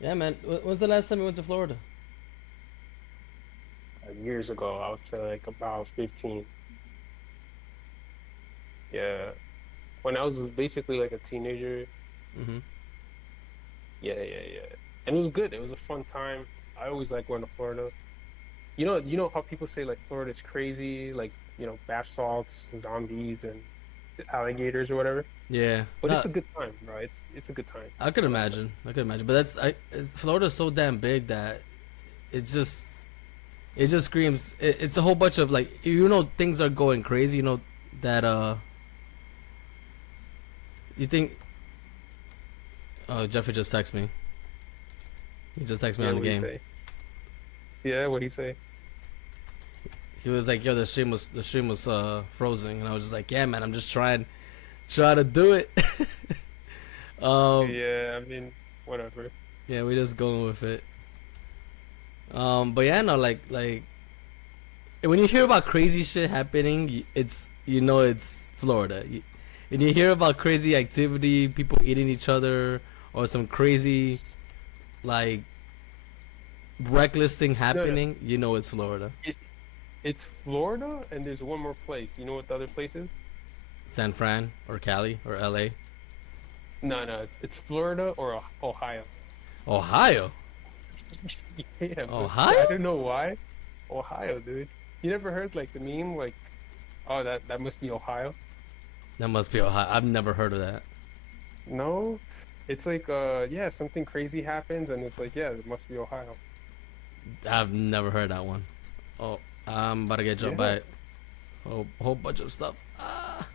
Yeah, man. When's the last time you went to Florida? Years ago, I would say like about 15. Yeah. When I was basically like a teenager. Mm-hmm. Yeah, yeah, yeah. And it was good. It was a fun time. I always like going to Florida. You know how people say like Florida's crazy, like, bath salts, zombies, and alligators or whatever. Yeah. But it's No, a good time, bro. It's a good time. I could I like it. imagine. I could imagine. But Florida's so damn big that it just it just screams. It's a whole bunch of like things are going crazy. That you think. Oh, Jeffrey just texted me. He just texted me Yeah, on the what do you game. say? Yeah, what do you say? He was like, "Yo, the stream was frozen," and I was just like, "Yeah, man, I'm just trying to do it." um, Yeah, I mean, whatever. yeah, we just going with it. But yeah, no, like when you hear about crazy shit happening, it's Florida. When you hear about crazy activity, people eating each other, or some crazy like reckless thing No, no. happening, it's Florida. It, it's Florida, and there's one more place. You know what the other place is? San Fran or Cali or LA. No, no, it's Florida or Ohio. Ohio. Yeah, but I Ohio? don't know why. Ohio, dude. You never heard like the meme, like, oh, that must be Ohio? That must be Ohio. I've never heard of that. No, it's like, yeah, something crazy happens, and it's like, yeah, it must be Ohio. I've never heard that one. Oh, I'm about to get jumped by Yeah, a whole bunch of stuff. Ah.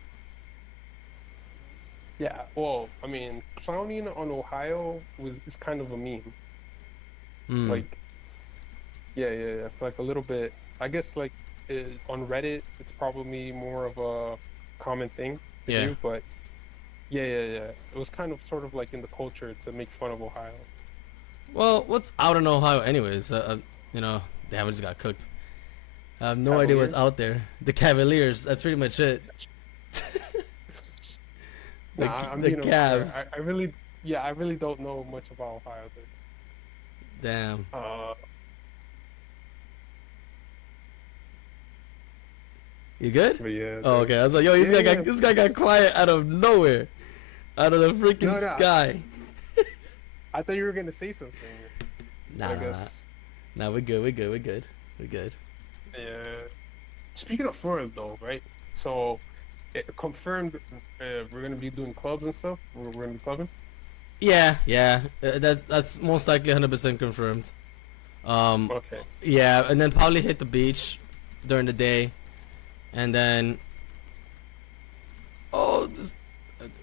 yeah. Well, I mean, clowning on Ohio was is kind of a meme. Hmm. Like, yeah, yeah, yeah. For like a little bit, I guess like on Reddit, it's probably more of a common thing to Yeah. do, but yeah, yeah, yeah. It was kind of sort of like in the culture to make fun of Ohio. Well, what's out in Ohio, anyways? Damn, I just got cooked. I have no idea what's Cavaliers? out there. The Cavaliers. That's pretty much it. The Nah, I'm the being unfair. Cavs. I really, yeah, I really don't know much about Ohio, dude. Damn. Uh, You good? but yeah, Oh, dude. okay. I was like, yo, Yeah, yeah. this guy got quiet out of nowhere, out of the freaking No, no. sky. I thought you were gonna say something, but Nah, I nah, nah. guess, Nah, we good. We good. We good. We good. yeah. Speaking of Florida, though, right? So, it confirmed we're gonna be doing clubs and stuff. We're gonna be clubbing. Yeah, yeah. That's most likely 100% confirmed. Um, Okay. yeah, and then probably hit the beach during the day, and then just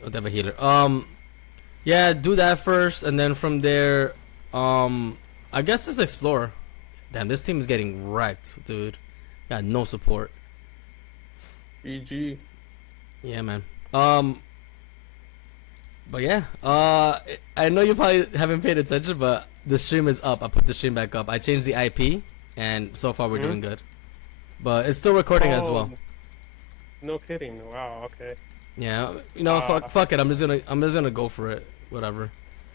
they have a healer. Yeah, do that first, and then from there, I guess just explore. Damn, this team is getting wrecked, dude. Got no support. EG. Yeah, man. But yeah, I know you probably haven't paid attention, but the stream is up. I put the stream back up. I changed the IP, and so far we're Hmm? doing good. But it's still recording as well. Oh, no kidding. Wow. Okay. Yeah, Uh, fuck it. I'm just gonna go for it. Whatever.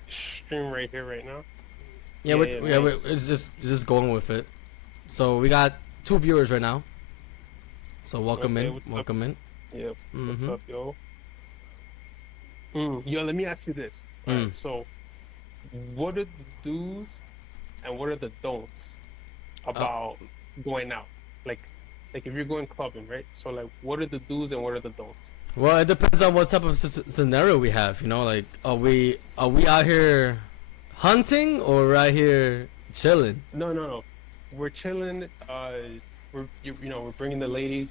Stream right here, right now. Yeah, Yeah, yeah, nice. it's just going with it. So we got 2 viewers right now. So welcome Okay, in, what's up? welcome in. Yeah, what's Mm-hmm. up, yo? Yo, let me ask you this. All Mm. right, so what are the do's and what are the don'ts Uh, about going out? Like, like if you're going clubbing, right? So like, what are the do's and what are the don'ts? well, it depends on what type of scenario we have. Like, are we out here hunting or right here chilling? No, no, no. We're chilling. We're bringing the ladies.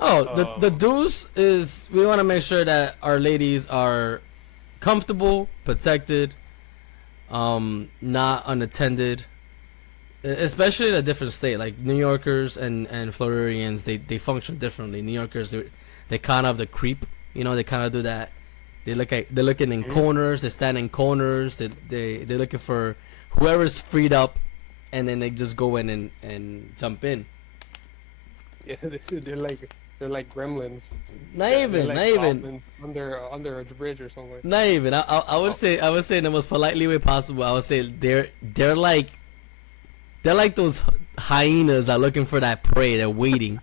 Oh, the Um, do's is we want to make sure that our ladies are comfortable, protected, not unattended, especially in a different state. Like New Yorkers and Floridians, they function differently. New Yorkers, they kind of the creep. They kind of do that. They're looking in mhm. corners. They stand in corners. They're looking for whoever's freed up, and then they just go in and jump in. Yeah, they're like They're like gremlins. Not They're even, like not even, goblins under a bridge or something. not even. I would Oh, say, I would say in the most politely way possible. I would say they're like those hyenas that are looking for that prey. They're waiting.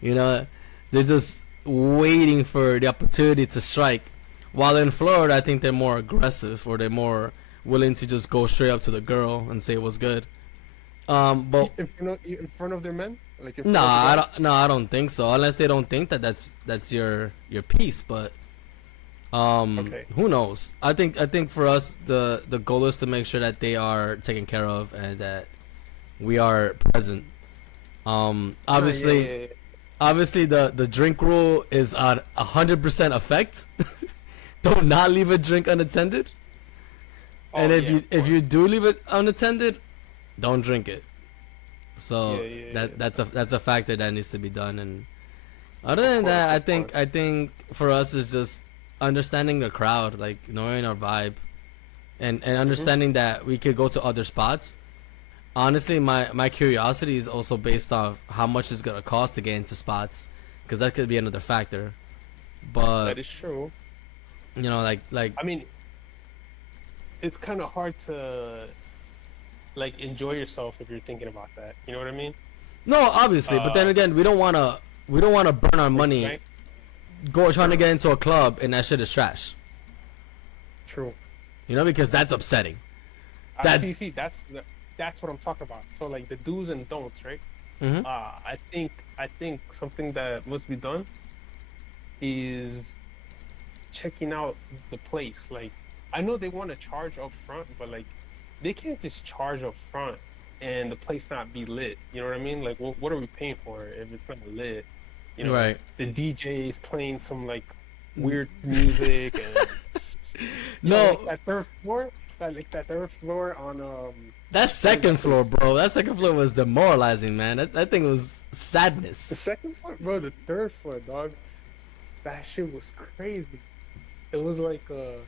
You know, they're just waiting for the opportunity to strike. While in Florida, I think they're more aggressive, or they're more willing to just go straight up to the girl and say what's good. But in front of their men, like in no, front of the I guy. don't. No, I don't think so. Unless they don't think that that's your piece. But Okay. who knows? I think for us, the goal is to make sure that they are taken care of and that we are present. Obviously, Yeah. obviously the drink rule is at 100% effect. Do not leave a drink unattended. And Oh if yeah, you of if course. you do leave it unattended, don't drink it. Yeah, So yeah, yeah. that's a factor that needs to be done. And other Of than course, that, of course. I think for us is just understanding the crowd, like knowing our vibe, and Mhm. understanding that we could go to other spots. Honestly, my curiosity is also based off how much it's gonna cost to get into spots, because that could be another factor. But That is true. like I mean, it's kind of hard to like enjoy yourself if you're thinking about that. You know what I mean? no, obviously. But then Uh, again, we don't wanna burn our break the money bank. go trying to True, get into a club and that shit is trash. true. Because that's upsetting. See, That's see, that's what I'm talking about. So like the do's and don'ts, right? hmm I think something that must be done is checking out the place. Like, I know they want to charge up front, but like, they can't just charge up front and the place not be lit. You know what I mean? Like, what are we paying for if it's not lit? You know, right. the DJ is playing some like weird music and like No, that third floor, that third floor on that what is second that floor, place? bro. That second floor was demoralizing, man. That thing was The sadness. second floor, bro, the third floor, dog. That shit was crazy. It was like a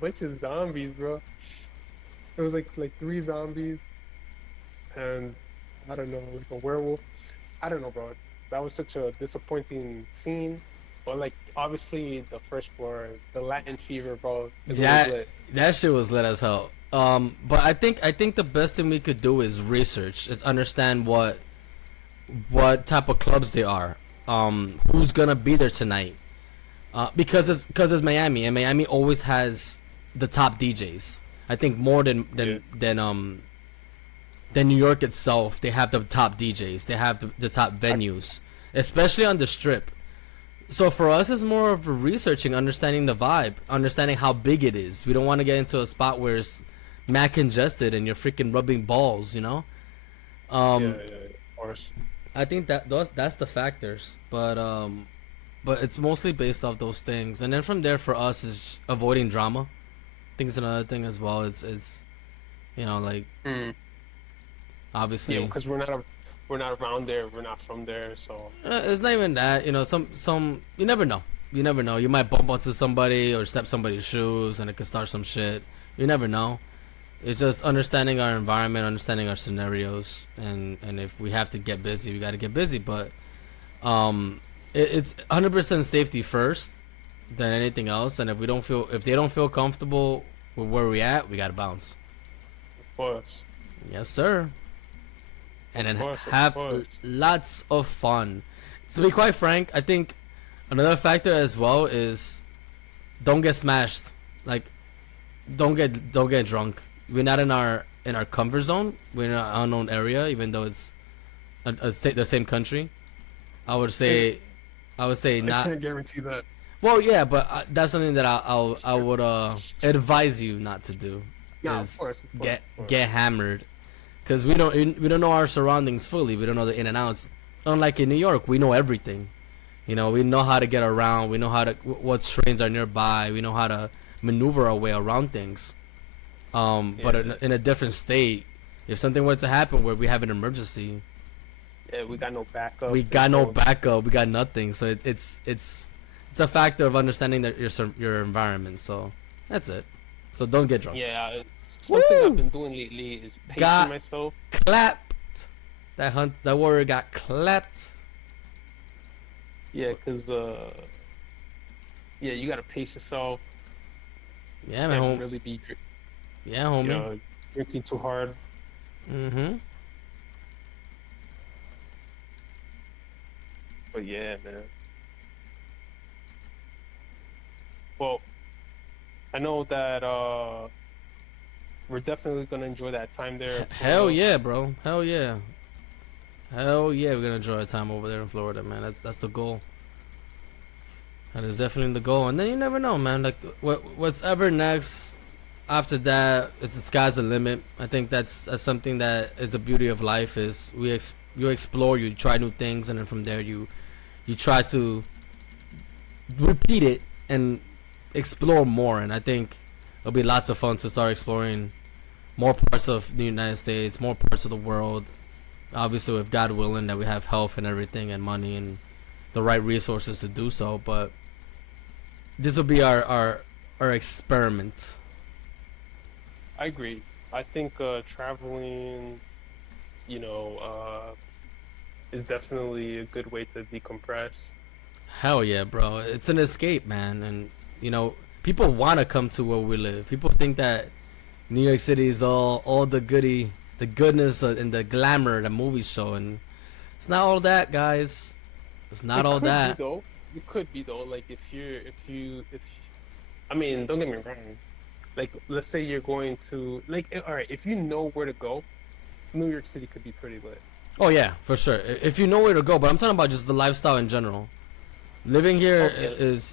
bunch of zombies, bro. It was like three zombies and I don't know, like a werewolf. I don't know, bro. That was such a disappointing scene. But like obviously the first floor, the Latin fever, bro, is always That lit. that shit was lit as hell. But I think the best thing we could do is research, is understand what type of clubs they are. Who's gonna be there tonight? Because it's Miami, and Miami always has the top DJs. I think more Yeah. than New York itself. They have the top DJs. They have the top I, venues, especially on the strip. So for us, it's more of researching, understanding the vibe, understanding how big it is. We don't want to get into a spot where it's mad congested and you're freaking rubbing balls. yeah, Um, yeah, of course. I think that's the factors, but it's mostly based off those things, and then from there for us is avoiding drama. I think it's another thing as well. It's like Mm. Yeah, obviously because we're not around there, we're not from there, so it's not even that. Some you never know. You never know. You might bump into somebody or step somebody's shoes, and it could start some shit. You never know. It's just understanding our environment, understanding our scenarios, and if we have to get busy, we got to get busy. But it's 100% safety first than anything else. And if they don't feel comfortable with where we at, we gotta bounce. of course, Yes, sir. And then of have course. lots of fun. To be quite frank, I think another factor as well is don't get smashed. Like don't get drunk. We're not in our comfort zone. We're in an unknown area, even though it's the same country. I would And say I would say I not. can't guarantee that. Well, yeah, but that's something that I would advise you not to do, No, is of course, get of course. get hammered, because we don't know our surroundings fully. We don't know the in and outs. Unlike in New York, we know everything. We know how to get around. We know what trains are nearby. We know how to maneuver our way around things. But Yeah, in a different state, if something were to happen where we have an emergency, yeah, we got no backup. we There's got no no, backup. We got nothing. So it's a factor of understanding that your environment. So that's it. So don't get drunk. yeah. Something I've Woo! been doing lately is pacing Got myself. clapped. That warrior got clapped. Yeah, cause yeah, you gotta pace yourself. Yeah, man. Can't really be, Yeah, you homie. know, drinking too hard. Mm-hmm. But yeah, man. Well, I know that we're definitely gonna enjoy that time there in Hell Florida. yeah, bro. Hell yeah. Hell yeah, we're gonna enjoy our time over there in Florida, man. That's the goal. That is definitely the goal. And then you never know, man. Like what's ever next after that, it's the sky's the limit. I think that's something that is the beauty of life is you explore, you try new things, and then from there you try to repeat it and explore more. And I think it'll be lots of fun to start exploring more parts of the United States, more parts of the world. Obviously, with God willing, that we have health and everything, and money and the right resources to do so. But this will be our experiment. I agree. I think traveling, you know, is definitely a good way to decompress. Hell yeah, bro! It's an escape, man, and people want to come to where we live. People think that New York City is all the goodness and the glamour the movies show, and it's not all that, guys. It's not It all could be that. though. It could be though. Like if I mean, don't get me wrong. Like let's say you're going to like all right, if you know where to go, New York City could be pretty lit. Oh yeah, for sure. If you know where to go, but I'm talking about just the lifestyle in general. Living here Okay. is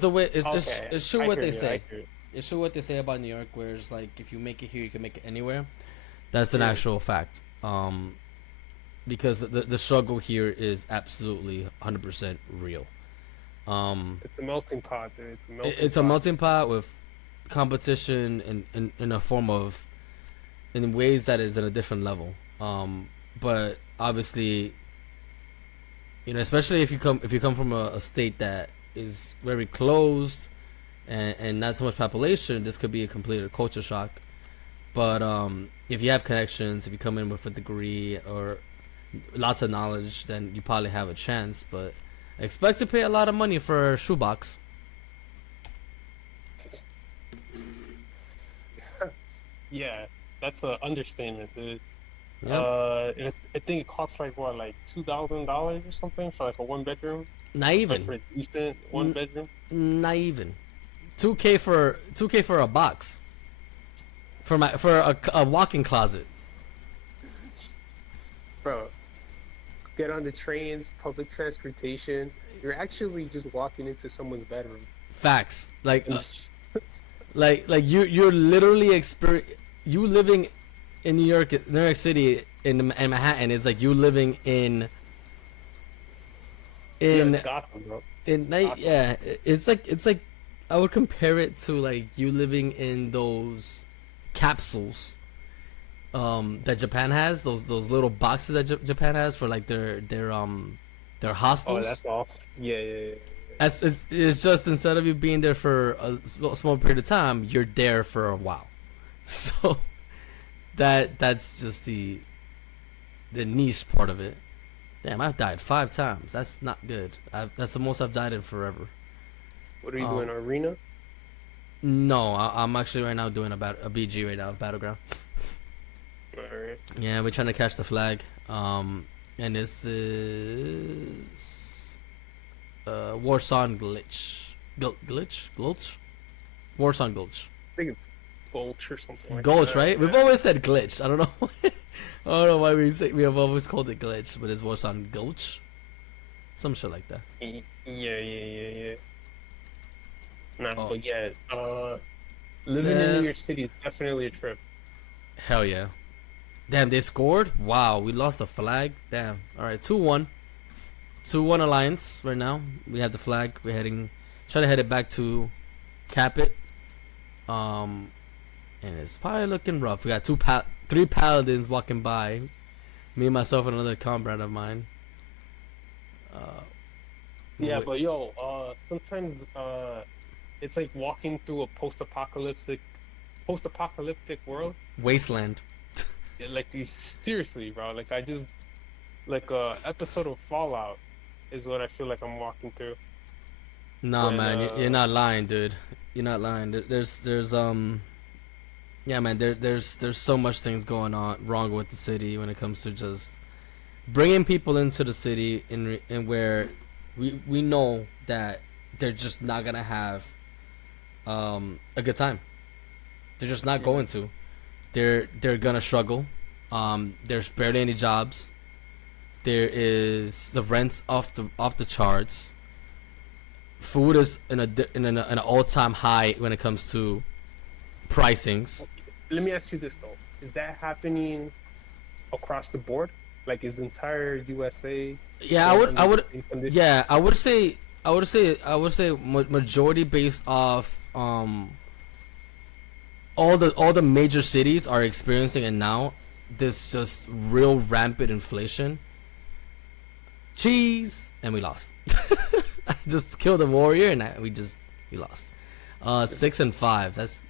the way Okay. is true I what hear they you. I say. hear you. It's true what they say about New York, where it's like if you make it here, you can make it anywhere. That's an Mm. actual fact. Because the struggle here is absolutely 100% real. Um, It's a melting pot, dude. It's a melting it's a pot. melting pot with competition in a form of in ways that is at a different level. But obviously, especially if you come from a state that is very closed and not so much population, this could be a complete culture shock. But if you have connections, if you come in with a degree or lots of knowledge, then you probably have a chance. But expect to pay a lot of money for a shoebox. Yeah, that's an understatement, dude. Yep. I think it costs like what, like $2,000 or something for like a one bedroom, Not like even. for a decent one N- bedroom. Not even. 2K for a box. For a walk-in closet. Bro, get on the trains, public transportation. You're actually just walking into someone's bedroom. Facts. Like And you're literally you living in New York City in Manhattan is like you living you're in in Gotham, bro. in night. Gotham. Yeah, it's like I would compare it to like you living in those capsules that Japan has, those little boxes that Japan has for like their Oh, hostels. that's off. Yeah, yeah, yeah. As it's just instead of you being there for a small period of time, you're there for a while. So that's just the niche part of it. Damn, I've died 5 times. That's not good. That's the most I've died in forever. What are you Um, doing, arena? no, I'm actually right now doing a BG right now, battleground. Alright. Yeah, we're trying to catch the flag. And this is Warsaw Glitch. Glitch? Warsaw Glitch. I think it's Gulch or something like Gulch, that. right? We've always said glitch. I don't know. I don't know why we have always called it glitch, but it's Warsaw Gulch. Some shit like that. Yeah, yeah, yeah, yeah. Nah, Oh, but yeah, living in New yeah. York City is definitely a trip. Hell yeah. Damn, they scored? Wow, we lost the flag. Damn. Alright, 2-1. 2-1 Alliance right now. We have the flag. We're try to head it back to cap it. Um and it's probably looking rough. We got three paladins walking by. Me, myself, and another comrade of mine. Uh Yeah, wi- but yo, sometimes it's like walking through a post-apocalyptic world. Wasteland. Yeah, like seriously, bro. Like I just like a episode of Fallout is what I feel like I'm walking through. Nah, When man, you're not lying, dude. You're not lying. There's yeah, man. There's so much things going on wrong with the city when it comes to just bringing people into the city in where we know that they're just not gonna have a good time. They're just not Mhm. going to. They're gonna struggle. There's barely any jobs. There is the rents off the charts. Food is in an all time high when it comes to pricings. Let me ask you this though: is that happening across the board? Like, is the entire USA Yeah, going under I the would, same condition? yeah, I would say majority based off all the major cities are experiencing it now. This just real rampant inflation. Cheese, and we lost. I just killed a warrior, and we lost. 6-5. That's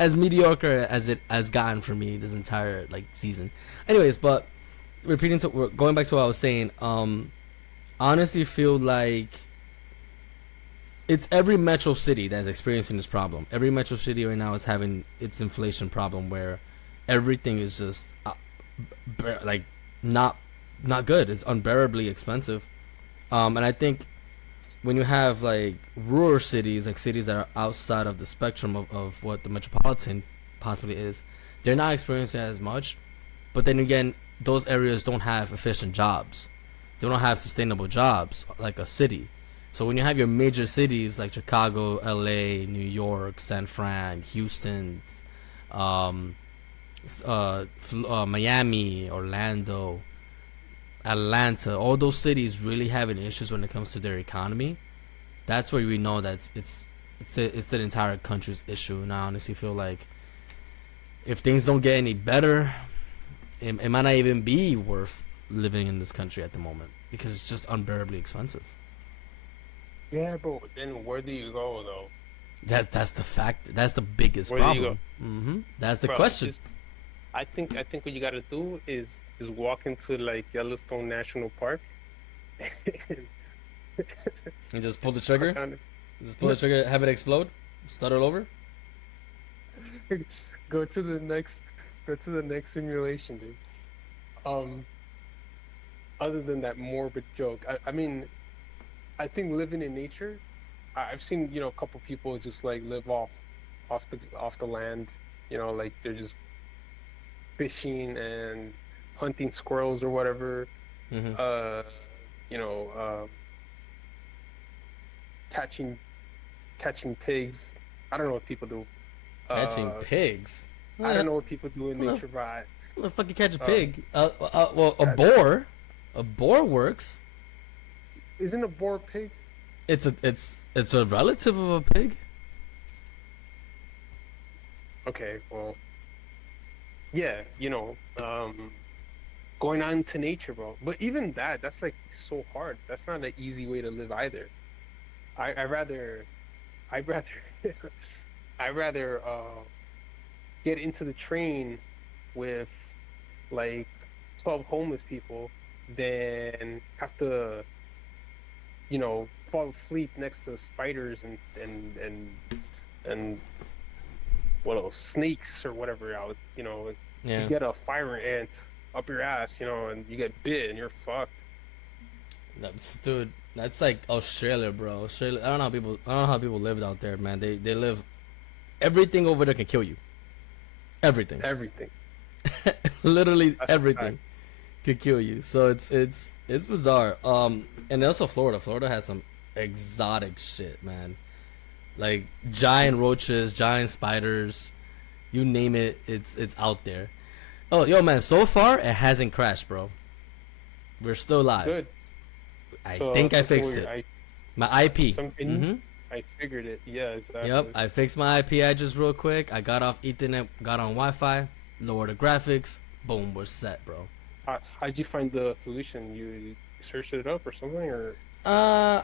as mediocre as it has gotten for me this entire like season. Anyways, but we're going back to what I was saying. Honestly, feel like it's every metro city that's experiencing this problem. Every metro city right now is having its inflation problem where everything is just like not not good. It's unbearably expensive. And I think when you have like rural cities, like cities that are outside of the spectrum of what the metropolitan possibly is, they're not experiencing it as much. But then again, those areas don't have efficient jobs. They don't have sustainable jobs like a city. So when you have your major cities like Chicago, LA, New York, San Fran, Houston, um, Miami, Orlando, Atlanta, all those cities really having issues when it comes to their economy. That's where we know that it's the entire country's issue. And I honestly feel like if things don't get any better, it might not even be worth living in this country at the moment because it's just unbearably expensive. Yeah, bro. Then where do you go though? That's the fact. That's the biggest Where do you go, problem. That's the bro? question. Just I think what you gotta do is just walk into like Yellowstone National Park and, And just pull and the suck trigger. on it. Just pull No, the trigger. Have it explode. Start it over. go to the next go to the next simulation, dude. Um, other than that morbid joke, I mean, I think living in nature, I've seen, a couple people just like live off the land, like they're just fishing and hunting squirrels or whatever, Mm-hmm. uh, you know, catching catching pigs. I don't know what people do. Catching Uh, pigs. I don't What know what people do in the, nature, but what the fuck you catch a um, pig? Well, a that, boar. A boar works. isn't a boar a pig? It's a relative of a pig. Okay, well, yeah, going out into nature, bro. But even that's like so hard. That's not an easy way to live either. I rather I'd rather I'd rather get into the train with like 12 homeless people than have to, fall asleep next to spiders and what else, snakes or whatever out, you Yeah. get a fire ant up your ass, and you get bit and you're fucked. Dude, that's like Australia, bro. Australia. I don't know how people lived out there, man. They live. Everything over there can kill you. Everything. Everything. Literally That's a fact. everything could kill you. So it's bizarre. And also Florida. Florida has some exotic shit, man. Like giant roaches, giant spiders, you name it, it's out there. Oh, yo, man. So far, it hasn't crashed, bro. We're still live. Good. I So think I something fixed where it. My IP. something Mm-hmm. I figured it. Yeah, Yep, exactly. I fixed my IP address real quick. I got off Ethernet, got on Wi-Fi, lowered the graphics. Boom, we're set, bro. How'd you find the solution? You searched it up or something, or Uh,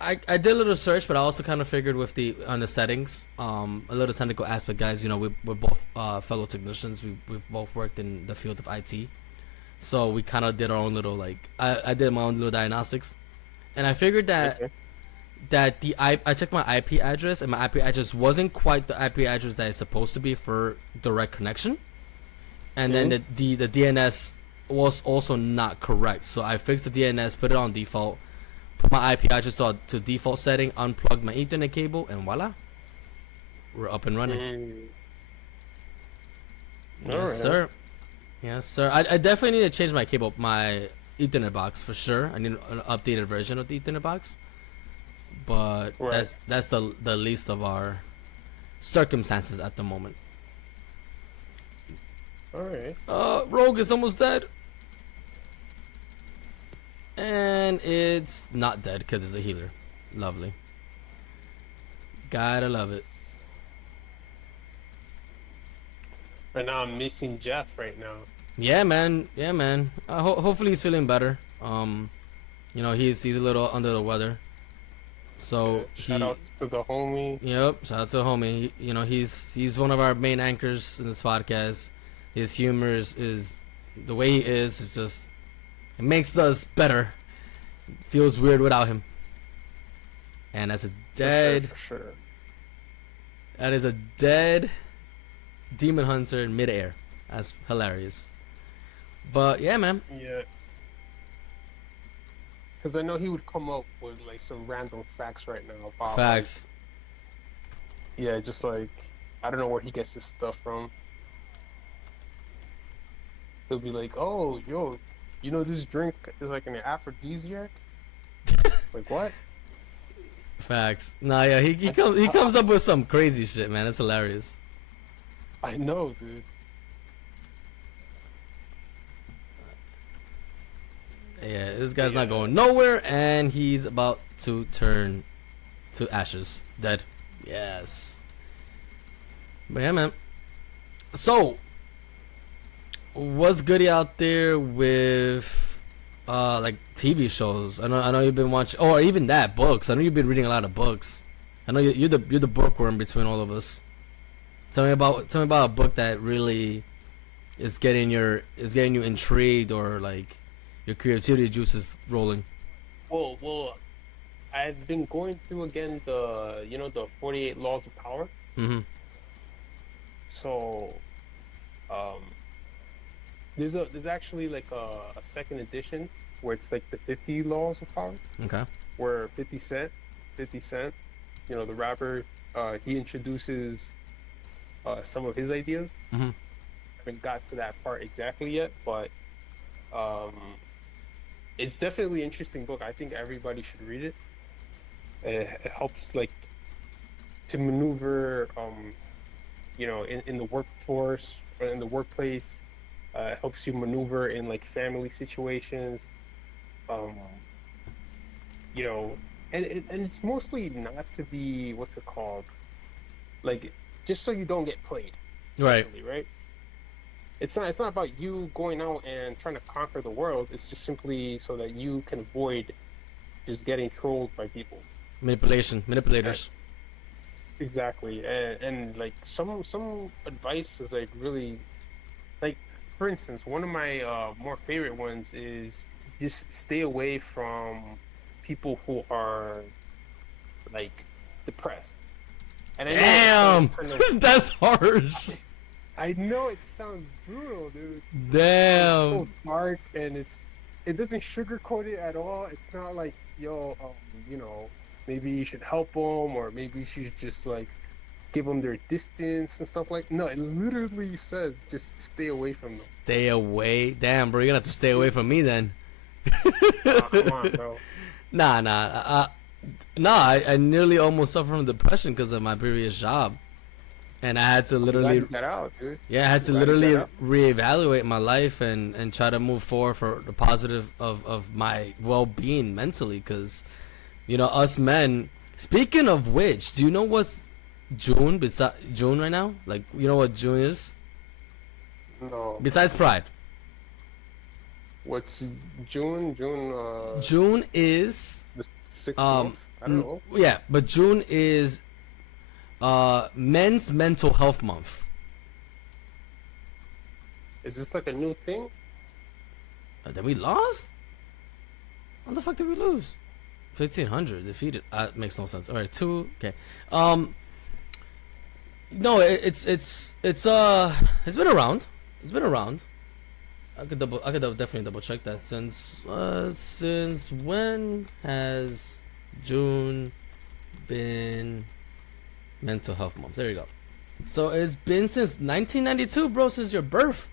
I did a little search, but I also kind of figured with the on the settings, a little technical aspect, guys. We're both fellow technicians. We've both worked in the field of IT, So we kind of did our own little like I did my own little diagnostics, and I figured that Okay. I checked my IP address, and my IP address wasn't quite the IP address that it's supposed to be for direct connection, and then the DNS was also not correct. So I fixed the DNS, put it on default, put my IP address to default setting, unplugged my Ethernet cable, and voila, we're up and running. Mm. Yes, Alright. sir. Yes, sir. I definitely need to change my cable, my Ethernet box for sure. I need an updated version of the Ethernet box, but Right. that's the least of our circumstances at the moment. Alright. Rogue is almost dead, and it's not dead because it's a healer. Lovely. Gotta love it. Right now I'm missing Jeff right now. Yeah, man. Yeah, man. Hopefully he's feeling better. You know, he's a little under the weather. So Shout out to the homie. Yep, shout out to the homie. You know, he's one of our main anchors in this podcast. His humor is the way he is. It's just it makes us better. Feels weird without him. And that's a dead. For sure. That is a dead demon hunter in midair. That's hilarious. But yeah, man. Yeah. Because I know he would come up with like some random facts right now about Facts. Like, yeah, just like I don't know where he gets this stuff from. He'll be like, "Oh, yo, you know this drink is like an aphrodisiac." Like what? Facts. Nah, yeah, he comes up with some crazy shit, man. It's hilarious. I know, dude. Yeah, this guy's not going nowhere, and he's about to turn to ashes, dead. Yes. But yeah, man. So, what's goody out there with like TV shows? I know you've been watching, or even that books. I know you've been reading a lot of books. I know you're the bookworm between all of us. Tell me about a book that really is getting you intrigued, or like your creativity juices rolling. Well, I've been going through again the 48 Laws of Power. Mm-hmm. So, there's actually like a second edition where it's like the 50 Laws of Power, Okay. where 50 Cent, you know, the rapper, he introduces some of his ideas. Mm-hmm. I haven't got to that part exactly yet, but it's definitely an interesting book. I think everybody should read it. It helps like to maneuver, you know, in the workforce or in the workplace. It helps you maneuver in like family situations. You know, and it's mostly not to be what's it called, like just so you don't get played. Right. Right. It's not about you going out and trying to conquer the world. It's just simply so that you can avoid just getting trolled by people. Manipulators. Exactly. And like some advice is like really, like, for instance, one of my more favorite ones is just stay away from people who are like depressed. And I know Damn, kind of, that's harsh. I know it sounds brutal, dude. It's Damn. so dark, and it doesn't sugarcoat it at all. It's not like, yo, you know, maybe you should help them, or maybe you should just like give them their distance and stuff like. No, it literally says just stay away from them. Stay away. Damn, bro, you're gonna have to stay away from me then. Oh, come on, bro. Nah. I nearly almost suffered from depression because of my previous job, and I had to literally Get out, dude. Yeah, I had to Glad you literally got out. reevaluate my life and try to move forward for the positive of my well-being mentally, because you know, us men, speaking of which, do you know what's June right now? Like, you know what June is? No. Besides Pride. What's June? June is The 6th um month? I don't know. yeah, but June is Men's Mental Health Month. Is this like a new thing? Then we lost. When the fuck did we lose? 1500 defeated. Makes no sense. All right, two. Okay. No, it's been around. It's been around. I could definitely double check that. Since when has June been mental health month? There you go. So it's been since 1992, bro. Since your birth.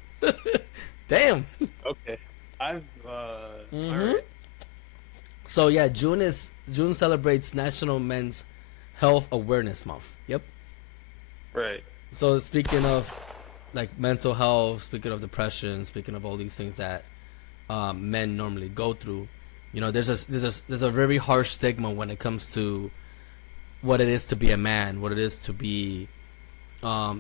Damn. Okay. All Mhm. right. So yeah, June celebrates National Men's Health Awareness Month. Yep. Right. So speaking of like mental health, speaking of depression, speaking of all these things that men normally go through, you know, there's a very harsh stigma when it comes to what it is to be a man, what it is to be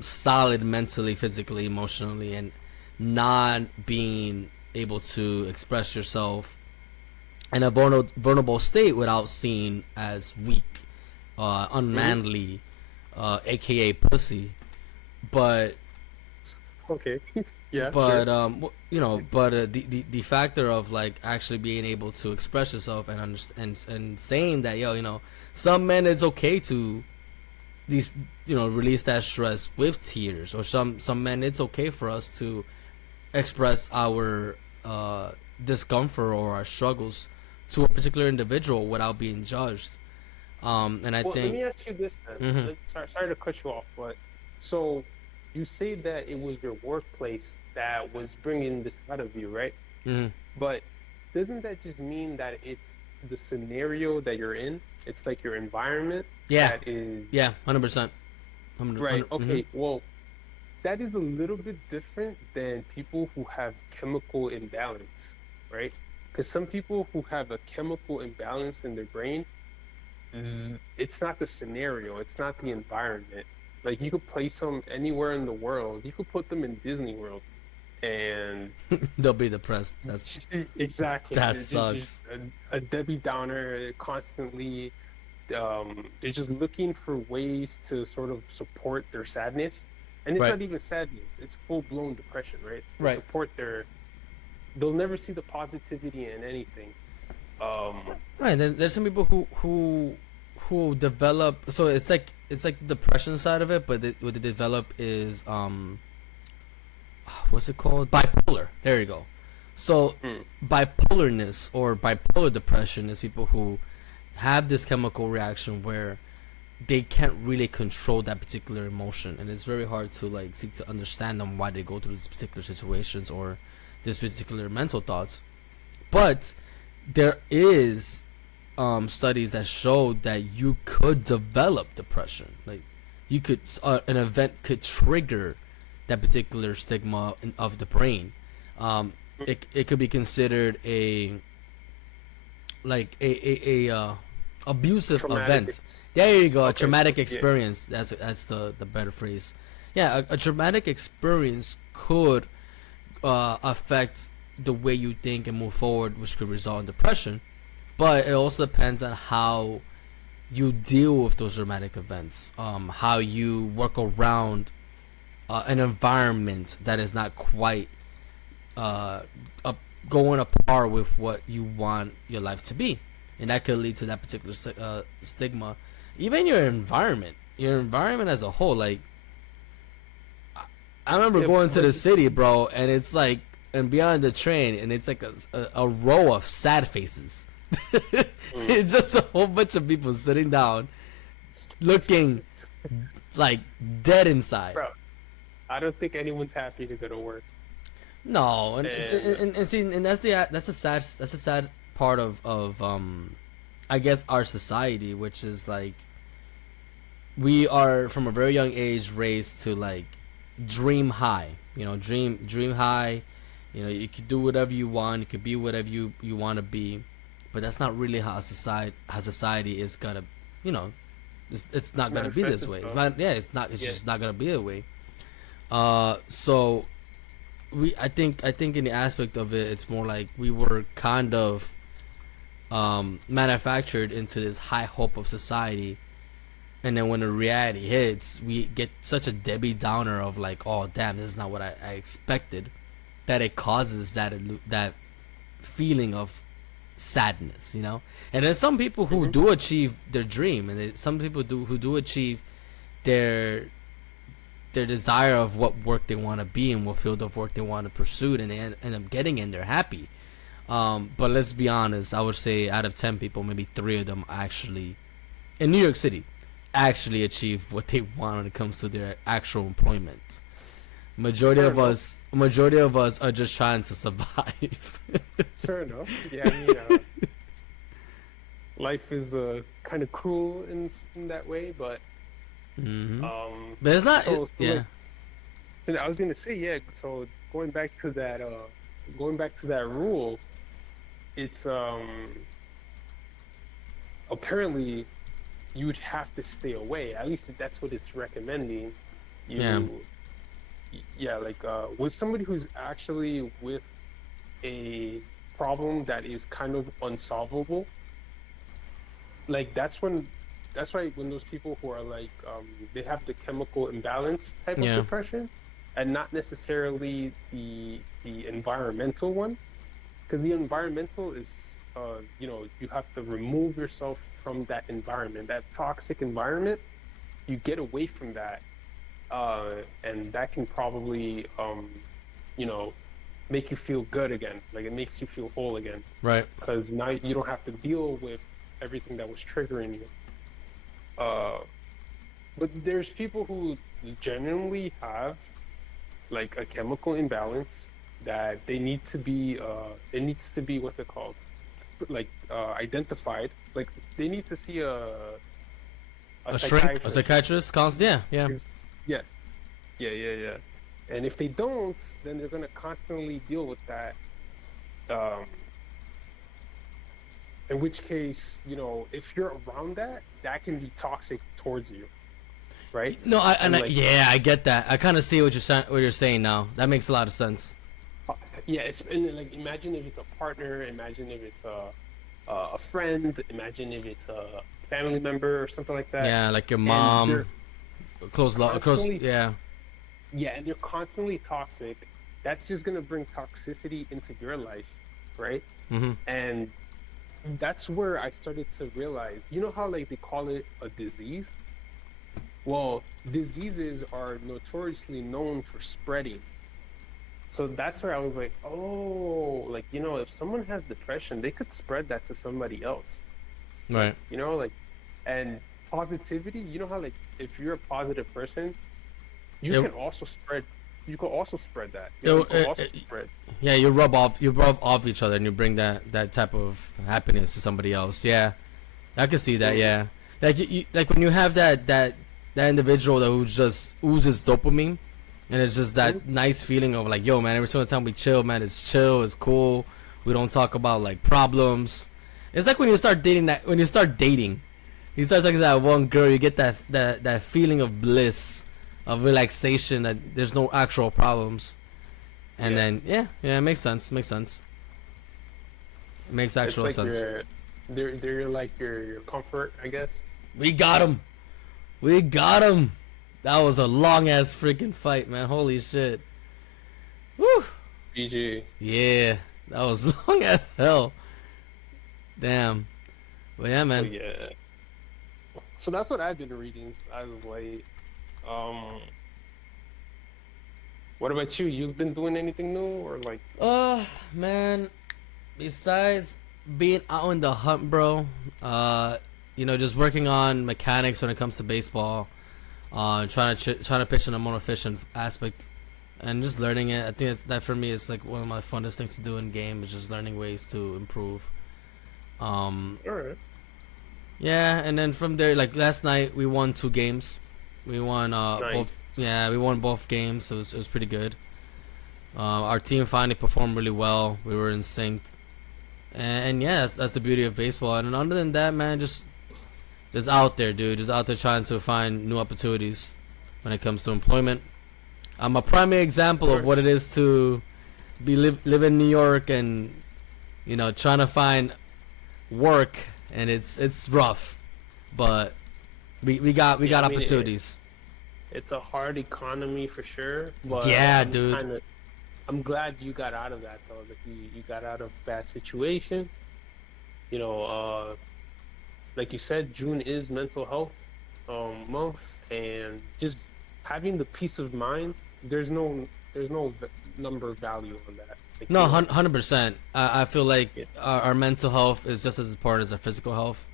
solid mentally, physically, emotionally, and not being able to express yourself in a vulnerable state without seen as weak, unmanly, aka pussy. But Okay. Yeah. but Sure. you know, but the factor of like actually being able to express yourself and understand and saying that, yo, you know, some men it's okay to these, you know, release that stress with tears, or some men it's okay for us to express our discomfort or our struggles to a particular individual without being judged. And I Well, let think me ask you this then. Mhm. Sorry to cut you off, but so you say that it was your workplace that was bringing this out of you, right? Mhm. But doesn't that just mean that it's the scenario that you're in? It's like your environment Yeah, that is, yeah, 100%. right? 100, Okay, well, that is a little bit different than people who have chemical imbalance, right? Because some people who have a chemical imbalance in their brain, it's not the scenario, it's not the environment. Like you could place them anywhere in the world. You could put them in Disney World, and they'll be depressed. exactly, That they're just sucks. a Debbie Downer constantly. They're just looking for ways to sort of support their sadness, and it's Right, not even sadness; it's full blown depression, right? It's to right, support their. They'll never see the positivity in anything. Um, right. There's some people who develop. So it's like the depression side of it, but what they develop is what's it called? Bipolar. There you go. So hmm, bipolarness or bipolar depression is people who have this chemical reaction where they can't really control that particular emotion, and it's very hard to like seek to understand them why they go through these particular situations or this particular mental thoughts. But there is studies that show that you could develop depression. Like you could an event could trigger that particular stigma of the brain. It could be considered a like a abusive traumatic. event. There you go, a Okay, traumatic yeah, experience. That's the better phrase. Yeah, a traumatic experience could affect the way you think and move forward, which could result in depression. But it also depends on how you deal with those dramatic events, how you work around an environment that is not quite uh, up, going apart with what you want your life to be, and that could lead to that particular stigma. Even your environment as a whole. Like I remember yeah, going to but the city, bro, and it's like and beyond the train, and it's like a row of sad faces. mm, It's just a whole bunch of people sitting down, looking like dead inside. bro, I don't think anyone's happy to go to work. No, And and see, and that's the sad part of I guess our society, which is like we are from a very young age raised to like dream high, you know, dream high. You know, you could do whatever you want, you could be whatever you want to be, but that's not really how society is gonna, you know, it's not gonna be manifest this way. It's itself. not, yeah, it's not, it's Yeah. just not gonna be that way. So I think in the aspect of it, it's more like we were kind of manufactured into this high hope of society, and then when the reality hits, we get such a Debbie Downer of like, oh damn, this is not what I expected, that it causes that feeling of sadness, you know. And there's some people who do achieve their dream, and some people who do achieve their desire of what work they want to be in, what field of work they want to pursue, and they end up getting in. They're happy. But let's be honest, I would say out of 10 people, maybe 3 of them actually, in New York City, actually achieve what they want when it comes to their actual employment. Majority of us are just trying to survive. Fair enough. Yeah, I mean, life is kind of cruel in that way, but but it's not. so Yeah. So I was gonna say, yeah. So going back to that rule, it's apparently you'd have to stay away. At least that's what it's recommending. Like with somebody who's actually with a problem that is kind of unsolvable. Like that's why when those people who are like they have the chemical imbalance type of depression, and not necessarily the environmental one, because the environmental is you have to remove yourself from that environment, that toxic environment. You get away from that, and that can probably make you feel good again. Like it makes you feel whole again, Right. because now you don't have to deal with everything that was triggering you. But there's people who genuinely have like a chemical imbalance that they need to be it needs to be, what's it called, like identified. Like they need to see a psychiatrist. Yeah. And if they don't, then they're gonna constantly deal with that. In which case, if you're around that can be toxic towards you, right? No, I get that. I kind of see what you're saying now. That makes a lot of sense. Yeah, like imagine if it's a partner, imagine if it's a friend, imagine if it's a family member or something like that. Yeah, like your mom, close. Yeah. Yeah, and they're constantly toxic. That's just gonna bring toxicity into your life, right? And that's where I started to realize, how like they call it a disease? Well, diseases are notoriously known for spreading. So that's where I was like, oh, like, if someone has depression, they could spread that to somebody else. Right. And positivity, how like if you're a positive person, you can also spread that. Yeah, you rub off each other, and you bring that type of happiness to somebody else. Yeah, I can see that. Yeah, like when you have that individual who just oozes dopamine, and it's just that nice feeling of like, yo, man, every single time we chill, man, it's chill, it's cool. We don't talk about like problems. It's like when you start dating, you start talking to that one girl, you get that feeling of bliss, of relaxation, that there's no actual problems. And then it makes sense. It makes actual sense. They're like your comfort, I guess. We got him. That was a long ass freaking fight, man. Holy shit. Woo. GG. Yeah, that was long as hell. Damn. Well, yeah, man. Oh, yeah. So that's what I've been reading as of late. What about you? You've been doing anything new, or like? Man, besides being out on the hunt, bro, just working on mechanics when it comes to baseball, trying to pitch in a more efficient aspect, and just learning it. I think that for me is like one of my funnest things to do in game, is just learning ways to improve. All right. Yeah, and then from there, like last night we won 2 games. We won nice. both. Yeah, we won both games, so it was pretty good. Our team finally performed really well. We were in sync, and yeah, that's the beauty of baseball. And other than that, man, just out there, dude, just out there trying to find new opportunities when it comes to employment. I'm a primary example of what it is to live in New York, and trying to find work, and it's rough, but we got opportunities. It's a hard economy for sure, but yeah, dude. I'm glad you got out of that though. That you got out of bad situation. You know, like you said, June is mental health month, and just having the peace of mind. There's no number value on that. Like No, 100%. I feel like yeah, our mental health is just as important as our physical health.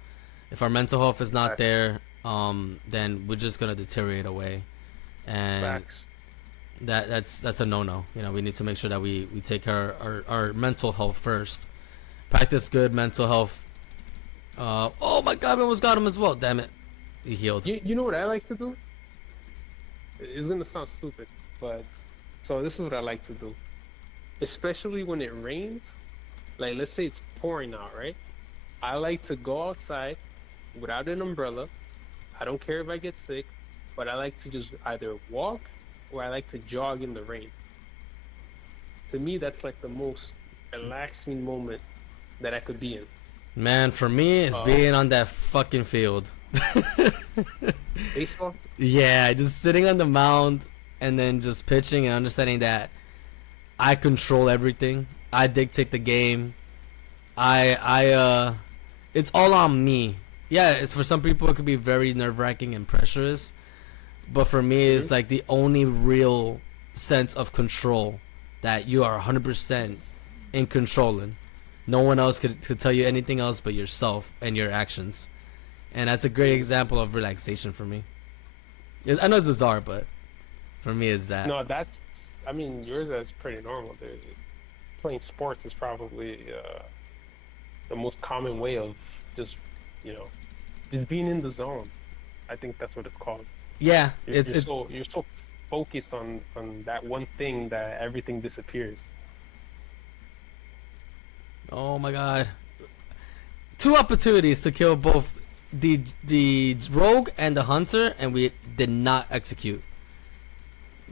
If our mental health is not facts, there, then we're just gonna deteriorate away, and facts. that's a no-no. You know, we need to make sure that we take care of our mental health first. Practice good mental health. Oh my God, we almost got him as well. Damn it, he healed. You know what I like to do? It's gonna sound stupid, but so this is what I like to do, especially when it rains. Like let's say it's pouring out, right? I like to go outside without an umbrella. I don't care if I get sick, but I like to just either walk or I like to jog in the rain. To me, that's like the most relaxing moment that I could be in. Man, for me, it's Uh, being on that fucking field. Baseball? Yeah, just sitting on the mound and then just pitching and understanding that I control everything. I dictate the game. It's all on me. Yeah, it's for some people it could be very nerve wracking and pressurous, but for me Hmm. it's like the only real sense of control that you are 100% in controlling. No one else could tell you anything else but yourself and your actions, and that's a great example of relaxation for me. I know it's bizarre, but for me it's that. No, that's, I mean, yours is pretty normal. Playing sports is probably the most common way of just, you know, just being in the zone. I think that's what it's called. Yeah, You're, it's you're it's so you're so focused on that one thing that everything disappears. oh my God, two opportunities to kill both the rogue and the hunter, and we did not execute.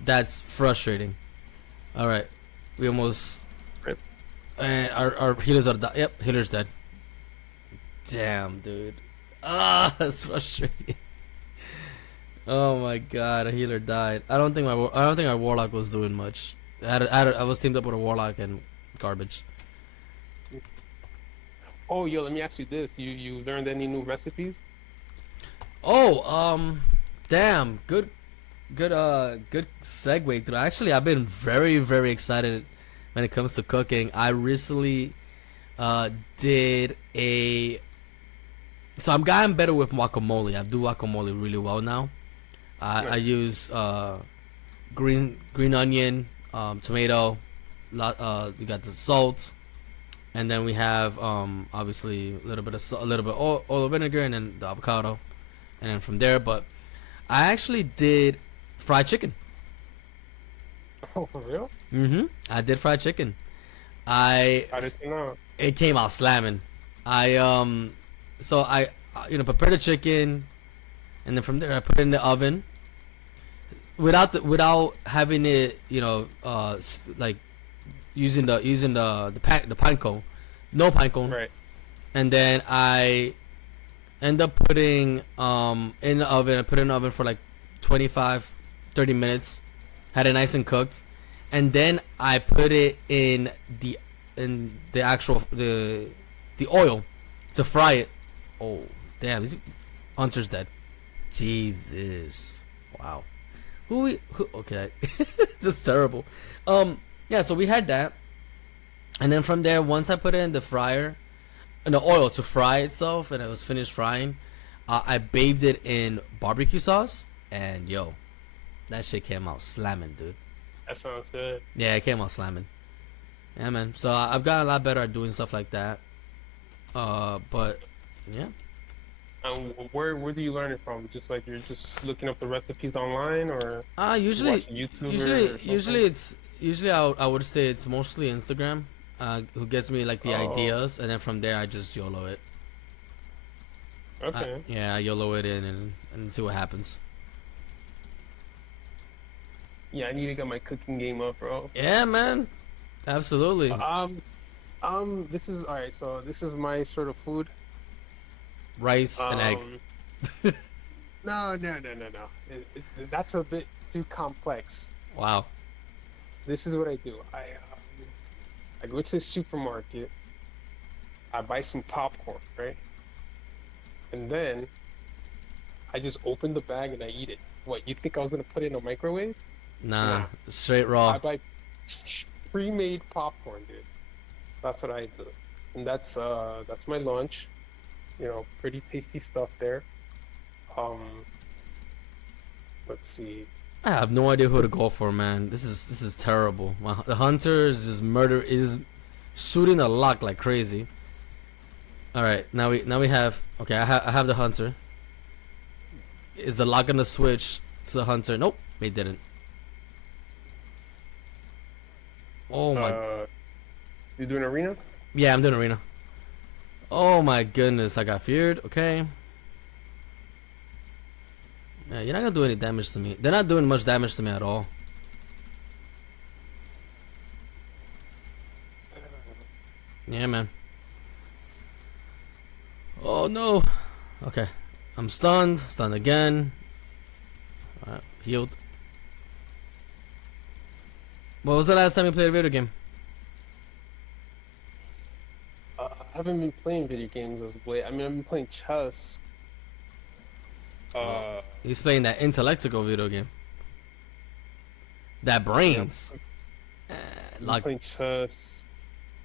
That's frustrating. All right, we almost. Rip. And our healers are yep, healer's dead. Damn, dude. Ah, that's frustrating. Oh my God, a healer died. I don't think our warlock was doing much. I was teamed up with a warlock and garbage. Oh, yo, let me ask you this. You learned any new recipes? Oh, damn, good segue through. Actually, I've been very excited when it comes to cooking. I recently did a so I'm gotten better with guacamole. I do guacamole really well now. I Nice. use green onion, tomato, you got the salt, and then we have obviously a little bit of a little bit oil, vinegar, and then the avocado, and then from there. But I actually did fried chicken. Oh, for real? I did fried chicken. I How did you know? It came out slamming. I so I prepared the chicken, and then from there I put it in the oven without having it like using the pine cone, no pine cone, Right. and then I end up putting in the oven. I put it in the oven for like 25-30 minutes, had it nice and cooked, and then I put it in the actual the oil to fry it. Oh damn, Hunter's dead. Jesus, wow. Who okay. Just terrible. Yeah, so we had that, and then from there, once I put it in the fryer in the oil to fry itself and it was finished frying, I bathed it in barbecue sauce, and yo, that shit came out slamming, dude. That sounds good. Yeah, it came out slamming. Yeah, man. So I've gotten a lot better at doing stuff like that. But yeah. And where do you learn it from? Just like you're just looking up the recipes online, or you Usually, watch YouTubers usually, or usually something? it's usually I would say it's mostly Instagram, who gets me like the Oh, ideas, and then from there I just YOLO it. okay. Yeah, I YOLO it in and see what happens. Yeah, I need to get my cooking game up, bro. Yeah, man. Absolutely. Um, this is all right. So this is my sort of food. Rice and egg. Um, no. That's a bit too complex. Wow. this is what I do. I go to the supermarket. I buy some popcorn, right? And then I just open the bag and I eat it. What, you think I was gonna put it in a microwave? Nah, Nah. straight I raw. buy pre-made popcorn, dude. That's what I do. And that's my lunch. Pretty tasty stuff there. Um, let's see. I have no idea who to go for, man. This is terrible. The hunter is just murder is shooting the lock like crazy. All right, now we have okay. I have the hunter. Is the lock gonna switch to the hunter? Nope, they didn't. Oh my, You doing arena? yeah, I'm doing arena. Oh my goodness, I got feared. Okay. Yeah, you're not gonna do any damage to me. They're not doing much damage to me at all. Yeah, man. Oh no. Okay. I'm stunned. Stunned again. Alright, healed. What was the last time you played a video game? I haven't been playing video games as of late. I mean, I've been playing chess. Oh, Uh, he's playing that intellectual video game. That yeah, brains. I've been Lock, playing chess.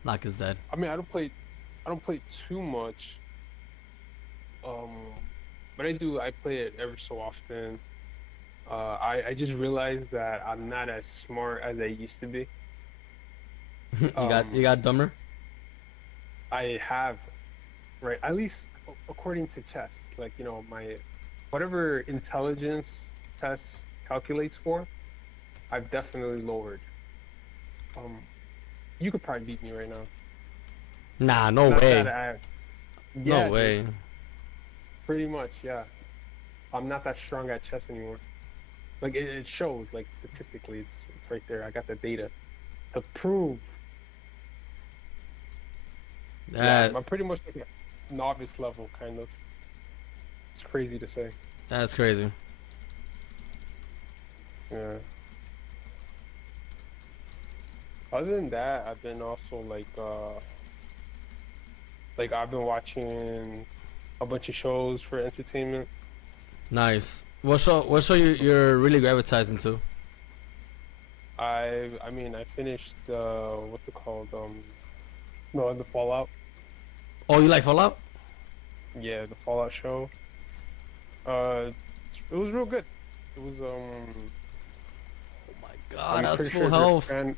Lock is dead. I mean, I don't play too much. Um, but I do. I play it every so often. I just realized that I'm not as smart as I used to be. You got dumber. I have, right, at least according to chess, like, my whatever intelligence chess calculates for, I've definitely lowered. Um, you could probably beat me right now. Nah, no Not that way. I, No yeah, dude, way. pretty much, yeah. I'm not that strong at chess anymore. Like it shows, like statistically, it's right there. I got the data to prove. Yeah, That I'm pretty much like a novice level, kind of. It's crazy to say. that's crazy. Yeah. Other than that, I've been also like I've been watching a bunch of shows for entertainment. Nice. What show you're really gravitating to? I mean, I finished what's it called? No, the Fallout. Oh, you like Fallout? Yeah, the Fallout show. Uh, it was real good. It was Oh my I'm god, that's pretty full sure if you're a health. fan,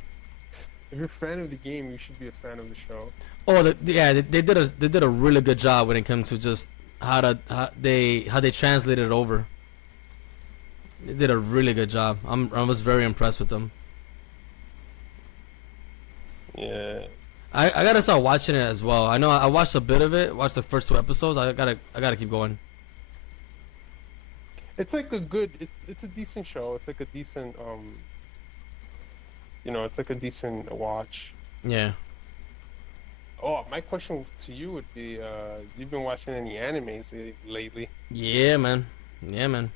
if you're a fan of the game, you should be a fan of the show. Oh, yeah, they did a really good job when it comes to just how they translated it over. They did a really good job. I was very impressed with them. Yeah. I gotta start watching it as well. I know I watched a bit of it. Watched the first two episodes. I gotta keep going. It's like it's a decent show. It's like a decent it's like a decent watch. Yeah. Oh, my question to you would be, you've been watching any animes lately? Yeah, man. Yeah, man.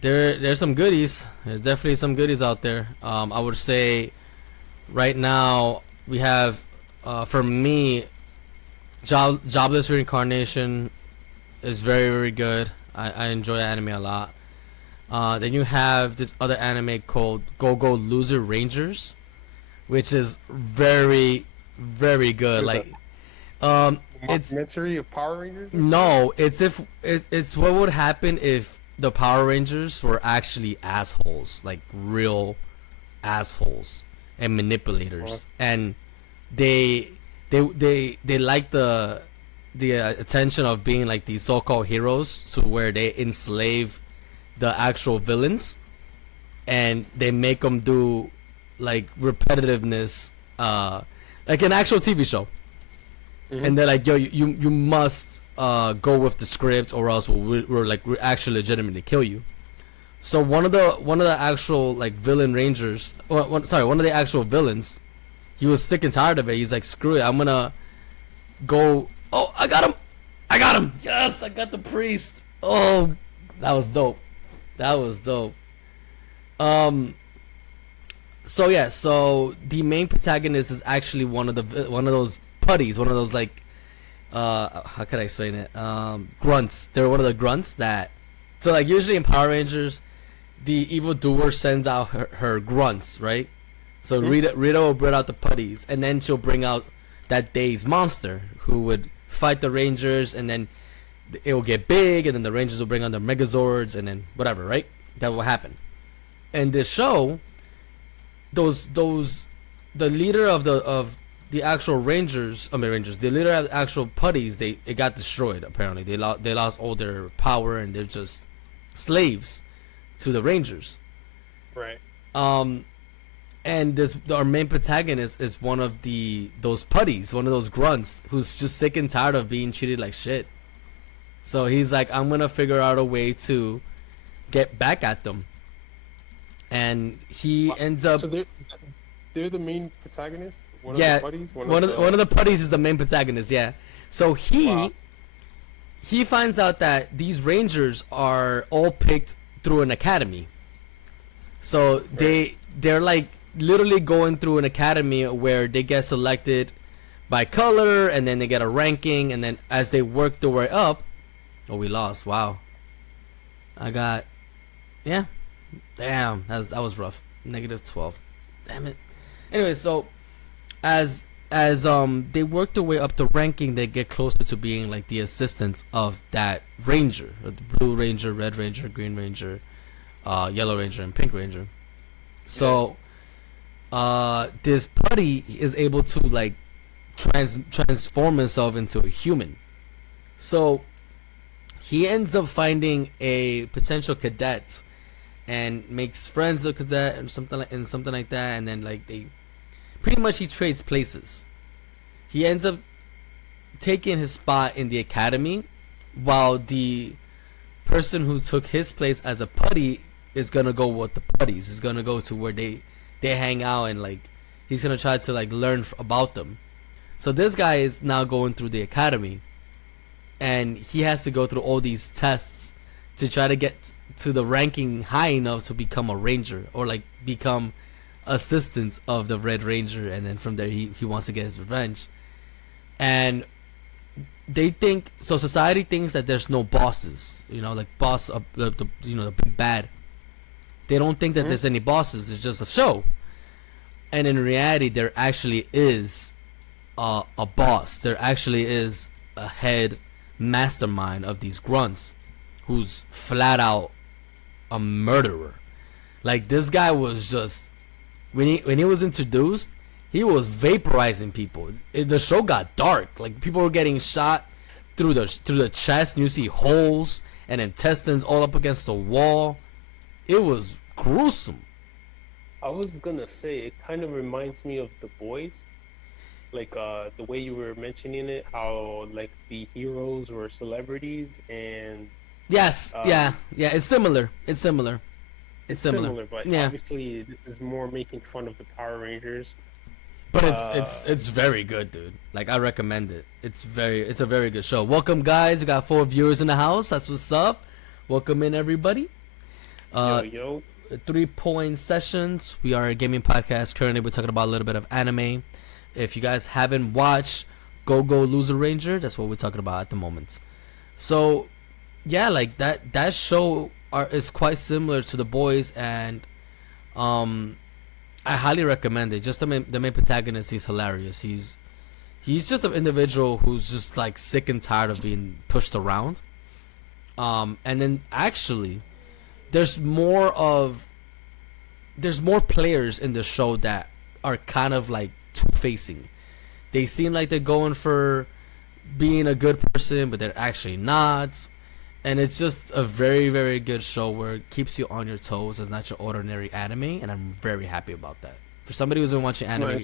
There's some goodies. There's definitely some goodies out there. I would say right now we have for me Jobless Reincarnation is very very good. I enjoy anime a lot. Then you have this other anime called Go Go Loser Rangers, which is very very good. What is Like it's documentary of Power Rangers? no, it's what would happen if the Power Rangers were actually assholes, like real assholes and manipulators, and they like the attention of being like these so-called heroes, to where they enslave the actual villains, and they make them do like repetitiveness, like an actual TV show. And they're like, yo, you must go with the script, or else we're actually legitimately kill you. So one of the actual like villain rangers, one of the actual villains, he was sick and tired of it. He's like, screw it, I'm gonna go. Oh, I got him! I got him! Yes, I got the priest. Oh, that was dope. That was dope. So the main protagonist is actually one of those putties, one of those like how can I explain it? Grunts. They're one of the grunts that, so like usually in Power Rangers, the evildoer sends out her grunts, right? So Rita will bring out the putties, and then she'll bring out that day's monster who would fight the Rangers, and then it will get big, and then the Rangers will bring on their Megazords, and then whatever, right? That will happen. And this show, the leader of the actual Rangers, the leader of the actual putties, it got destroyed. Apparently, they lost all their power, and they're just slaves to the Rangers. Right. And our main protagonist is one of those putties, one of those grunts who's just sick and tired of being treated like shit. So he's like, I'm gonna figure out a way to get back at them. And he ends up. So they're the main protagonist. One yeah, of the putties. One of the putties is the main protagonist. Yeah. So he finds out that these Rangers are all picked through an academy. So they're like literally going through an academy where they get selected by color, and then they get a ranking, and then as they work their way up. Oh, we lost. Wow. Damn, that was rough. -12. Damn it. Anyway, so as they work their way up the ranking, they get closer to being like the assistants of that ranger, the Blue Ranger, Red Ranger, Green Ranger, Yellow Ranger, and Pink Ranger. So this putty is able to like transform himself into a human. So he ends up finding a potential cadet and makes friends with the cadet and something like that, and then like they pretty much he trades places. He ends up taking his spot in the academy, while the person who took his place as a putty is gonna go with the putties. Is gonna go to where they hang out, and like he's gonna try to like learn about them. So this guy is now going through the academy, and he has to go through all these tests to try to get to the ranking high enough to become a ranger, or like become assistant of the Red Ranger, and then from there he wants to get his revenge. And they think so, society thinks that there's no bosses, like boss the big bad. They don't think that there's any bosses. It's just a show. And in reality, there actually is a boss. There actually is a head mastermind of these grunts who's flat out a murderer. Like, this guy was just, when he was introduced, he was vaporizing people. The show got dark. Like, people were getting shot through the chest, and you see holes and intestines all up against the wall. It was gruesome. I was gonna say, it kind of reminds me of The Boys. Like, the way you were mentioning it, how, like, the heroes were celebrities, and... Yes, yeah, it's similar. It's similar, but obviously this is more making fun of the Power Rangers. But it's very good, dude. Like, I recommend it. It's a very good show. Welcome, guys. We got 4 viewers in the house. That's what's up. Welcome in, everybody. Yo. 3 Point Sessions. We are a gaming podcast. Currently, we're talking about a little bit of anime. If you guys haven't watched Go Loser Ranger, that's what we're talking about at the moment. So, yeah, like that show is quite similar to The Boys, and I highly recommend it. Just the main protagonist, he's hilarious. He's just an individual who's just like sick and tired of being pushed around. And then actually, there's more players in the show that are kind of like two-facing. They seem like they're going for being a good person, but they're actually not. And it's just a very, very good show where it keeps you on your toes. It's not your ordinary anime, and I'm very happy about that. For somebody who's been watching anime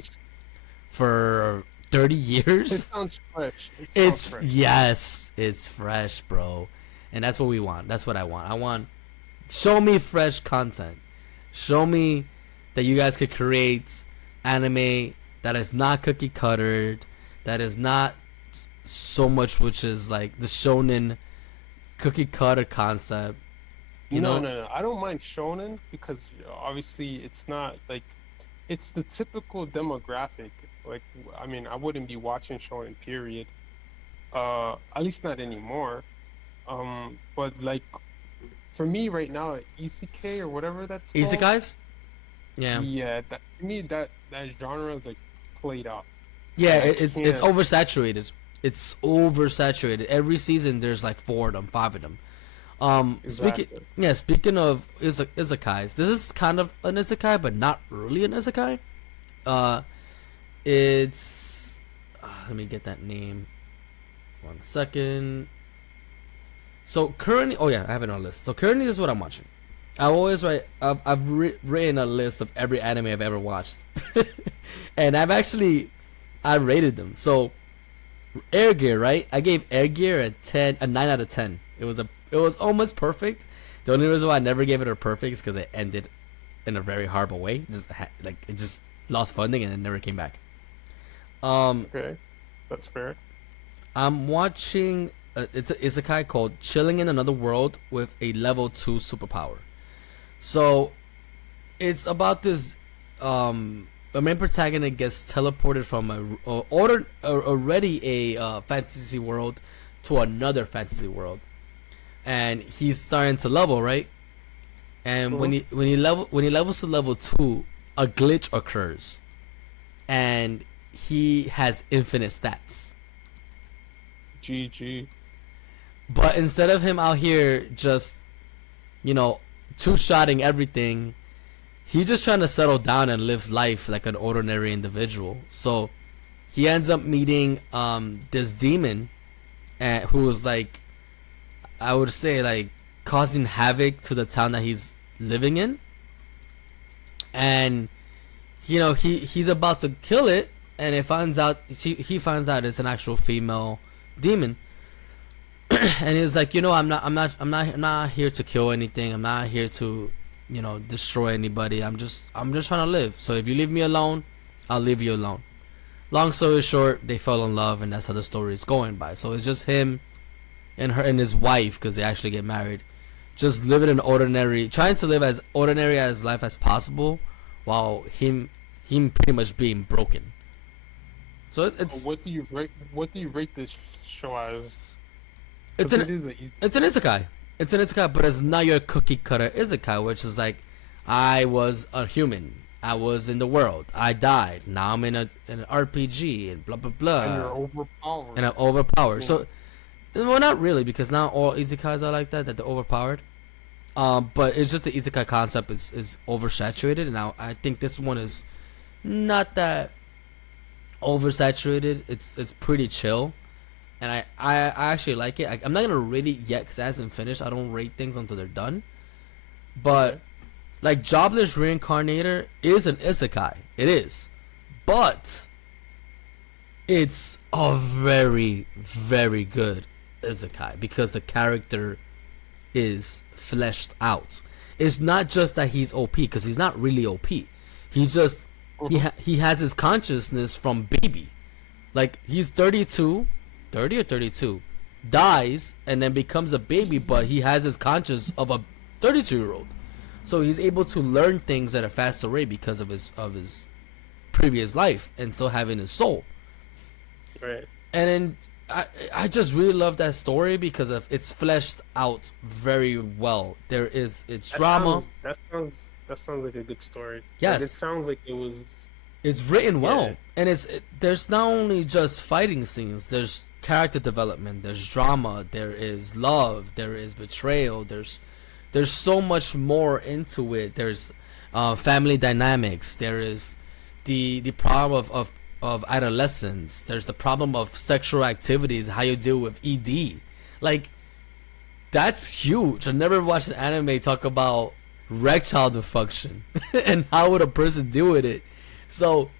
for 30 years, it sounds fresh. Yes, it's fresh, bro. And that's what we want. That's what I want. Show me fresh content. Show me that you guys could create anime that is not cookie cuttered, that is not so much which is like the shonen cookie cutter concept. No. I don't mind shonen, because obviously it's not like it's the typical demographic. Like, I mean, I wouldn't be watching shonen, period. At least not anymore. But like for me right now, isekai or whatever that's called, Isekais? Yeah. yeah, that to me that genre is like played out. Yeah, Like I it's can't oversaturated. It's oversaturated. Every season there's like four of them, five of them. Speaking exactly. yeah, speaking of isekais, this is kind of an isekai, but not really an isekai. Uh, it's let me get that name. 1 second. So currently, oh yeah, I have it on a list. So currently, this is what I'm watching. I always write. Written a list of every anime I've ever watched, and I rated them. So Air Gear, right? I gave Air Gear a 9 out of 10. It was almost perfect. The only reason why I never gave it a perfect is because it ended in a very horrible way. Like it just lost funding and it never came back. Um, Okay, that's fair. I'm watching. It's a isekai called "Chilling in Another World with a Level 2 Superpower." So it's about this. The main protagonist gets teleported from already a fantasy world to another fantasy world, and he's starting to level, right. And Hmm. when he levels to level 2, a glitch occurs, and he has infinite stats. GG. But instead of him out here just, you know, two-shotting everything, he's just trying to settle down and live life like an ordinary individual. So he ends up meeting this demon, who was like, I would say, like causing havoc to the town that he's living in, and he's about to kill it, and he finds out it's an actual female demon. And he's like, I'm not here to kill anything. I'm not here to, destroy anybody. I'm just trying to live. So if you leave me alone, I'll leave you alone. Long story short, they fell in love, and that's how the story is going by. So it's just him and her and his wife, because they actually get married, just trying to live as ordinary as life as possible, while him pretty much being broken. So it's What do you rate? What do you rate this show as? it's Because an it is an easy. it's an isekai. It's an isekai, but it's not your cookie cutter isekai, which is like, I was a human. I was in the world. I died. Now I'm in an RPG and blah blah And you're blah. overpowered. And I'm overpowered. Yeah. So, well, not really, because not all isekais are like that. That they're overpowered. But it's just the isekai concept is oversaturated, and I think this one is not that oversaturated. It's pretty chill, and I actually like it. I'm not gonna rate it yet because it hasn't finished. I don't rate things until they're done. But Okay. like Jobless Reincarnator is an isekai. It is, but it's a very very good isekai because the character is fleshed out. It's not just that he's OP, because he's not really OP. He's just he has his consciousness from baby. Like he's 32, 30 or 32, dies and then becomes a baby, but he has his conscience of a 32-year-old. So he's able to learn things at a faster rate because of his previous life and still having his soul. Right. And then I just really love that story because of it's fleshed out very well. It's That drama. sounds like a good story. Like, Yes. it sounds like it was. It's written well, Yeah. and there's not only just fighting scenes. There's character development. There's drama. There is love. There is betrayal. There's so much more into it. There's family dynamics. There is the problem of adolescence. There's the problem of sexual activities. How you deal with ED, like that's huge. I never watched an anime talk about erectile dysfunction and how would a person deal with it. So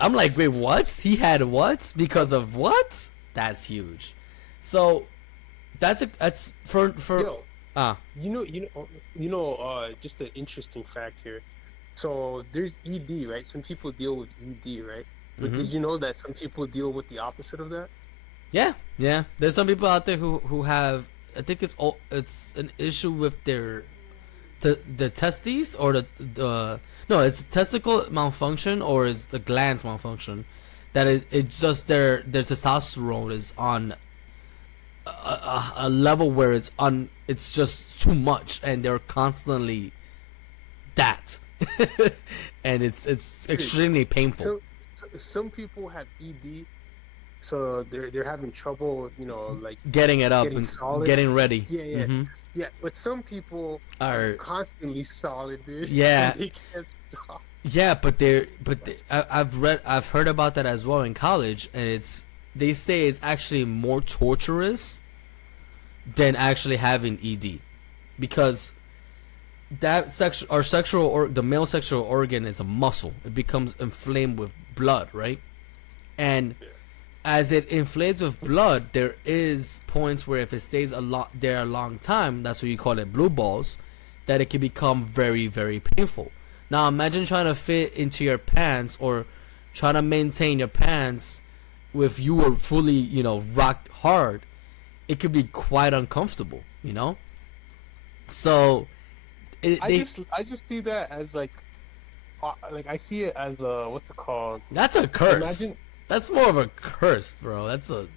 I'm like, wait, what? He had what? Because of what? That's huge. So that's for Yo, ah just an interesting fact here. So there's ED, right? Some people deal with ED, right? But mhm. did you know that some people deal with the opposite of that? Yeah. There's some people out there who have, I think it's an issue with their the testes or the no, it's testicle malfunction or is the glands malfunction. That it's just their testosterone is on a level where it's just too much and they're constantly that and it's extremely painful. Some people have ED, so they're having trouble, like Getting it up getting and solid. getting ready. Yeah. Mhm. Yeah, but some people Are constantly solid, dude. Yeah. They can't stop. Yeah, I've heard about that as well in college, and they say it's actually more torturous than actually having ED, because that the male sexual organ is a muscle. It becomes inflamed with blood, right? And as it inflates with blood, there is points where if it stays a long time, that's what you call it, blue balls, that it can become very, very painful. Now imagine trying to fit into your pants or trying to maintain your pants if you were fully, rocked hard. It could be quite uncomfortable, So I just see that as like I see it as what's it called? That's a curse. Imagine, that's more of a curse, bro. That sounds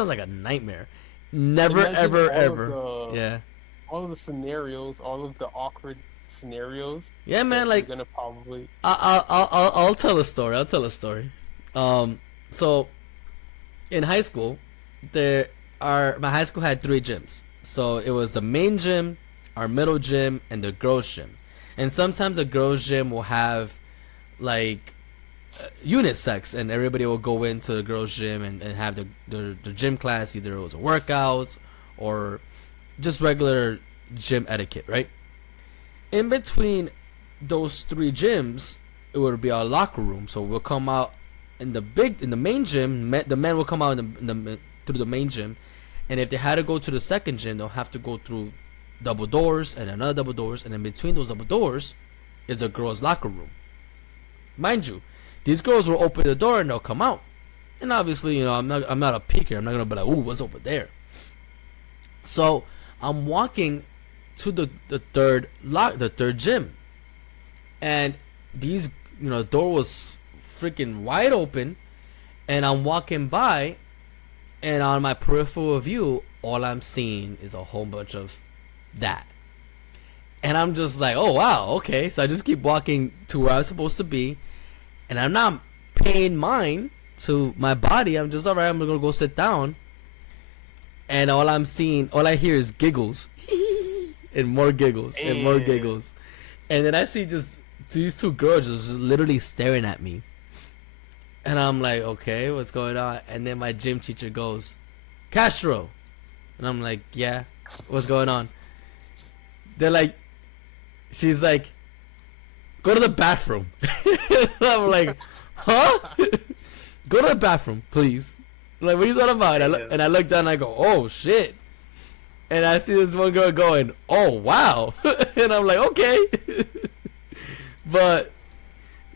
like a nightmare. Never, imagine ever. Yeah. All of the scenarios, all of the awkward scenarios. Yeah, man. You're Like, gonna probably. I'll tell a story. So in high school, my high school had 3 gyms. So it was the main gym, our middle gym, and the girls' gym. And sometimes the girls' gym will have like unisex, and everybody will go into the girls' gym and have the gym class. Either it was a workouts or just regular gym etiquette, right? In between those 3 gyms, it would be our locker room. So we'll come out in the main gym. The men will come out through the main gym, and if they had to go to the second gym, they'll have to go through double doors and another double doors, and in between those double doors is a girls' locker room. Mind you, these girls will open the door and they'll come out, and obviously, I'm not a peeker. I'm not gonna be like, ooh, what's over there? So I'm walking to the third gym, and these the door was freaking wide open, and I'm walking by, and on my peripheral view, all I'm seeing is a whole bunch of that, and I'm just like, oh wow, okay. So I just keep walking to where I'm supposed to be, and I'm not paying mind to my body. I'm just, all right, I'm gonna go sit down, and all I hear is giggles and more giggles and more giggles, and then I see just these 2 girls just literally staring at me, and I'm like, okay, what's going on? And then my gym teacher goes, Castro, and I'm like, yeah, what's going on? They're like, she's like, go to the bathroom. And I'm like, huh? Go to the bathroom, please. Like, what are you talking about? And I look down and I go, oh shit. And I see this one girl going, oh wow. And I'm like, okay. But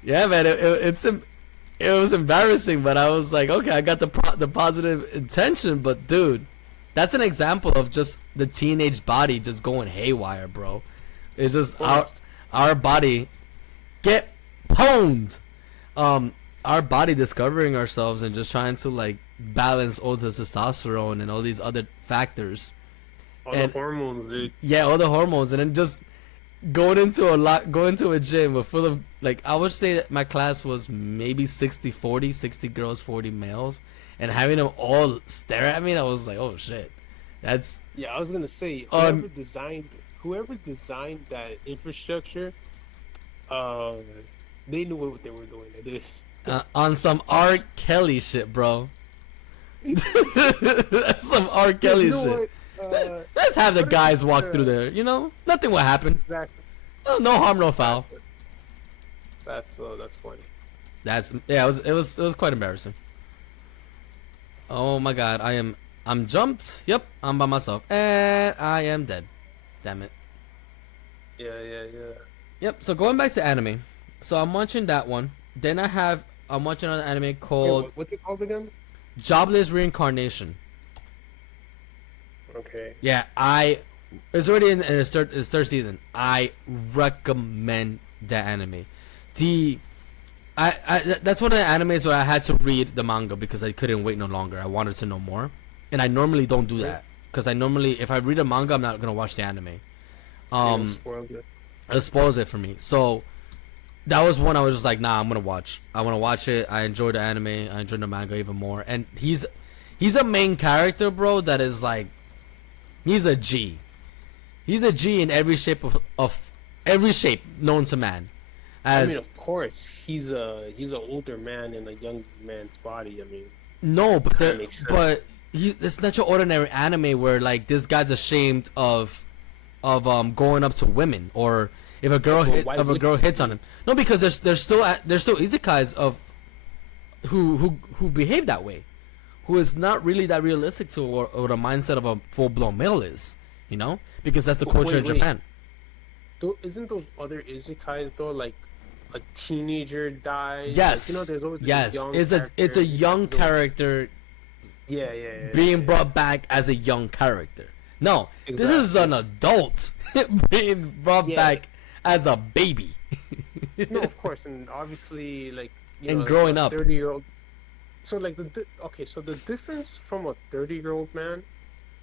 yeah, man, it was embarrassing, but I was like, okay, I got the positive intention, but dude, that's an example of just the teenage body just going haywire, bro. It's just our body get pwned. Our body discovering ourselves and just trying to like balance all the testosterone and all these other factors. All the hormones, dude. Yeah, all the hormones, and then just going into a gym with full of, like, I would say that my class was maybe 60-40, 60 girls, 40 males, and having them all stare at me, I was like, oh shit, that's. Yeah, I was gonna say whoever designed that infrastructure, they knew what they were doing. It is on some R. Kelly shit, bro. That's some R. Kelly shit. Let's have the guys walk through there. Nothing will happen. Exactly. No harm, no foul. That's funny. It was quite embarrassing. Oh my god, I'm jumped. Yep, I'm by myself, and I am dead. Damn it. Yeah. Yep. So going back to anime, so I'm watching that one. Then I'm watching another anime called. Wait, what's it called again? Jobless Reincarnation. Okay. Yeah, I It's already in its third season. I recommend that anime. That's one of the animes where I had to read the manga because I couldn't wait no longer. I wanted to know more, and I normally don't do that because I normally, if I read a manga, I'm not gonna watch the anime. It spoils it for me. So that was one I was just like, nah, I'm gonna watch. I want to watch it. I enjoyed the anime. I enjoyed the manga even more. And he's a main character, bro. That is like, he's a G. He's a G in every shape of every shape known to man. I mean, of course, he's an older man in a young man's body. I mean, no, but it's not your ordinary anime where like this guy's ashamed of going up to women, or if a girl hits on him. No, because there's still isekais of who behave that way, who is not really that realistic to or the mindset of a full blown male is, you know, because that's the culture in Japan. Isn't those other isekais though like a teenager dies? Yes, like, you know, there's always it's a young character. Yeah. Being brought back as a young character. No, exactly. This is an adult being brought back as a baby. No, of course, and obviously, like, you and know, growing like up. 30-year-old. So, like, so the difference from a 30-year-old man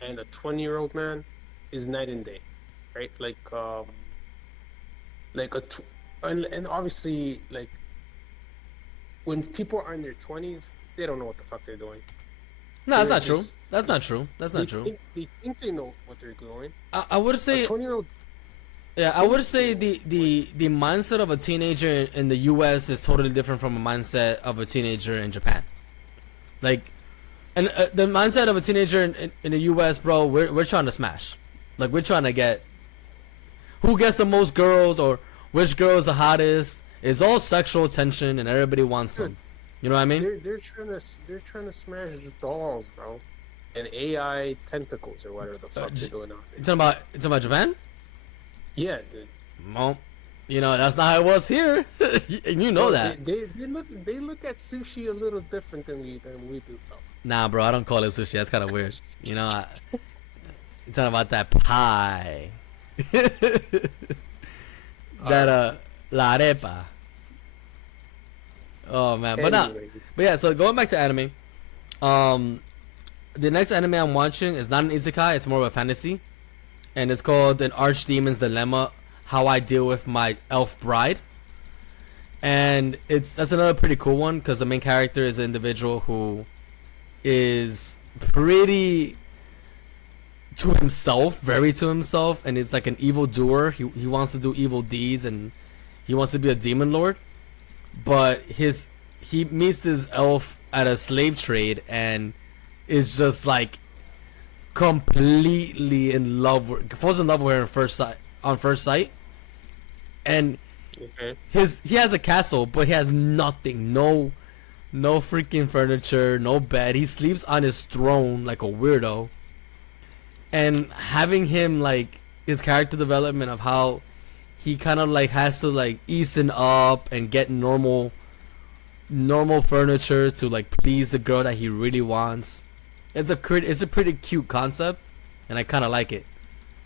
and a 20-year-old man is night and day, right? And obviously, like, when people are in their 20s, they don't know what the fuck they're doing. No, that's not true. That's not true. That's not true. They think they know what they're doing. I would say. 20-year-old. Yeah, I would say the mindset of a teenager in the U.S. is totally different from a mindset of a teenager in Japan. Like, and the mindset of a teenager in the U.S., bro, we're trying to smash. Like, we're trying to get who gets the most girls or which girl is the hottest. It's all sexual tension and everybody wants them. You know what I mean? They're trying to smash dolls, bro, and AI tentacles or whatever the fuck they're doing out there. You talking about Japan? Yeah, dude. Well, you know that's not how it was here. You know that. They look at sushi a little different than we do, bro. Nah, bro, I don't call it sushi. That's kind of weird. You know, you're talking about that pie. That la arepa. Oh man, but yeah. So going back to anime, the next anime I'm watching is not an isekai. It's more of a fantasy, and it's called An Archdemon's Dilemma: How I Deal with My Elf Bride. And that's another pretty cool one because the main character is an individual who is pretty to himself, very to himself, and is like an evil doer. He wants to do evil deeds and he wants to be a demon lord. But he meets this elf at a slave trade and is just like completely in love with, falls in love with her on first sight. And he has a castle, but he has nothing, no freaking furniture, no bed. He sleeps on his throne like a weirdo. And having him like his character development of how he kind of like has to like easen up and get normal furniture to like please the girl that he really wants. It's a pretty cute concept, and I kind of like it.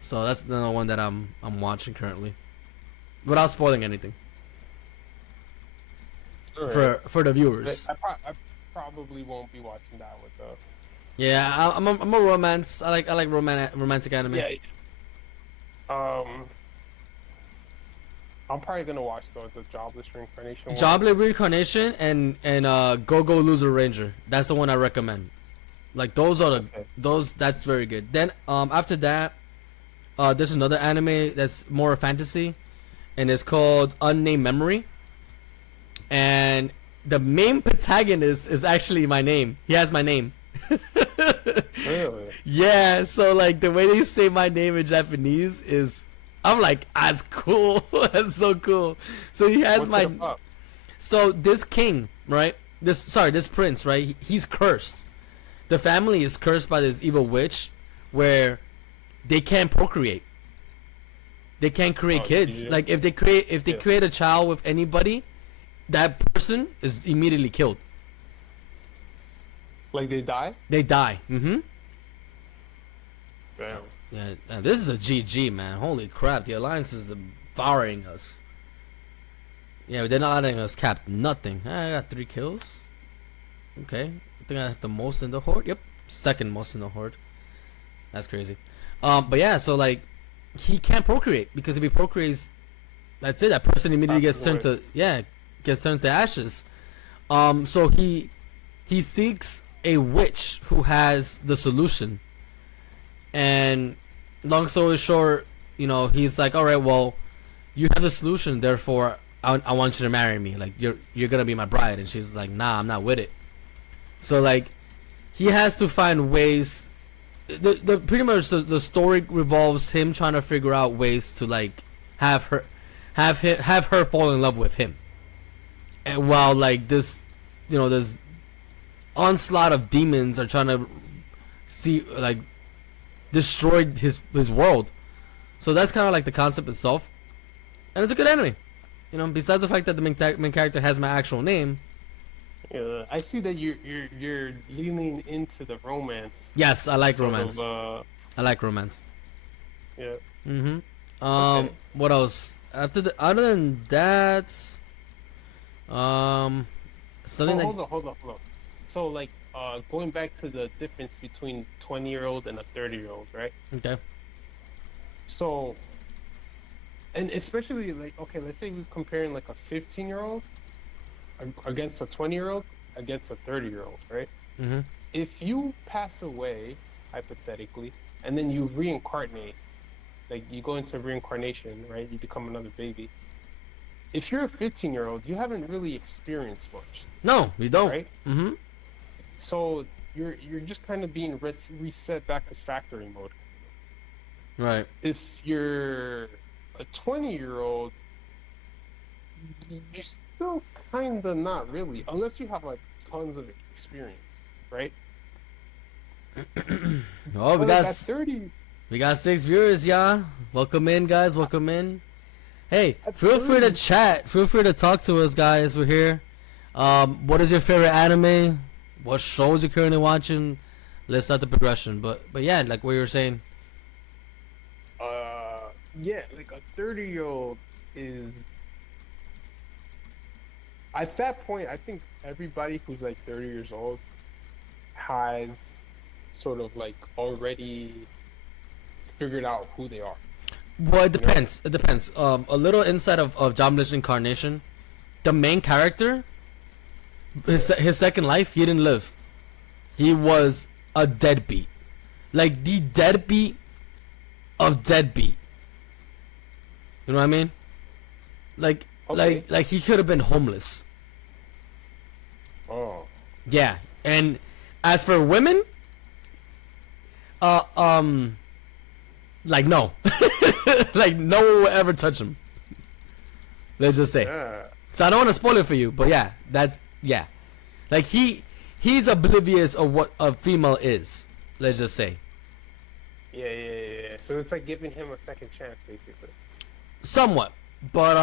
So that's the one that I'm watching currently, without spoiling anything. Right. For the viewers. I probably won't be watching that with the. Yeah, I'm a romance. I like romantic anime. Yeah. I'm probably gonna watch the Jobless Reincarnation. Jobless Reincarnation and Go Go Loser Ranger. That's the one I recommend. Like those are that's very good. Then after that, there's another anime that's more fantasy, and it's called Unnamed Memory. And the main protagonist is actually my name. He has my name. Really? Yeah. So like the way they say my name in Japanese is. I'm like, that's cool. That's so cool. So he has So this king, right? This prince, right? He's cursed. The family is cursed by this evil witch, where they can't procreate. They can't create kids. Yeah. Like if they create a child with anybody, that person is immediately killed. Like they die? They die. Mm-hmm. Damn. Yeah, this is a GG, man. Holy crap, the Alliance is devouring us. Yeah, they're not letting us cap nothing. I got 3 kills. Okay, I think I have the most in the horde. Yep, second most in the horde. That's crazy. But yeah, so like, he can't procreate because if he procreates, that's it. That person immediately gets turned to ashes. So he seeks a witch who has the solution. And long story short, you know, he's like, all right, well, you have the solution, therefore I want you to marry me. Like, you're gonna be my bride. And she's like, nah, I'm not with it. So like, he has to find ways. The pretty much the story revolves him trying to figure out ways to like have her fall in love with him. And while like this, you know, this onslaught of demons are trying to destroy his world. So that's kind of like the concept itself, and it's a good anime. You know, besides the fact that the main character has my actual name. Yeah, I see that you're leaning into the romance. Yes, I like romance. I like romance. Yeah. Okay. What else? Other than that, something. Hold on. So like, going back to the difference between 20-year-old and a 30-year-old, right? Okay. So, and especially like, okay, let's say we're comparing like a 15-year-old against a 20-year-old against a 30-year-old, right? If you pass away, hypothetically, and then you reincarnate, like you go into reincarnation, right? You become another baby. If you're a 15-year-old, you haven't really experienced much. No, you don't. Right? So you're just kind of being reset back to factory mode. Right. If you're a 20-year-old, you're still kind of not really, unless you have like tons of experience, right? Oh, we got got 30. We got 6 viewers, y'all. Welcome in, guys. Welcome in. Hey, feel free to chat. Feel free to talk to us, guys. We're here. What is your favorite anime? What shows you're currently watching? Let's start the progression. But yeah, like what you were saying. Yeah, like a 30-year-old is. At that point, I think everybody who's like 30 years old has sort of like already figured out who they are. Well, it depends. It depends. A little inside of Jobless Incarnation, the main character, his second life, he didn't live. He was a deadbeat, like the deadbeat of deadbeat. You know what I mean? Like, Okay. like he could have been homeless. Oh. Yeah, and as for women, like no, like no one will ever touch him. Let's just say. Yeah. So I don't want to spoil it for you, but yeah, like he's oblivious of what a female is. Let's just say. Yeah. So it's like giving him a second chance, basically. Somewhat, but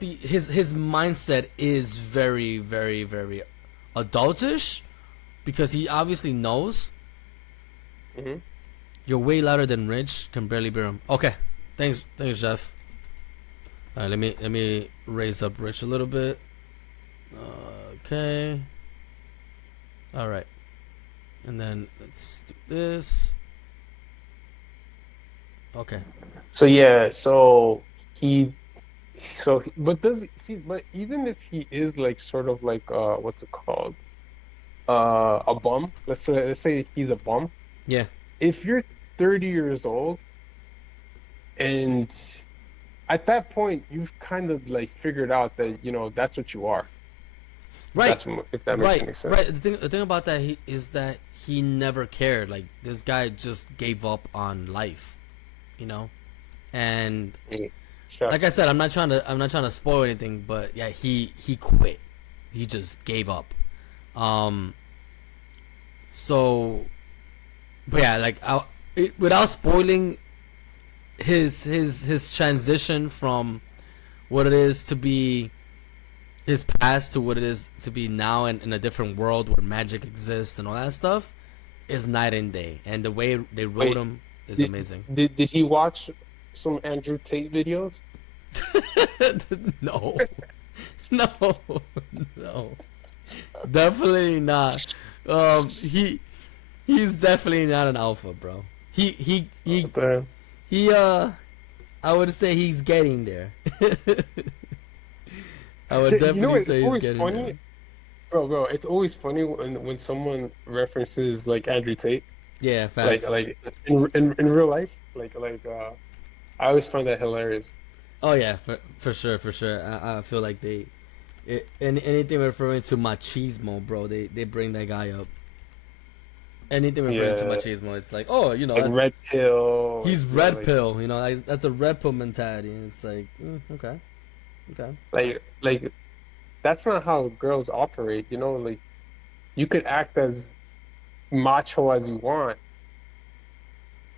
his mindset is very, very, very adultish, because he obviously knows. You're way louder than Rich. Can barely bear him. Okay, thanks, Jeff. All right, let me raise up Rich a little bit. Okay. All right, and then let's do this. Okay. So yeah, but even if he is like sort of like what's it called? A bum. Let's say he's a bum. Yeah. If you're 30 years old, and at that point you've kind of like figured out that that's what you are. Right. If that makes any sense. Right. The thing about that is that he never cared. Like, this guy just gave up on life, and like I said, I'm not trying to spoil anything, but yeah, he quit. He just gave up. So, but yeah, like without spoiling his transition from what it is to be his past to what it is to be now in a different world where magic exists and all that stuff is night and day. And the way they wrote him. is Did amazing. did he watch some Andrew Tate videos? No, no, no, definitely not. He's definitely not an alpha, bro. He he he The, he. I would say he's getting there. I would you know, definitely it's say he's always getting there. funny, bro. It's always funny when someone references like Andrew Tate, Yeah, facts. like in real life, I always find that hilarious. Oh yeah, for sure, for sure. I feel like anything referring to machismo, bro. They bring that guy up. Anything referring to Yeah, machismo, it's like, oh, like that's red pill, he's yeah, red pill. That's a red pill mentality. And it's like, okay, okay. like that's not how girls operate. You know, like you could act as macho as you want.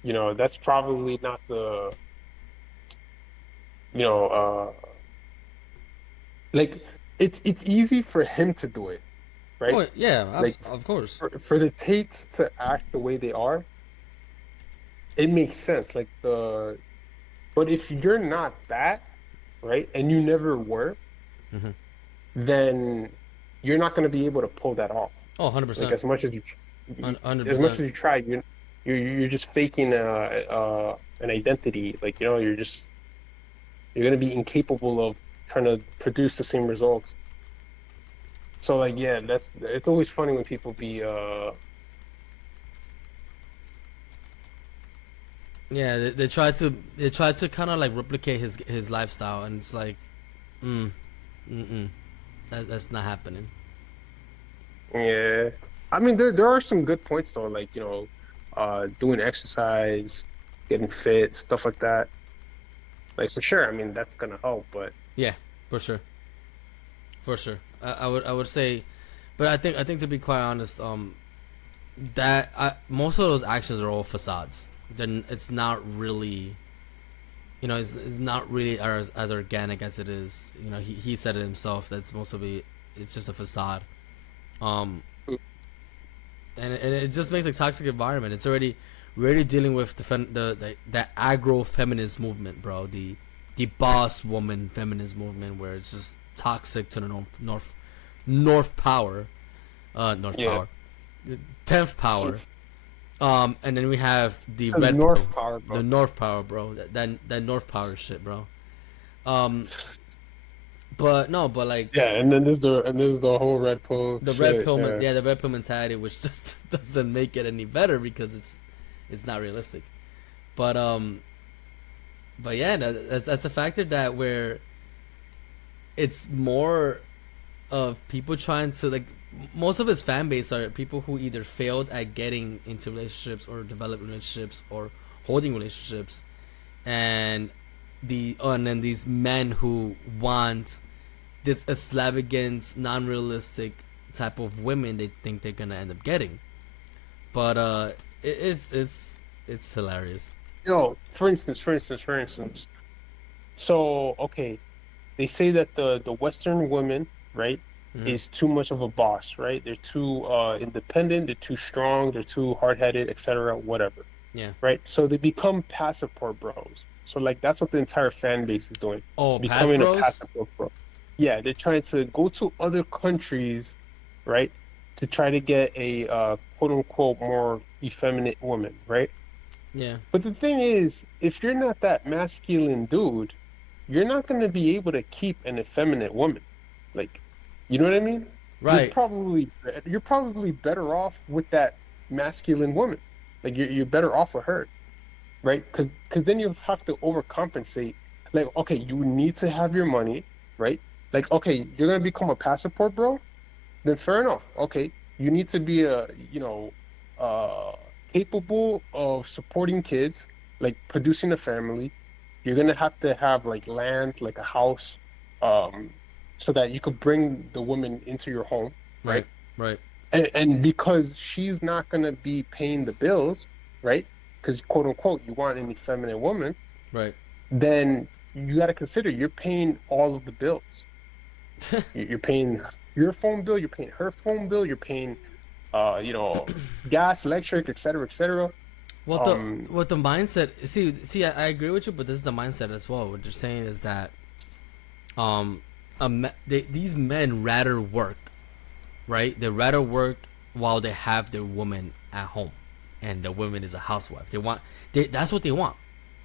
You know, that's probably not the you know like it's easy for him to do it, right? Oh yeah, Like of course. for the Tates to act the way they are, it makes sense. But if you're not that, right, and you never were, Mm-hmm. then you're not going to be able to pull that off. Oh, Like 100%, hundred as much percent. as you try, you're just faking an identity. Like, you know, you're going to be incapable of trying to produce the same results. So like, yeah, that's it's always funny when people be Yeah, they try to kind of like replicate his lifestyle, and it's like, mm, mm, that's not happening. yeah. I mean, there are some good points though, like, you know, doing exercise, getting fit, stuff like that. Like for sure, I mean, that's gonna help, but Yeah, for sure, for sure. I would say, but I think to be quite honest, most of those actions are all facades. Then it's not really, it's not really as organic as it is. He said it himself. That's most of it. It's just a facade. Um, and it just makes a toxic environment. We're already dealing with the agro feminist movement, bro. The boss woman feminist movement, where it's just toxic to the north power, north yeah, power, the 10th power. And then we have the because red North pill, Power, the bro. north power, bro. That north power shit, bro. Um, but no, but like Yeah, and there's the whole Red Pill the red shit. pill, Yeah, yeah, the red pill mentality, which just doesn't make it any better because it's not realistic. But but yeah, no, that's a factor that where it's more of people trying to like most of his fan base are people who either failed at getting into relationships or develop relationships or holding relationships, and and then these men who want this extravagant, non-realistic type of women they think they're gonna end up getting. But it's hilarious. yo, for instance. So okay, they say that the Western woman, right, Mm-hmm. is too much of a boss, right? They're too independent, they're too strong, they're too hard-headed, etc., whatever, Yeah. right? So they become passport bros. So like that's what the entire fan base is doing, Oh, pass becoming a bros. passport bro. Yeah, they're trying to go to other countries, right, to try to get a quote unquote more effeminate woman, right? Yeah. But the thing is, if you're not that masculine dude, you're not going to be able to keep an effeminate woman. Like, you know what I mean? Right. You're probably better off with that masculine woman. Like you're better off with her, right? Because then you have to overcompensate. Like, okay, you need to have your money, right? Like, okay, you're gonna become a passport bro, then fair enough. Okay, you need to be uh, capable of supporting kids, like producing a family. You're gonna have to have like land, like a house, um, so that you could bring the woman into your home, right? Right. Right. And because she's not gonna be paying the bills, right? Because quote unquote, you want an effeminate woman, Right. then you got to consider you're paying all of the bills. You're paying your phone bill, you're paying her phone bill, you're paying, you know, gas, electric, et cetera, et cetera. Um, what the mindset. See, I agree with you, but this is the mindset as well. What they're saying is that um, these men rather work, right? They rather work while they have their woman at home, and the woman is a housewife. That's what they want.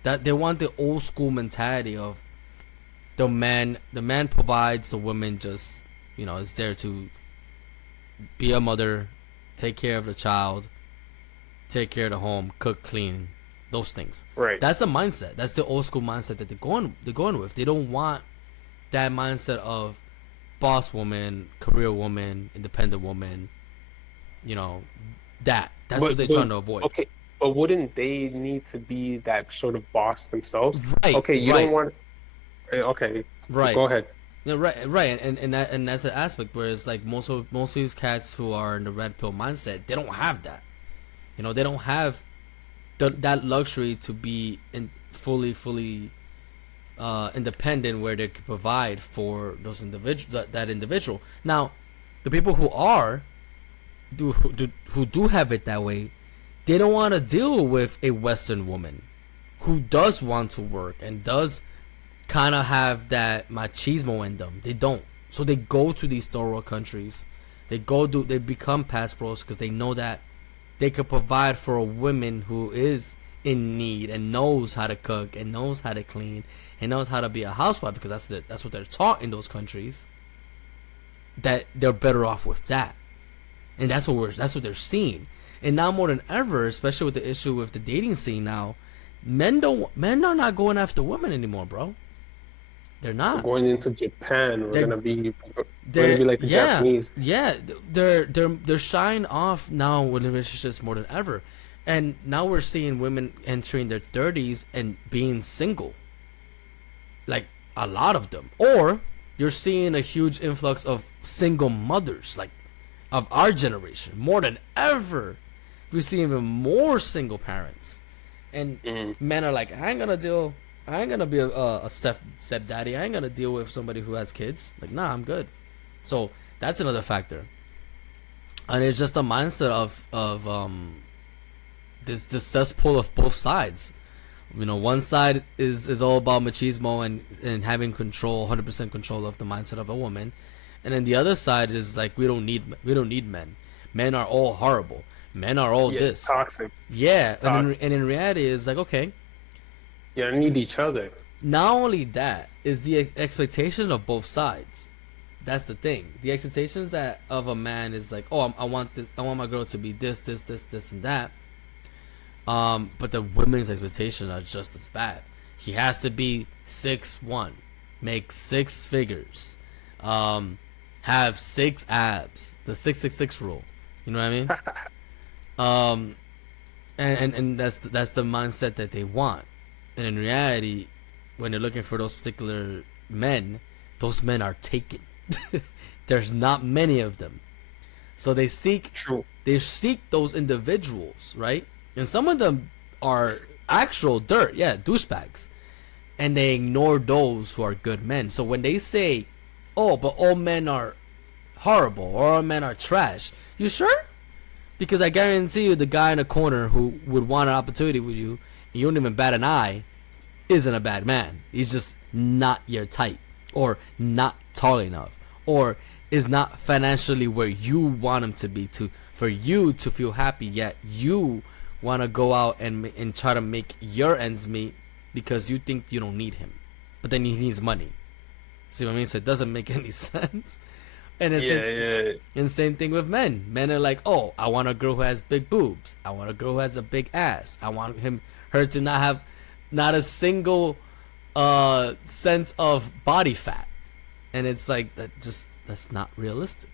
That they want the old school mentality of the man provides, the woman just is there to be a mother, take care of the child, take care of the home, cook, clean, those things. right. That's the mindset. That's the old school mindset that they're going with. They don't want that mindset of boss woman, career woman, independent woman. You know, that's what they're trying to avoid. Okay, but wouldn't they need to be that sort of boss themselves? Right. Okay, you Right. don't want. Okay, Right. go ahead. Yeah, right, and that's the aspect where it's like most of these cats who are in the red pill mindset, they don't have that. They don't have that luxury to be fully independent, where they could provide for those that individual. Now, the people who do have it that way, they don't want to deal with a Western woman who does want to work and does kind of have that machismo in them. They don't. So they go to these third world countries. They become passports because they know that they could provide for a woman who is in need and knows how to cook and knows how to clean and knows how to be a housewife, because that's what they're taught in those countries. That they're better off with that, and that's what they're seeing. And now more than ever, especially with the issue with the dating scene now, men are not going after women anymore, bro. They're not. Going into Japan, we're They're- gonna be like the Japanese. Yeah, they're shying off now with relationships more than ever, and now we're seeing women entering their 30s and being single, like a lot of them. Or you're seeing a huge influx of single mothers, like of our generation, more than ever. We see even more single parents, and men are like, I ain't gonna be a stepdaddy. I ain't gonna deal with somebody who has kids. Like, nah, I'm good. So that's another factor, and it's just a mindset of this cesspool of both sides. One side is all about machismo and having control, 100% control of the mindset of a woman, and then the other side is like, we don't need men. Men are all horrible. Men are all this toxic. Yeah, It's and toxic. in reality, it's like, okay. You need each other. Not only that is the expectation of both sides. That's the thing. The expectations that of a man is like, oh, I want this. I want my girl to be this, and that. But the women's expectations are just as bad. He has to be 6'1", make 6 figures, have 6 abs, the 666 rule. You know what I mean? And that's the mindset that they want. And in reality, when they're looking for those particular men, those men are taken. There's not many of them. So they seek those individuals, right? And some of them are actual dirt, douchebags. And they ignore those who are good men. So when they say, oh, but all men are horrible or all men are trash, you sure? Because I guarantee you the guy in the corner who would want an opportunity with you, and you don't even bat an eye, isn't a bad man. He's just not your type, or not tall enough, or is not financially where you want him to be for you to feel happy, yet you want to go out and try to make your ends meet because you think you don't need him, but then he needs money. See what I mean? So it doesn't make any sense. And it's same thing with men. Men are like, oh, I want a girl who has big boobs. I want a girl who has a big ass. I want her to not have not a single sense of body fat. And it's like, that's not realistic.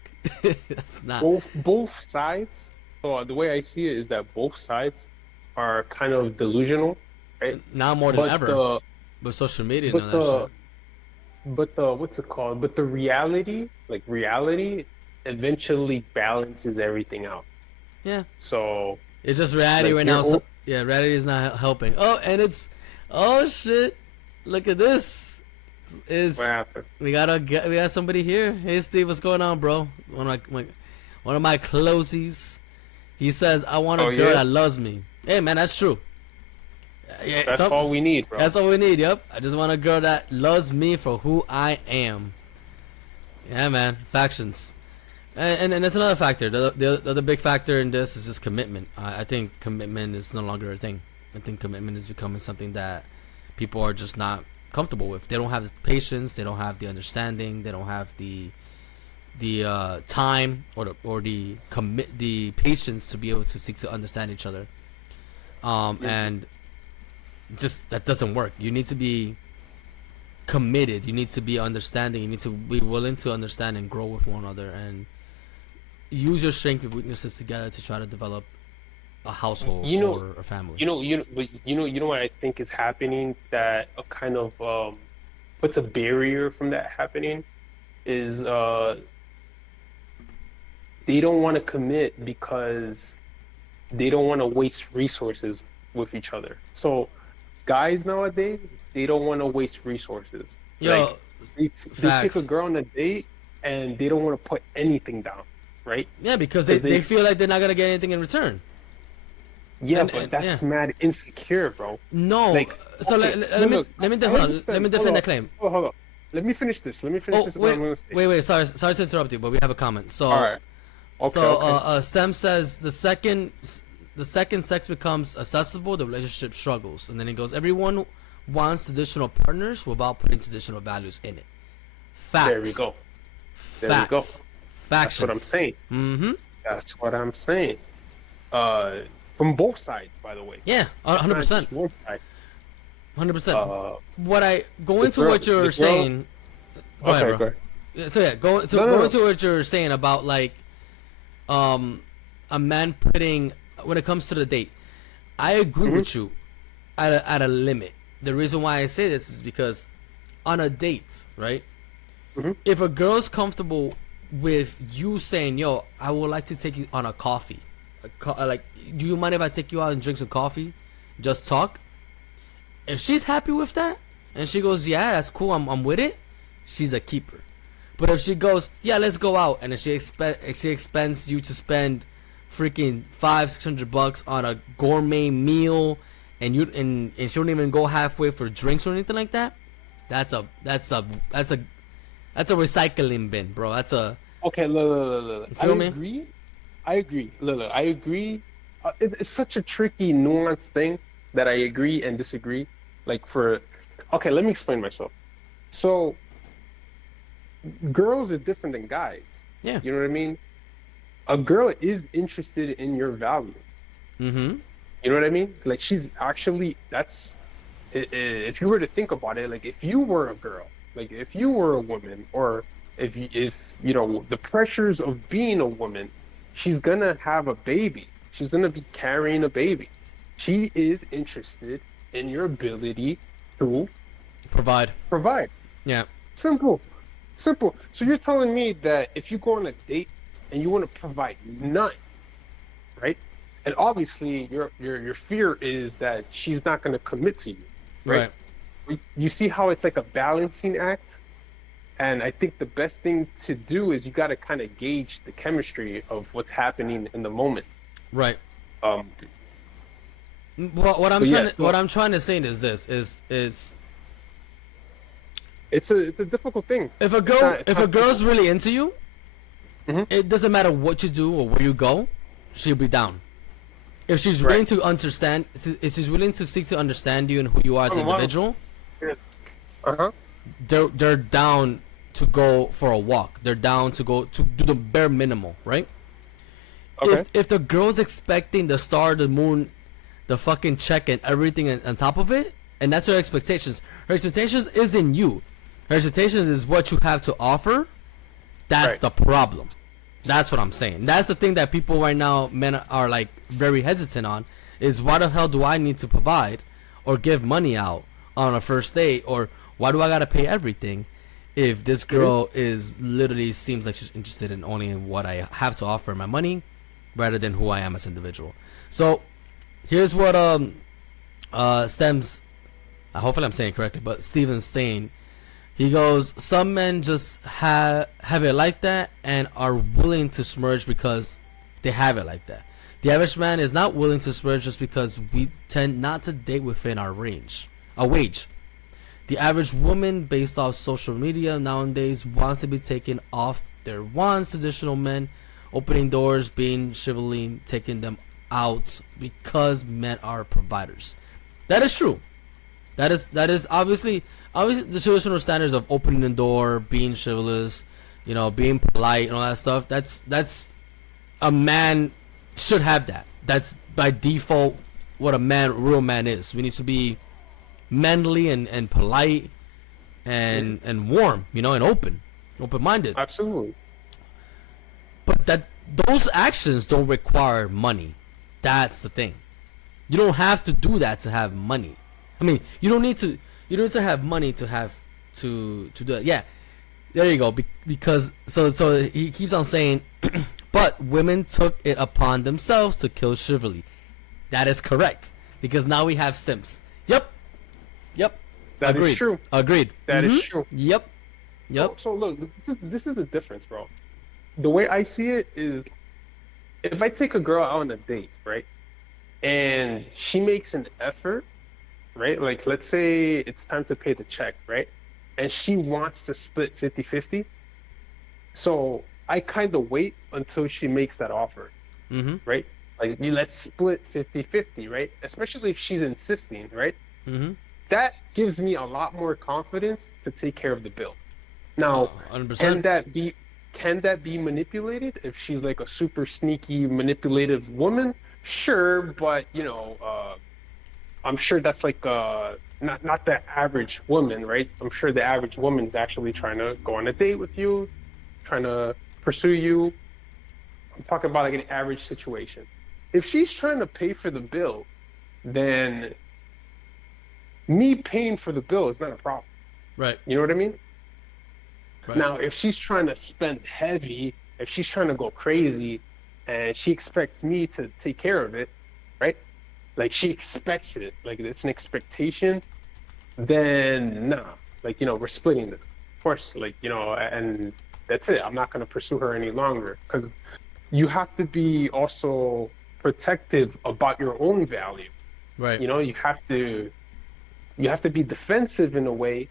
That's not. Both sides. So the way I see it is that both sides are kind of delusional, right? Now more than ever. With social media and all that shit. But the what's it called? But the reality eventually balances everything out. Yeah. So it's just reality right now. Reality is not helping. Oh, and oh shit! Look at this. What happened? We got somebody here. Hey Steve, what's going on, bro? One of my closies. He says, I want a girl that loves me. Hey man, that's true. Yeah, That's all we need, bro. That's all we need. Yep. I just want a girl that loves me for who I am. Yeah, man. Factions. And that's another factor. The other big factor in this is just commitment. I think commitment is no longer a thing. I think commitment is becoming something that people are just not comfortable with. They don't have the patience. They don't have the understanding. They don't have the time or the patience to be able to seek to understand each other. And just that doesn't work. You need to be committed. You need to be understanding. You need to be willing to understand and grow with one another and use your strengths and weaknesses together to try to develop a household or a family. You know what I think is happening that kind of puts a barrier from that happening is they don't want to commit because they don't want to waste resources with each other. So guys nowadays, they don't want to waste resources. Yo, Like they take a girl on a date and they don't want to put anything down, right? Yeah, because they feel like they're not gonna get anything in return. Yeah, but that's mad insecure, bro. No, Like, so okay, let me defend that claim. Hold on. Let me finish this. Let me finish this. Wait. Sorry to interrupt you, but we have a comment. So, all right. Okay, okay. Stem says the second sex becomes accessible, the relationship struggles, and then he goes, everyone wants traditional partners without putting traditional values in it. Facts. There we go. There Facts. we go. Facts. That's what I'm saying. Mm-hmm. That's what I'm saying. From both sides, by the way. Yeah, 100%. 100%. What I go into what you're saying. Go ahead, bro. So yeah, go into what you're saying about like, a man putting when it comes to the date. I agree with you, at a limit. The reason why I say this is because, on a date, right? If a girl's comfortable with you saying, "Yo, I would like to take you on a coffee," like, do you mind if I take you out and drink some coffee, just talk? If she's happy with that and she goes, "Yeah, that's cool, I'm with it," she's a keeper. But if she goes, "Yeah, let's go out," and if she expects you to spend freaking $500-600 on a gourmet meal, and she don't even go halfway for drinks or anything like that, that's a recycling bin, bro. That's a okay. Look. I agree. Look, I agree. It's such a tricky, nuanced thing that I agree and disagree. Like okay, let me explain myself. So, girls are different than guys. Yeah. You know what I mean? A girl is interested in your value. Mm-hmm. You know what I mean? Like, she's actually, if you were to think about it, like, if you were a girl, like, if you were a woman, or if you know, the pressures of being a woman, she's gonna have a baby. She's gonna be carrying a baby. She is interested in your ability to Provide. Yeah. Simple. So you're telling me that if you go on a date and you want to provide none, right? And obviously your fear is that she's not going to commit to you, right? You see how it's like a balancing act? And I think the best thing to do is you got to kind of gauge the chemistry of what's happening in the moment. Right. What I'm trying to say is this is it's a difficult thing. If a girl's really into you, it doesn't matter what you do or where you go, she'll be down. If she's willing to understand, if she's willing to seek to understand you and who you are as an individual, they're down to go for a walk. They're down to go to do the bare minimal, right? Okay. If the girl's expecting the star, the moon, the fucking check and everything on top of it, and that's her expectations. Her expectations isn't you. Her expectations is what you have to offer. That's the problem. That's what I'm saying. That's the thing that people right now, men are like very hesitant on, is why the hell do I need to provide or give money out on a first date, or why do I gotta pay everything if this girl is literally seems like she's interested in only in what I have to offer, my money, rather than who I am as an individual. So here's what Stems, hopefully I'm saying it correctly, but Steven's saying. He goes, some men just have it like that and are willing to smurge because they have it like that. The average man is not willing to splurge just because we tend not to date within our wage. The average woman, based off social media nowadays, wants to be taken off their wands. Traditional men opening doors, being chivalry, taking them out because men are providers. That is true. That is obviously the traditional standards of opening the door, being chivalrous, being polite and all that stuff. That's a man should have that. That's by default what a real man is. We need to be manly and polite and warm, and open-minded. Absolutely. But those actions don't require money. That's the thing. You don't have to do that to have money. I mean, you don't need to have money to do that. Yeah, there you go. Because so he keeps on saying, but women took it upon themselves to kill chivalry. That is correct. Because now we have simps. Yep. That Agreed. is true. Agreed. That is true. Yep. So look, this is the difference, bro. The way I see it is, if I take a girl out on a date, right, and she makes an effort, right, like let's say it's time to pay the check, right, and she wants to split 50-50, so I kind of wait until she makes that offer, right? Like, let's split 50-50, right? Especially if she's insisting, right? That gives me a lot more confidence to take care of the bill. Now, 100%. Can that be manipulated? If she's like a super sneaky, manipulative woman, sure, but I'm sure that's like not the average woman, right? I'm sure the average woman's actually trying to go on a date with you, trying to pursue you. I'm talking about like an average situation. If she's trying to pay for the bill, then me paying for the bill is not a problem. Right. You know what I mean? Right. Now, if she's trying to spend heavy, if she's trying to go crazy, and she expects me to take care of it, right? Like, she expects it, like it's an expectation, then nah. Like, we're splitting this. Of course, like, and that's it. I'm not going to pursue her any longer, because you have to be also protective about your own value. Right. You have to be defensive in a way,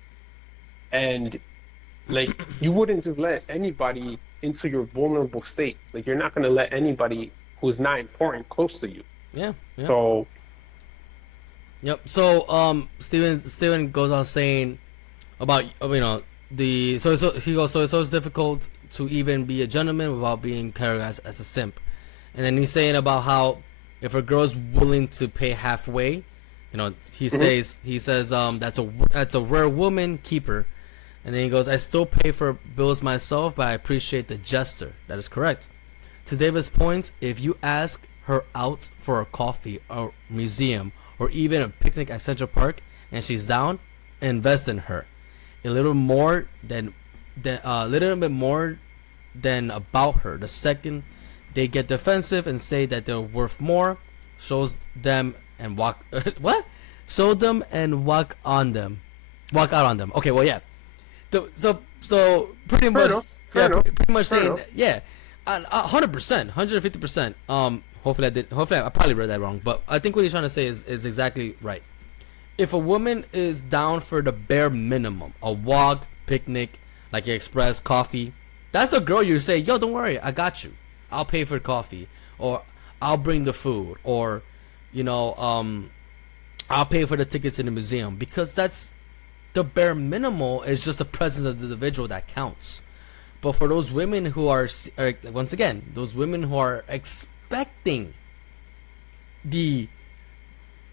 and like, you wouldn't just let anybody into your vulnerable state. Like, you're not going to let anybody who's not important close to you. Yeah. So. Yep. So Steven goes on saying about he goes, so it's difficult to even be a gentleman without being categorized as a simp. And then he's saying about how if a girl's willing to pay halfway, he says that's a rare woman keeper. And then he goes, I still pay for bills myself, but I appreciate the gesture. That is correct. To David's point, if you ask her out for a coffee or museum or even a picnic at Central Park and she's down, invest in her. A little bit more than about her. The second they get defensive and say that they're worth more, show them and walk out on them. Okay, well, yeah. So pretty much, pretty much saying, yeah, 100%, 150%. Hopefully I probably read that wrong, but I think what he's trying to say is exactly right. If a woman is down for the bare minimum, a walk, picnic, like you express, coffee, that's a girl you say, yo, don't worry, I got you. I'll pay for coffee, or I'll bring the food, or I'll pay for the tickets in the museum, because that's the bare minimal. Is just the presence of the individual that counts. But for those women who are once again, those women who are expecting the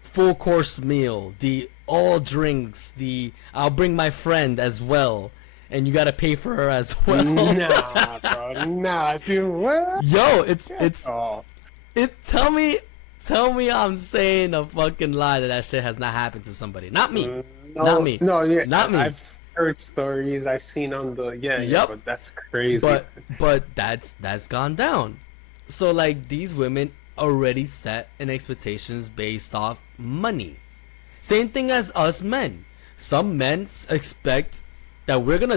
full course meal, the all drinks, the I'll bring my friend as well, and you gotta pay for her as well. Nah, bro. Nah, dude. What? Yo, tell me I'm saying a fucking lie that shit has not happened to somebody. Not me. Not me. No, yeah, not me. I've heard stories. I've seen on the Yep. but that's crazy. But that's gone down. So like these women already set an expectations based off money. Same thing as us men. Some men expect that we're gonna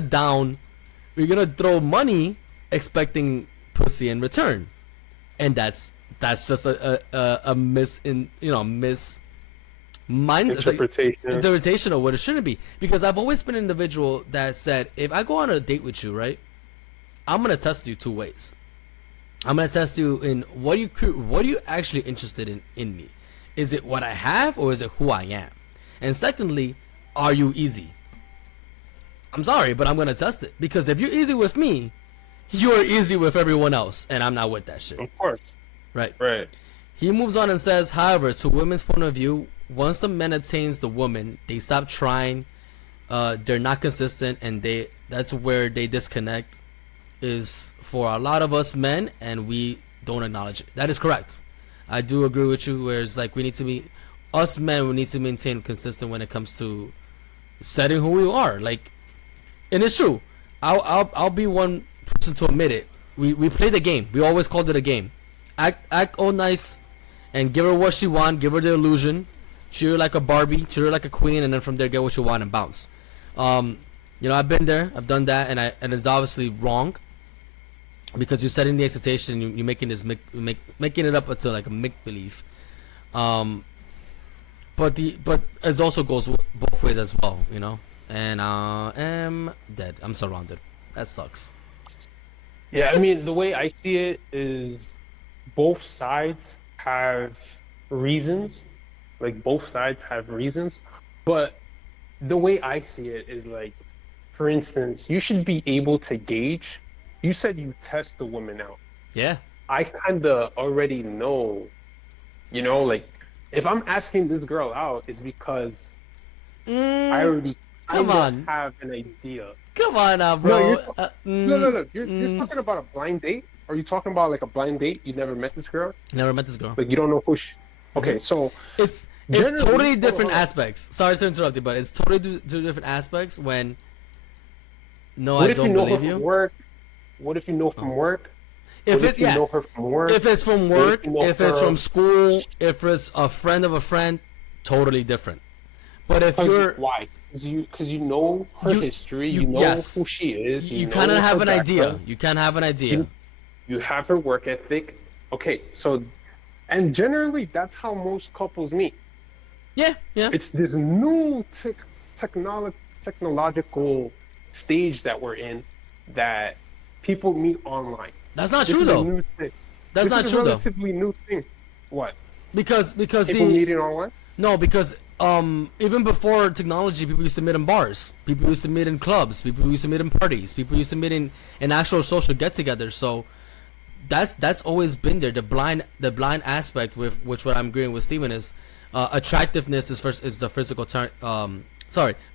throw money expecting pussy in return, and that's that's just a mis in you know mis mind Interpretation. interpretation of what it shouldn't be. Because I've always been an individual that said, if I go on a date with you, right, I'm gonna test you two ways. I'm gonna test you in what are you actually interested in me? Is it what I have, or is it who I am? And secondly, are you easy? I'm sorry, but I'm gonna test it, because if you're easy with me, you're easy with everyone else, and I'm not with that shit. Of course. Right. Right. He moves on and says, however, to women's point of view, once the man obtains the woman, they stop trying. They're not consistent, and that's where they disconnect. Is for a lot of us men, and we don't acknowledge it. That is correct. I do agree with you. Where it's like we need to be, us men, we need to maintain consistent when it comes to setting who we are. Like, and it's true. I'll be one person to admit it. We play the game. We always called it a game. Act all nice, and give her what she want. Give her the illusion. Treat her like a Barbie. Treat her like a queen, and then from there get what you want and bounce. You know, I've been there. I've done that, and it's obviously wrong. Because you're setting the expectation, you're making this making it up until like a make believe, but it also goes both ways as well, you know. And I am dead. I'm surrounded. That sucks. Yeah, I mean, the way I see it is both sides have reasons. Like, both sides have reasons. But the way I see it is like, for instance, you should be able to gauge. You said you test the woman out. Yeah. I kind of already know, you know, like, if I'm asking this girl out, it's because I already Come on. have an idea. Come on now, bro. No. You're talking about a blind date? Are you talking about like a blind date? You never met this girl? Never met this girl. Like, you don't know who she... Okay, so... It's totally different aspects. Sorry to interrupt you, but it's totally two different aspects when... No, I don't believe you. What if you know from work? If it, yeah, know her from work? If it's from work, if it's from school, if it's a friend of a friend, totally different. But if you're why? Because you know her history, you know who she is. You kind of have an idea. You can have an idea. You have her work ethic. Okay, so, and generally that's how most couples meet. Yeah. It's this new technological stage that we're in that people meet online. That's not true though. That's not true though. This is a relatively new thing. What? Because people meeting online? No, because even before technology, people used to meet in bars. People used to meet in clubs. People used to meet in parties. People used to meet in actual social get-together. So that's always been there. The blind aspect with which what I'm agreeing with Steven is attractiveness is the physical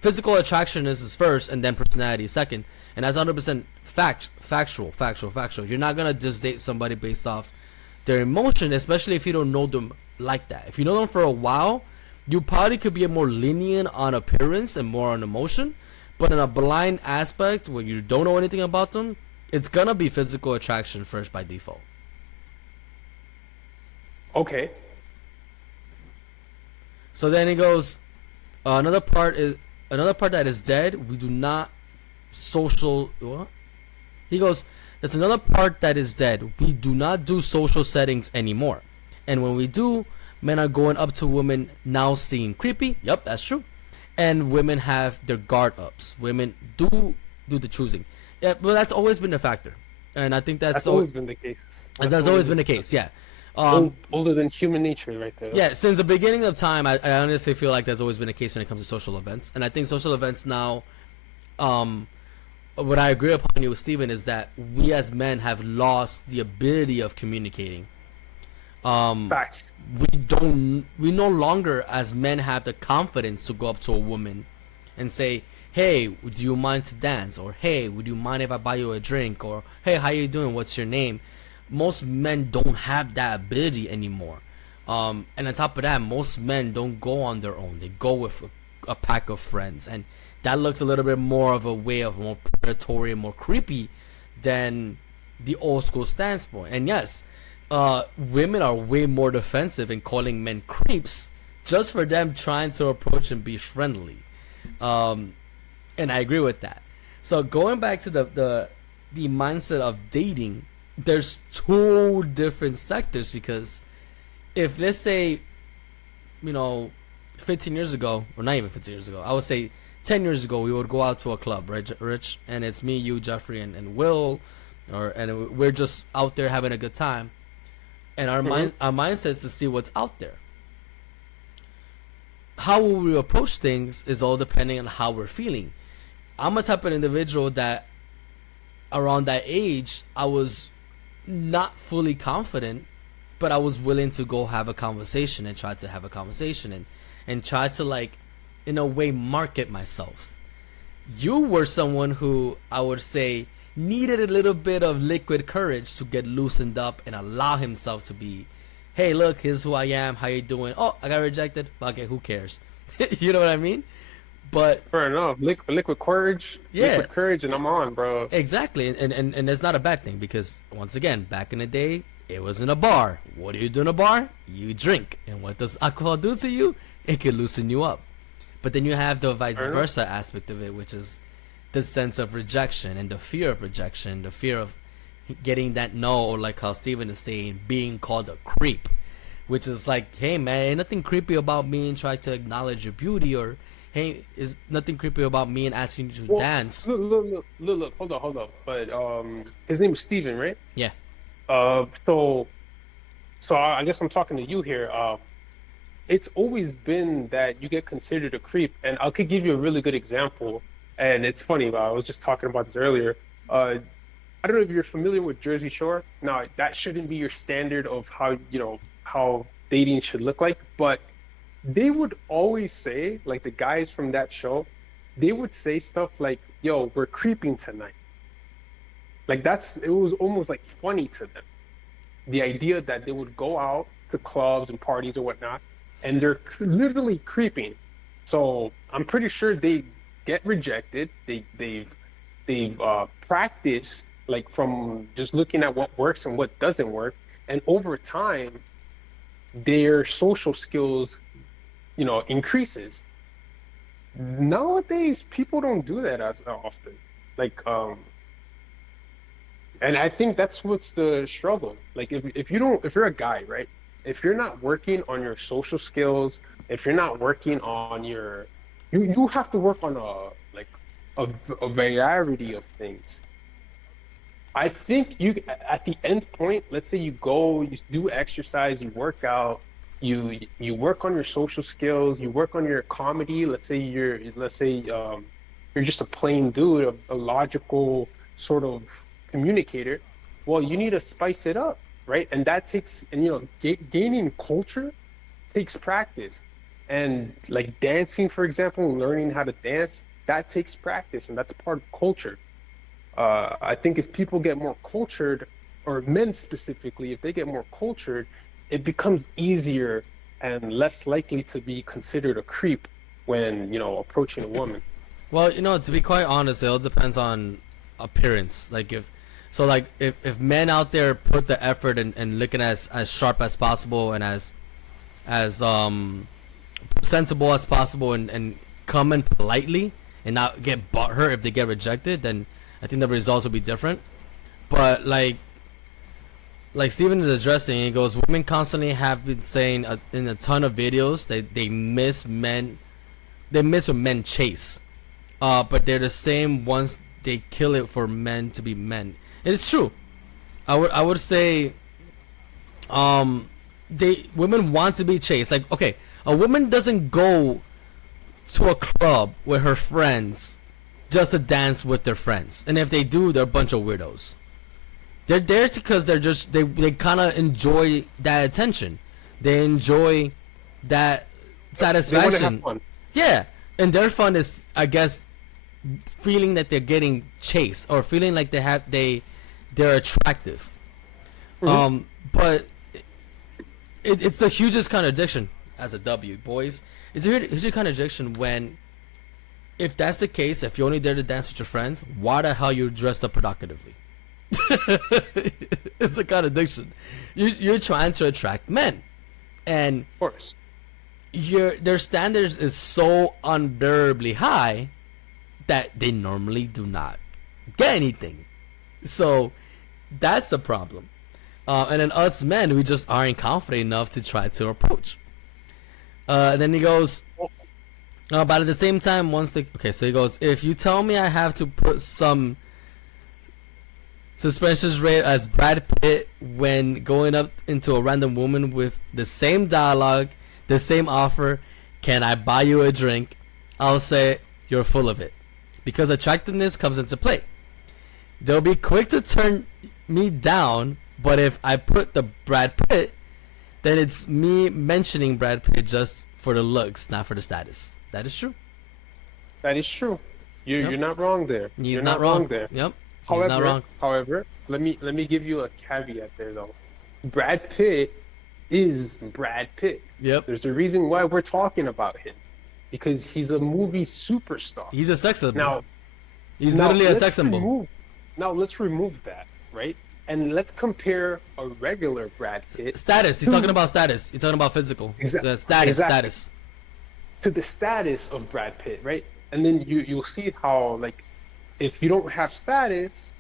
physical attraction is first, and then personality is second, and that's 100% factual. You're not gonna just date somebody based off their emotion, especially if you don't know them like that. If you know them for a while, you probably could be more lenient on appearance and more on emotion. But in a blind aspect where you don't know anything about them, it's gonna be physical attraction first by default. Okay. So then he goes, another part that is dead. We do not social. What? He goes, there's another part that is dead. We do not do social settings anymore. And when we do, men are going up to women now seeing creepy. Yep, that's true. And women have their guard ups. Women do the choosing. Yeah, but that's always been a factor. And I think that's always been the case. That's always been the case, yeah. Older than human nature right there. Yeah, since the beginning of time, I honestly feel like that's always been the case when it comes to social events. And I think social events now, what I agree upon you with Steven is that we as men have lost the ability of communicating. Facts. We no longer as men have the confidence to go up to a woman and say, hey, would you mind to dance? Or hey, would you mind if I buy you a drink? Or hey, how you doing? What's your name? Most men don't have that ability anymore. And on top of that, most men don't go on their own. They go with a pack of friends. And that looks a little bit more of a way of more predatory and more creepy than the old school standpoint. And yes, women are way more defensive in calling men creeps just for them trying to approach and be friendly. And I agree with that. So going back to the mindset of dating, there's two different sectors, because if, let's say, 15 years ago, or not even 15 years ago, I would say 10 years ago, we would go out to a club, right, Rich? And it's me, you, Jeffrey, and Will, and we're just out there having a good time. And our mindset is to see what's out there. How we approach things is all depending on how we're feeling. I'm a type of individual that around that age, I was not fully confident, but I was willing to go have a conversation and try to have a conversation and try to, like, in a way, market myself. You were someone who, I would say, needed a little bit of liquid courage to get loosened up and allow himself to be, hey, look, here's who I am, how you doing? Oh, I got rejected. Okay, who cares? You know what I mean? But fair enough. Liquid courage. Yeah. Liquid courage, and I'm on, bro. Exactly, and it's not a bad thing, because once again, back in the day, it was in a bar. What do you do in a bar? You drink. And what does alcohol do to you? It can loosen you up. But then you have the vice versa aspect of it, which is the sense of rejection and the fear of rejection, the fear of getting that no, or like how Steven is saying, being called a creep, which is like, hey man, ain't nothing creepy about me and try to acknowledge your beauty, or hey, is nothing creepy about me and asking you to dance. Look, hold up. But his name is Steven, right? Yeah. So I guess I'm talking to you here. It's always been that you get considered a creep, and I could give you a really good example. And it's funny, I was just talking about this earlier. I don't know if you're familiar with Jersey Shore. Now, that shouldn't be your standard of how dating should look like, but they would always say, like the guys from that show, they would say stuff like, yo, we're creeping tonight. Like it was almost like funny to them. The idea that they would go out to clubs and parties or whatnot, and they're literally creeping. So I'm pretty sure they get rejected. They've practiced, like, from just looking at what works and what doesn't work, and over time, their social skills, increases. Nowadays, people don't do that as often. Like, and I think that's what's the struggle. Like, if you're a guy, right? If you're not working on your social skills, if you're not working on you have to work on a variety of things. I think at the end point, let's say you go, you do exercise, you work out, you work on your social skills, you work on your comedy. Let's say you're just a plain dude, a logical sort of communicator. Well, you need to spice it up, right? And that takes, gaining culture takes practice. And like dancing, for example, learning how to dance, that takes practice, and that's part of culture. I think if people get more cultured, or men specifically, if they get more cultured, it becomes easier and less likely to be considered a creep when, approaching a woman. Well, to be quite honest, it all depends on appearance. Like if men out there put the effort and looking as sharp as possible and as sensible as possible and come in politely and not get butthurt if they get rejected, then I think the results will be different. But like Steven is addressing, he goes, women constantly have been saying in a ton of videos they miss men, they miss when men chase, but they're the same ones they kill it for men to be men. It's true. I would say women want to be chased. Like, okay, a woman doesn't go to a club with her friends just to dance with their friends, and if they do, they're a bunch of weirdos. They're there because they kind of enjoy that attention. They enjoy that satisfaction. They want to have fun. Yeah, and their fun is, I guess, feeling that they're getting chased or feeling like they're attractive. Mm-hmm. But it's the hugest contradiction as a W, boys. It's a huge contradiction when, if that's the case, if you're only there to dance with your friends, why the hell you dressed up provocatively? It's a contradiction. You're trying to attract men, and of course, their standards is so unbearably high that they normally do not get anything. So That's the problem. And then us men, we just aren't confident enough to try to approach. And then he goes, but at the same time, so he goes, if you tell me I have to put some suspensions rate as Brad Pitt when going up into a random woman with the same dialogue, the same offer, can I buy you a drink? I'll say you're full of it, because attractiveness comes into play. They'll be quick to turn me down, but if I put the Brad Pitt, then it's me mentioning Brad Pitt just for the looks, not for the status. That is true. That is true. You're not wrong there. You're not wrong there. Yep. He's not wrong. However, let me give you a caveat there though. Brad Pitt is Brad Pitt. Yep. There's a reason why we're talking about him, because he's a movie superstar. He's a sex symbol. Now, he's literally a sex symbol. Now let's remove that, right? And let's compare a regular Brad Pitt. Status. He's talking about status. He's talking about physical. Status. Status. To the status of Brad Pitt, right? And then you'll see how, like, if you don't have status,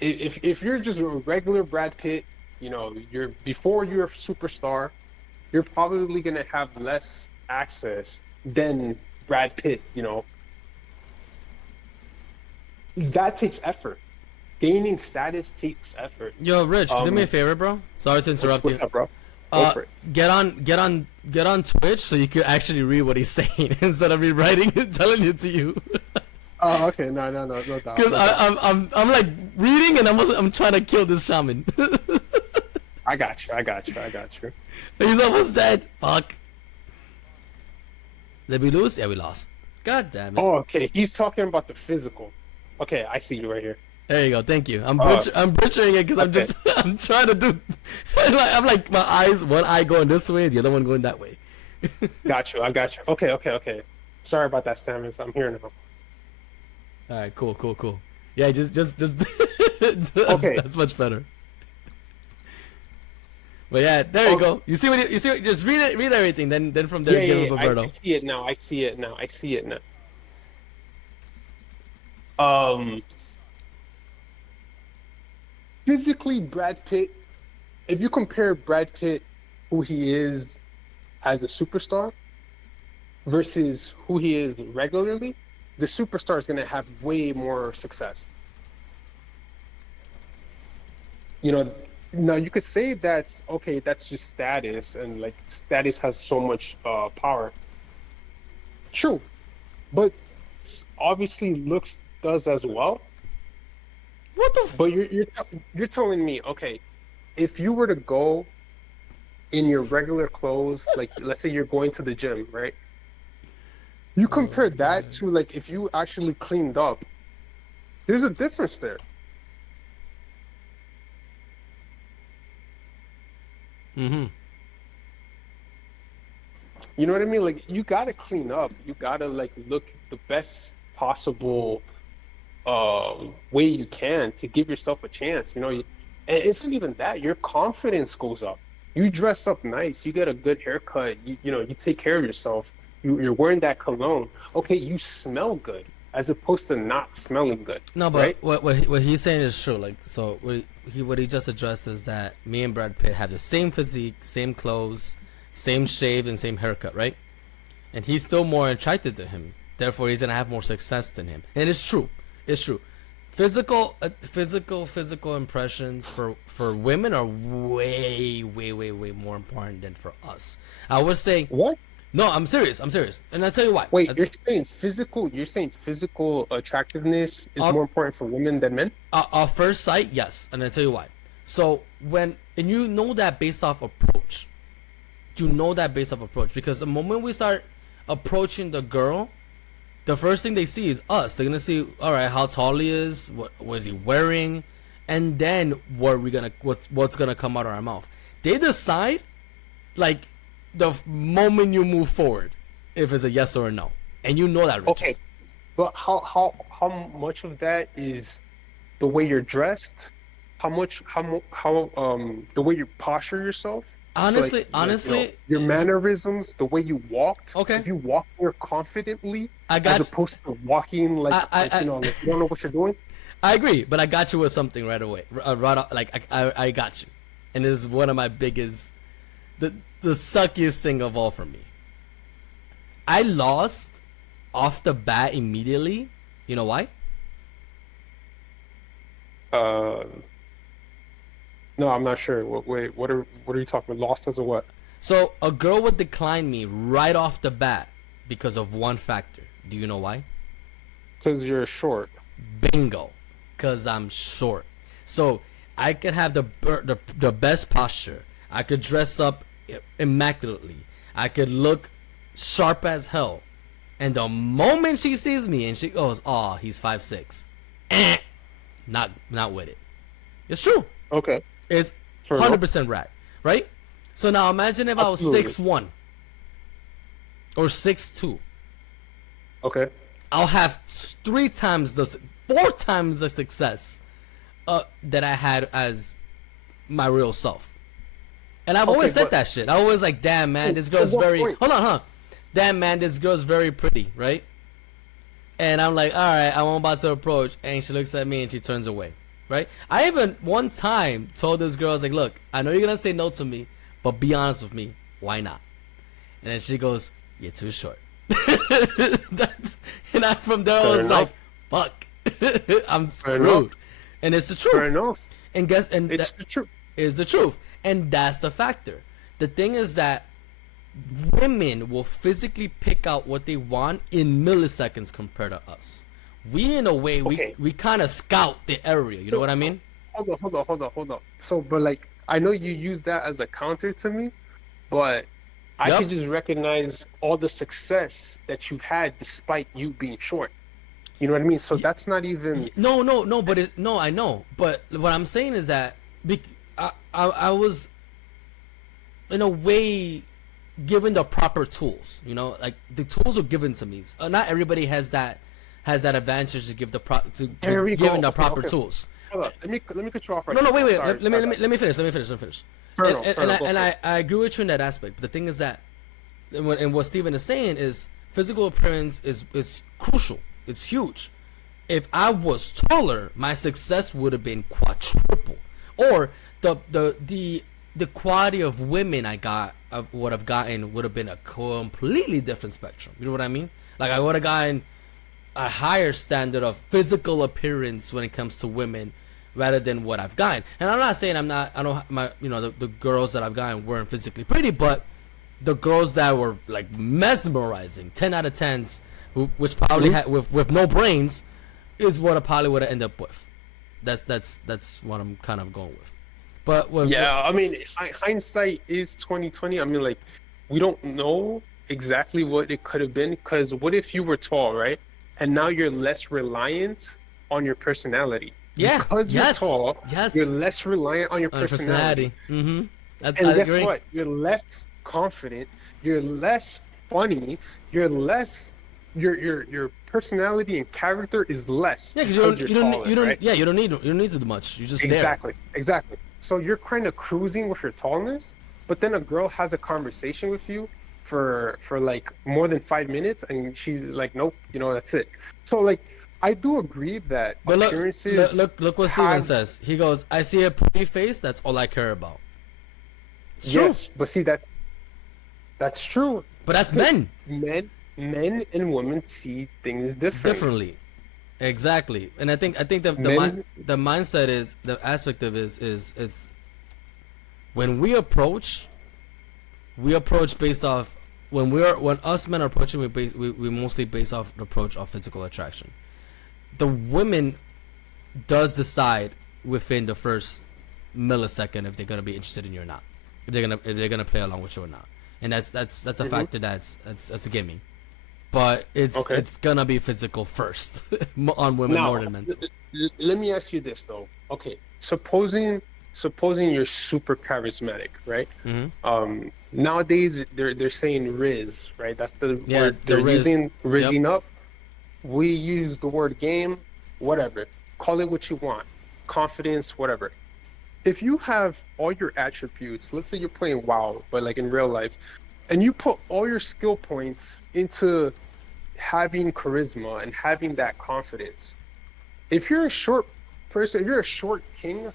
if you're just a regular Brad Pitt, you know, before you're a superstar, you're probably gonna have less access than Brad Pitt. You know, that takes effort. Gaining status takes effort. Yo, Rich, do me a favor, bro. Sorry to interrupt what's you. Up, bro? Go for it. Get on Twitch so you can actually read what he's saying instead of me writing and telling it to you. Oh, okay. No doubt. Because I'm like reading and I'm trying to kill this shaman. I got you. He's almost dead. Fuck. Did we lose? Yeah, we lost. God damn it. Oh, okay. He's talking about the physical. Okay, I see you right here. There you go. Thank you. I'm butchering it because I'm trying to do. I'm like my eyes. One eye going this way, the other one going that way. Got you. I got you. Okay. Sorry about that, Stamens. I'm here now. All right. Cool. Yeah. Just. Okay. That's much better. But yeah, there you go. You see what? Just read it. Read everything. Then from there, give him Roberto. I see it now. Physically, Brad Pitt, if you compare Brad Pitt, who he is as a superstar, versus who he is regularly, the superstar is going to have way more success. You know, now you could say that's just status, and like status has so much power. True, but obviously looks does as well. What the? But you're telling me, okay, if you were to go in your regular clothes, like let's say you're going to the gym, right? You compare that to like if you actually cleaned up. There's a difference there. Mm-hmm. You know what I mean? Like you gotta clean up. You gotta like look the best possible way you can to give yourself a chance. You know, and it's not even that. Your confidence goes up. You dress up nice. You get a good haircut. You know, you take care of yourself. You're wearing that cologne. Okay, you smell good as opposed to not smelling good. No, but right? what he's saying is true. Like, so what he just addressed is that me and Brad Pitt have the same physique, same clothes, same shave, and same haircut, right? And he's still more attracted to him. Therefore, he's gonna have more success than him. And it's true. It's true. Physical impressions for women are way more important than for us. I would say. What? No, I'm serious. And I'll tell you why. Wait, you're saying physical attractiveness is more important for women than men? At first sight, yes. And I'll tell you why. So and you know that based off approach. Because the moment we start approaching the girl, the first thing they see is us. They're gonna see, all right, how tall he is, what is he wearing, and then what's gonna come out of our mouth. They decide, like, the moment you move forward, if it's a yes or a no, and you know that. Richard. Okay, but how much of that is the way you're dressed? How the way you posture yourself? Honestly, so like, your mannerisms, the way you walked. Okay. If you walk more confidently, as opposed to walking like you don't know what you're doing. I agree, but I got you with something right away. Right off, like I got you, and this is one of my biggest, the suckiest thing of all for me. I lost off the bat immediately. You know why? Uh, no, I'm not sure. Wait, what are you talking about? Lost as a what? So a girl would decline me right off the bat because of one factor. Do you know why? Because you're short. Bingo, because I'm short. So I could have the best posture. I could dress up immaculately. I could look sharp as hell. And the moment she sees me and she goes, "Oh, he's 5'6", not with it. It's true. Okay. It's Fair 100% right, right? So now imagine if I was Absolutely. 6'1" or 6'2". Okay. I'll have 4 times the success that I had as my real self. And I've always said that shit. I always like, damn man, this girl's very. Hold on, huh? Damn man, this girl's very pretty, right? And I'm like, all right, I'm about to approach, and she looks at me and she turns away, right? I even one time told this girl, I was like, look, I know you're gonna say no to me, but be honest with me, why not? And then she goes, you're too short. And from there I was like, fuck, I'm screwed. And it's the truth. Fair enough. And It's the truth. is the truth. And that's the factor. The thing is that women will physically pick out what they want in milliseconds compared to us. We, in a way, we kind of scout the area. You know what I mean? Hold on. So, but like, I know you use that as a counter to me, but I can just recognize all the success that you've had despite you being short. You know what I mean? So that's not even. No, but I know. But what I'm saying is that I was, in a way, given the proper tools. You know, like the tools were given to me. Not everybody has that advantage to give the given the proper tools. Hold on. Let me cut you off right No, now. wait. Sorry, Let me finish. Fair enough. I agree with you in that aspect. But the thing is that, and what Steven is saying is, physical appearance is crucial. It's huge. If I was taller, my success would have been quadruple, or the quality of women would have gotten would have been a completely different spectrum. You know what I mean? Like I would have gotten a higher standard of physical appearance when it comes to women, rather than what I've gotten. And I'm not saying the girls that I've gotten weren't physically pretty, but the girls that were like mesmerizing, 10 out of 10s, which probably had with no brains, is what I probably would have ended up with. That's what I'm kind of going with. But I mean, hindsight is 2020. I mean, like, we don't know exactly what it could have been, because what if you were tall, right? And now you're less reliant on your personality. Yeah. Because you're tall, you're less reliant on your personality. Mm-hmm. And guess what? You're less confident. You're less funny. You're less. Your personality and character is less. Yeah, because you don't right? Yeah, you don't need to do much. You're just exactly. So you're kind of cruising with your tallness, but then a girl has a conversation with you for like more than 5 minutes, and she's like, nope, that's it. So like, I do agree that appearances. Look what Steven says. He goes, I see a pretty face. That's all I care about. Yes, but see that's true. But that's men. Men and women see things differently. Exactly. And I think the mindset is, the aspect of it is when we approach based off, when us men are approaching, we mostly base off the approach of physical attraction. The women does decide within the first millisecond if they're gonna be interested in you or not, if they're gonna play along with you or not, and that's a factor that's a gimme. But it's gonna be physical first on women more than mental. Let me ask you this though. Okay, supposing you're super charismatic, right? Mm-hmm. Nowadays they're saying Riz, right? That's the word they're using. Rizzing up. We use the word game, whatever. Call it what you want. Confidence, whatever. If you have all your attributes, let's say you're playing WoW, but like in real life, and you put all your skill points into having charisma and having that confidence, if you're a short person, if you're a short king,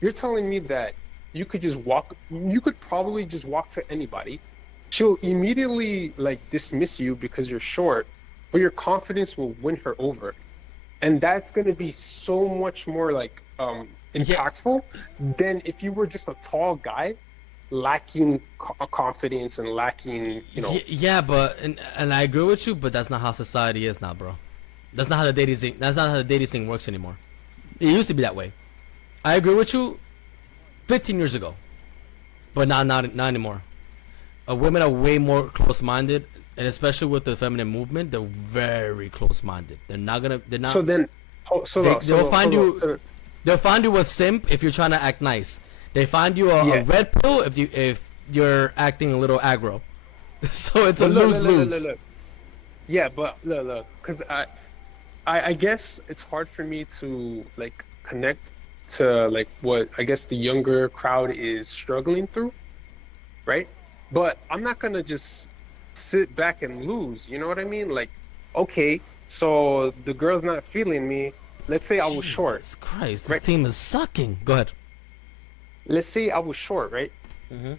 you're telling me that you could probably just walk to anybody. She'll immediately like dismiss you because you're short, but your confidence will win her over. And that's going to be so much more like Yeah, impactful than if you were just a tall guy lacking confidence and lacking, yeah, but and I agree with you, but that's not how society is now, bro. That's not how the dating scene. That's not how the dating scene works anymore. It used to be that way. I agree with you. 15 years ago, but not anymore. Women are way more close-minded, and especially with the feminine movement, they're very close-minded. They're not gonna. They're so not. then They'll find you. so They'll find you a simp if you're trying to act nice. They find you a yeah. red pill if you're acting a little aggro. So it's a But lose lose. look. Yeah, but look, because I guess it's hard for me to like connect to like what I guess the younger crowd is struggling through, right? But I'm not gonna just sit back and lose, you know what I mean? Like, okay, so the girl's not feeling me. Let's say I was short, Jesus Christ, this right? team is sucking. Go ahead. Let's say I was short, right? Mm-hmm.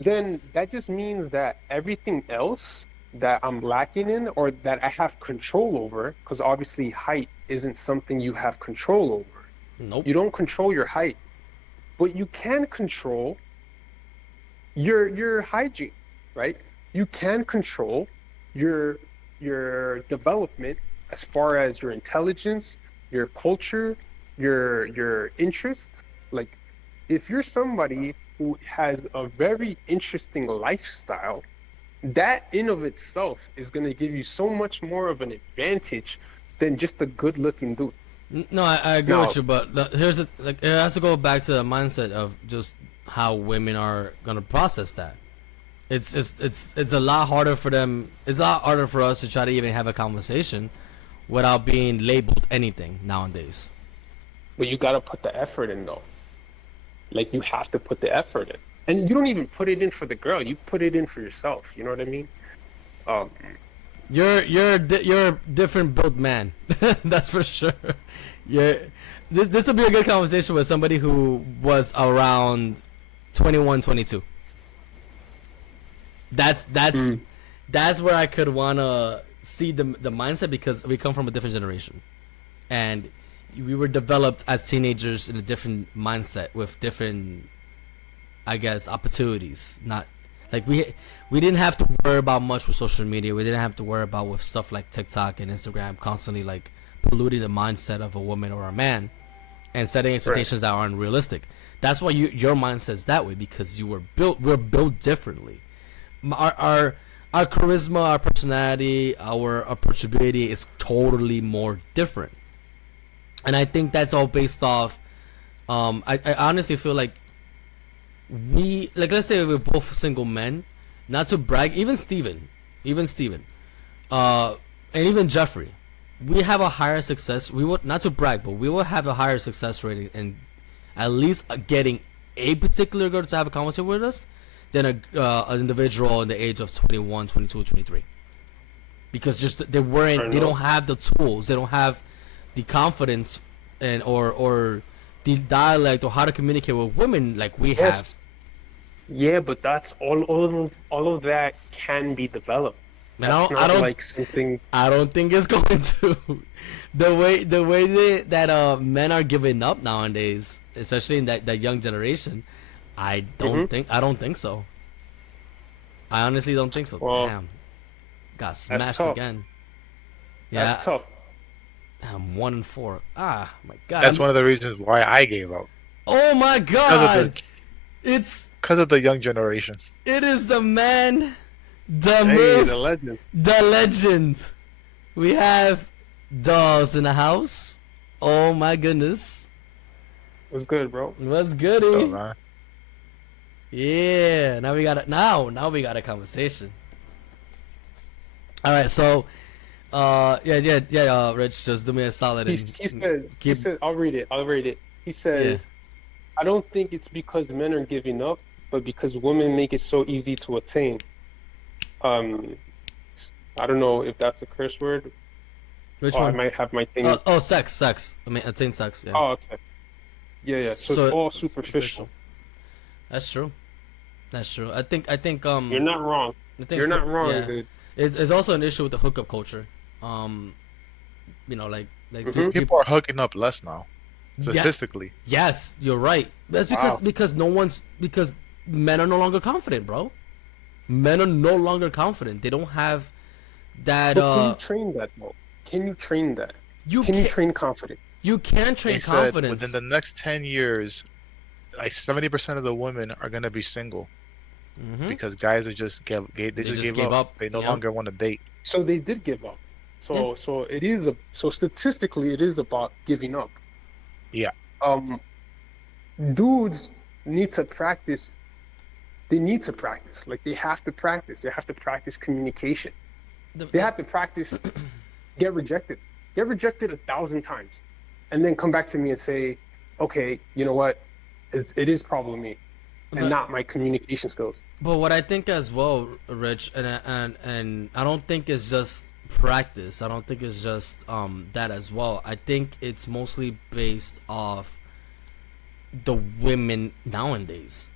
Then that just means that everything else that I'm lacking in or that I have control over, because obviously height isn't something you have control over. Nope. You don't control your height, but you can control your hygiene, right? You can control your your development as far as your intelligence, your culture, your interests. Like if you're somebody who has a very interesting lifestyle, that in of itself is going to give you so much more of an advantage than just a good looking dude. No, I agree with Now, you, but here's the like. It has to go back to the mindset of just how women are gonna process that. It's a lot harder for them. It's a lot harder for us to try to even have a conversation without being labeled anything nowadays. but you got to put the effort in though. Like you have to put the effort in. And you don't even put it in for the girl, you put it in for yourself. You know what I mean? Um, You're a different built man. That's for sure. Yeah, this will be a good conversation with somebody who was around 21, 22. That's that's mm, that's where I could wanna see the mindset because we come from a different generation, and we were developed as teenagers in a different mindset with different, I guess, opportunities. Not like we didn't have to worry about much with social media. We didn't have to worry about with stuff like TikTok and Instagram constantly like polluting the mindset of a woman or a man and setting right. expectations that are unrealistic. That's why your mindset's that way because we're built differently. Our charisma, our personality, our approachability is totally more different, and I think that's all based off. I honestly feel like we like let's say we're both single men, not to brag. Even Steven, uh, and even Jeffrey, we have a higher success. We would not to brag, but we will have a higher success rate in at least getting a particular girl to have a conversation with us than an individual in the age of 21, 22, 23. Because just I they don't know. have the tools, they don't have the confidence and or the dialect or how to communicate with women like we have. Yes. Yeah, but that's all of that can be developed. Man, That's I not don't like something. I don't think it's going to. The way that men are giving up nowadays, especially in that young generation, Hmm. I don't think so. I honestly don't think so. Well, Damn, got that's smashed tough. again. That's Yeah, tough. I'm 1-4. Ah, my That's God. one of the reasons why I gave up Oh my because of the God. It's because of the young generation. it is the man, the Hey, the myth, legend. the legend. We have dolls in the house. Oh my goodness. Was good, bro. What's What's up, goody? man? Yeah. Now we got it. Now we got a conversation. All right. So, yeah. Rich, just do me a solid and He keep. said, I'll read it. He Yeah. says, I don't think it's because men are giving up, but because women make it so easy to attain. Um, I don't know if that's a curse word. Which Oh, I one? might have my thing. Sex. I mean, attain sex. Yeah. Oh, okay. Yeah, yeah. So it's all superficial. That's true. That's true. I think. You're not wrong. I think. You're not wrong, Yeah. dude. It's also an issue with the hookup culture. Like Mhm. People are hooking up less now, Yeah. statistically. Yes, you're right. That's Wow. because men are no longer confident, bro. Men are no longer confident. They don't have that. But can you train that, though? Can you train that? You Can you can train confidence? you can They train said confidence. within the next 10 years, like 70% of the women are gonna be single Mhm. because guys are they just just gave gave up. up, They no yeah. longer want to date. So they did give up. So it is so statistically it is about giving up. Yeah. Dudes need to practice. They need to practice. Like they have to practice. They have to practice communication. They have to practice get rejected. Get rejected 1,000 times. And then come back to me and say, okay, you know what? It is probably me and But- not my communication skills. But what I think as well, Rich, and I don't think it's just practice. I don't think it's just that as well. I think it's mostly based off the women nowadays.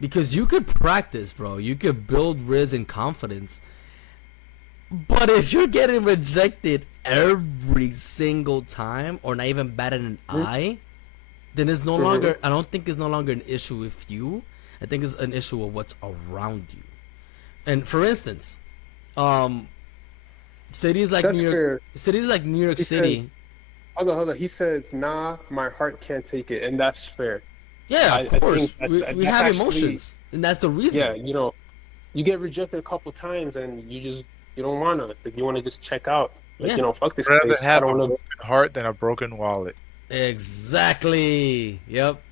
Because you could practice, bro. You could build riz and confidence. But if you're getting rejected every single time, or not even batting an eye, then it's no longer. I don't think it's no longer an issue with you. I think it's an issue of what's around you. And for instance, cities like That's New York, fair. cities like New York Because- City. Hold on. He says, nah, my heart can't take it. And that's fair. Yeah, I of think course. that's- We that's have actually- emotions, and that's the reason. Yeah, you get rejected a couple times and you don't want to. Like, you want to just check out. Like, Yeah. fuck this I'd rather place. I have a don't know. broken heart than a broken wallet. Exactly. Yep.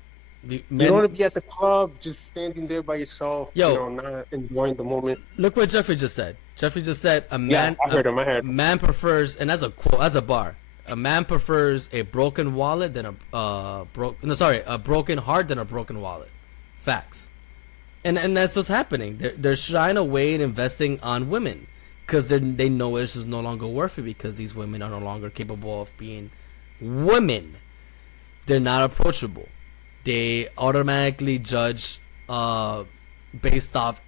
You don't want to be at the club just standing there by yourself, Yo. not enjoying the moment. Look what Jeffrey just said. Jeffrey just said a Yeah, man. I heard him. I A heard him. man prefers, and that's a quote. That's a bar. A man prefers a broken wallet than a broken heart than a broken wallet. Facts. And that's what's happening. They're shying away and investing on women because they know it's just no longer worth it because these women are no longer capable of being women. They're not approachable. They automatically judge based off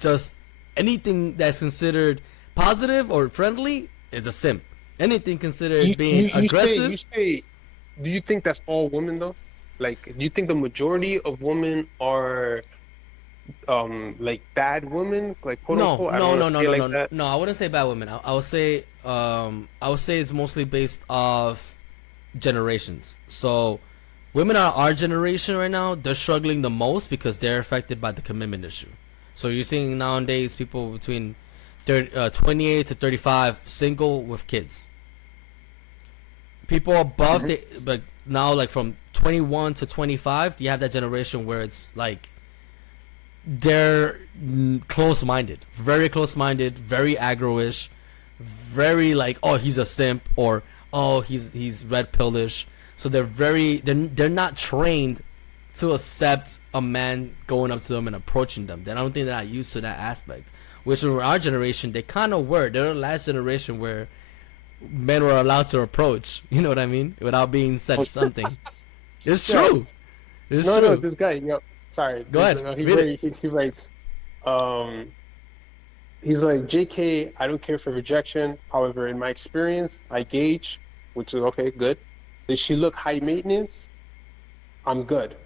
just anything that's considered positive or friendly is a simp. Anything considered being aggressive. Do you think that's all women though? Like, do you think the majority of women are like bad women, like quote unquote? I don't wanna say it like that. No, I wouldn't say bad women. I would say it's mostly based off generations. So women are our generation right now. They're struggling the most because they're affected by the commitment issue. So you're seeing nowadays people between 28 to 35 single with kids. People above but now like from 21 to 25, you have that generation where it's like they're close-minded, very close-minded, very aggro-ish, very like, oh, he's a simp, or oh, he's red pillish. So they're not trained to accept a man going up to them and approaching them. I don't think they're not used to that aspect. Which in our generation, they kind of were. They're the last generation where men were allowed to approach. You know what I mean? Without being such something. It's Yeah. true. It's No, true. no, this guy. Sorry. Go ahead, read He writes. He's like, JK, I don't care for rejection. However, in my experience, I gauge, which is okay, good. Does she look high maintenance? I'm good.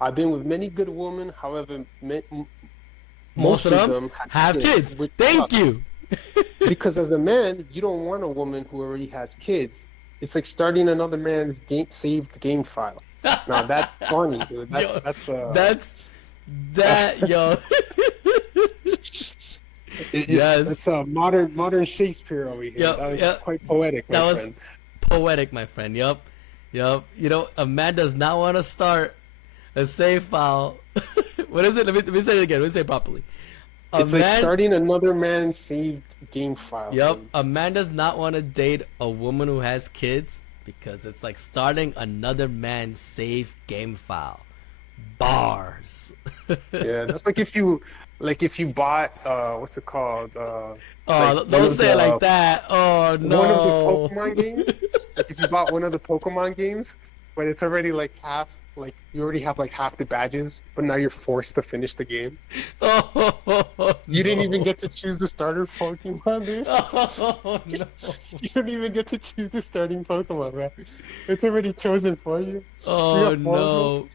I've been with many good women. However, Most of them have kids. which Thank sucks. you. Because as a man, you don't want a woman who already has kids. It's like starting another man's saved game file. Now that's funny, dude. Yo, That's yo. Yes. That's a modern Shakespeare over here. Yep, That was yep. quite poetic, my That was friend. poetic, my friend. Yup. You know, a man does not want to start a save file. What is it? Let me say it again. Let me say it properly. It's like starting another man's saved game file. Yep. dude. A man does not want to date a woman who has kids because it's like starting another man's save game file. Bars. Yeah, that's like if you Like if you bought what's it called? Like Oh, one don't of say it like the that. Oh one of the no. Pokemon games. Like if you bought one of the Pokemon games, but it's already like half, like you already have like half the badges, but now you're forced to finish the game. Oh You didn't even no. get to choose the starter Pokemon, dude. Oh no. You don't even get to choose the starting Pokemon, man. It's already chosen for you. You Oh got four of them. no.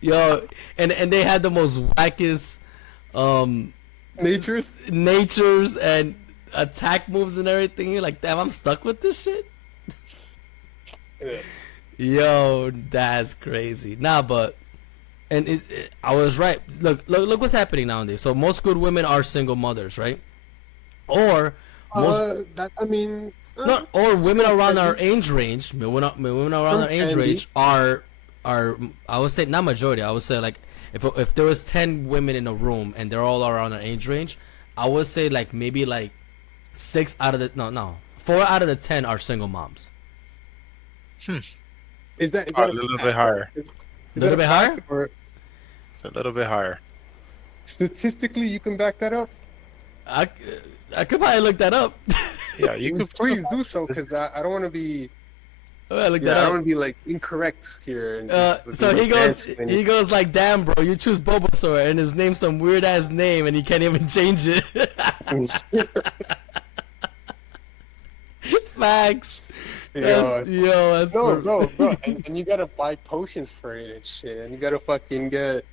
Yo, and they had the most wackest um Natures. natures and attack moves and everything. You're like, damn, I'm stuck with this shit. Yeah. Yo, that's crazy. Nah, but I was right. Look what's happening nowadays. So most good women are single mothers, right? Or most That I mean, not or women some around can our be. age range. Women around Some our age can be. range are I would say not majority. I would say like if there was 10 women in a room and they're all around our age range, I would say like maybe like 6 out of the no 4 out of the 10 are single moms. Hmm. Is that A a little bit fact though? higher. A Is that little a bit higher. fact or It's a little bit higher. statistically you can back that up? I I could probably look that up. Yeah, you could Please do provide so, because statistics. I don't want to be I'm gonna look that yeah, I don't up. want to be like incorrect here and just be So like he mansplaining. goes like, "Damn, bro, you choose Bulbasaur and his name's some weird ass name and he can't even change it." Facts. Yo, That's no, for bro, and you gotta buy potions for it and shit, and you gotta fucking get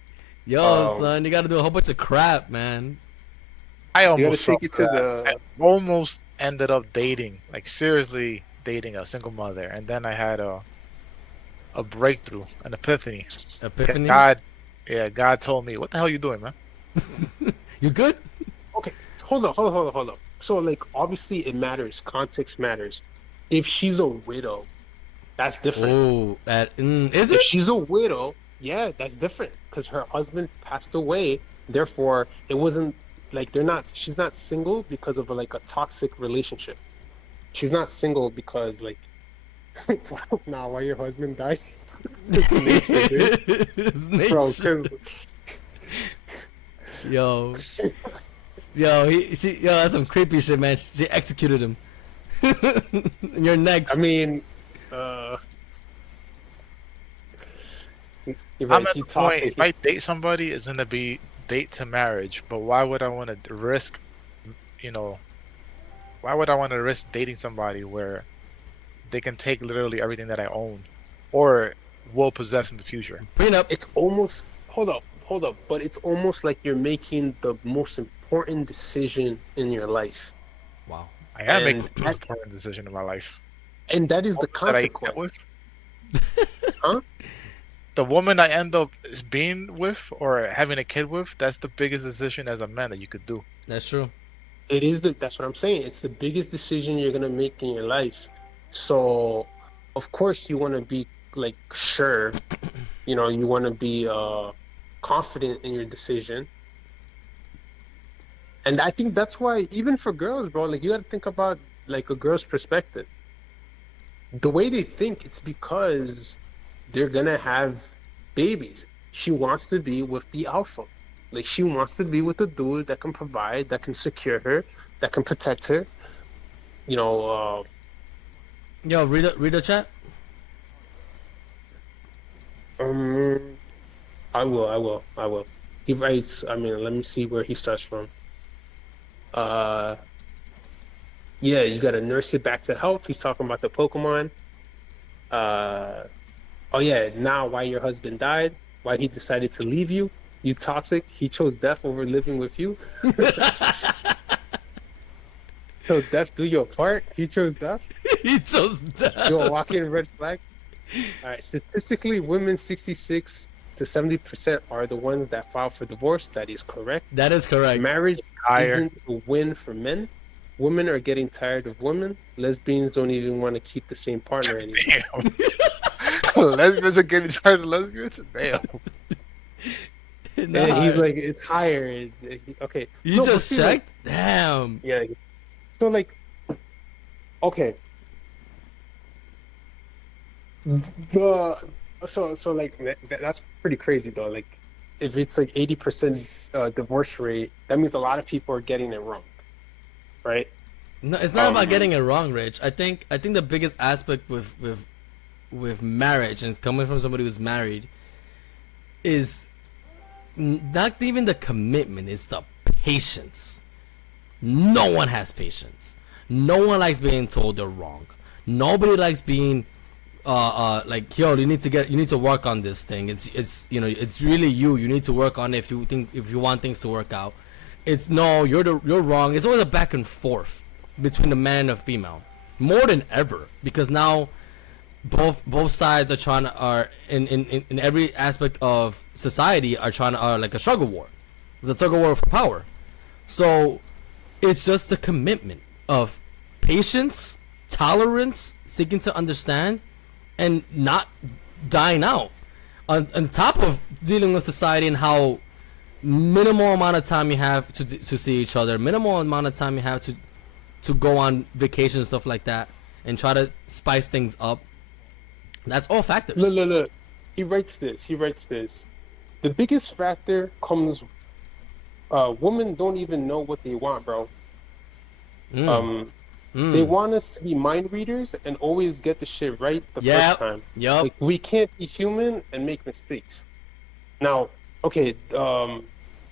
yo, um, son. You got to do a whole bunch of crap, man. I you gotta almost fell take it for to that. I the. almost ended up dating, like seriously dating a single mother, and then I had a breakthrough, an epiphany. Epiphany. God, yeah, God told me, "What the hell you doing, man?" You good? Okay, hold on. So like, obviously, it matters. Context matters. If she's a widow, that's different. Oh, is If it? she's a widow, yeah, that's different because her husband passed away. Therefore, it wasn't like they're not. She's not single because of like a toxic relationship. She's not single because like, nah, why your husband died? It's nature, dude. It's Bro, nature. because Yo, yo, that's some creepy shit, man. She executed him. You're I next. mean, you're I'm right. at He the point. toxic. If I date somebody, it's gonna be date to marriage. But why would I want to risk, you know, why would I want to risk dating somebody where they can take literally everything that I own, or will possess in the future? Prenup. It's almost hold up, but it's almost like you're making the most important decision in your life, Wow. I am making and the most important decision in my life. that is the Woman that I get consequence, with, huh? the woman I end up being with or having a kid with, that's the biggest decision as a man that you could do. That's true. That's what I'm saying. It's the biggest decision you're gonna make in your life. So, of course, you want to be like sure, you want to be confident in your decision. And I think that's why even for girls, bro, like you got to think about like a girl's perspective. The way they think, it's because they're gonna have babies. She wants to be with the alpha. Like she wants to be with the dude that can provide, that can secure her, that can protect her. You know, Yo, read the chat. um, I will. He writes, I mean, let me see where he starts from. Uh, yeah, you gotta nurse it back to health. He's talking about the Pokemon. Uh, oh yeah, now why your husband died, why he decided to leave you. You toxic. He chose death over living with you. So death do your part. He chose death. He chose You a death. walking red flag. All right. Statistically, women 66 to 70% are the ones that file for divorce. That is correct. That is correct. Marriage Higher. isn't a win for men. Women are getting tired of women. Lesbians don't even want to keep the same partner anymore. Damn. Lesbians are getting tired of lesbians? Damn. And he's Nah, like, it's higher. Okay. you No, but just see, like, checked. Damn. yeah. So, like, okay. The so like that's pretty crazy though. Like if it's like 80% divorce rate, that means a lot of people are getting it wrong, right? No, it's not about getting it wrong, Rich. I think the biggest aspect with marriage, and it's coming from somebody who's married, is not even the commitment, it's the patience. No one has patience. No one likes being told they're wrong. Nobody likes being like, yo, you need to work on this thing. It's it's really you need to work on it if you want things to work out. It's no, you're wrong. It's always a back and forth between the man and the female, more than ever, because now both sides are in every aspect of society are like a struggle war. It's a struggle war for power. So it's just a commitment of patience, tolerance, seeking to understand, and not dying out. On top of dealing with society and how minimal amount of time you have to see each other, minimal amount of time you have to go on vacation and stuff like that, and try to spice things up. That's all factors. Look. He writes this. The biggest factor comes. Women don't even know what they want, bro. They want us to be mind readers and always get the shit right the first time. Yep. Like, we can't be human and make mistakes. Now, okay, the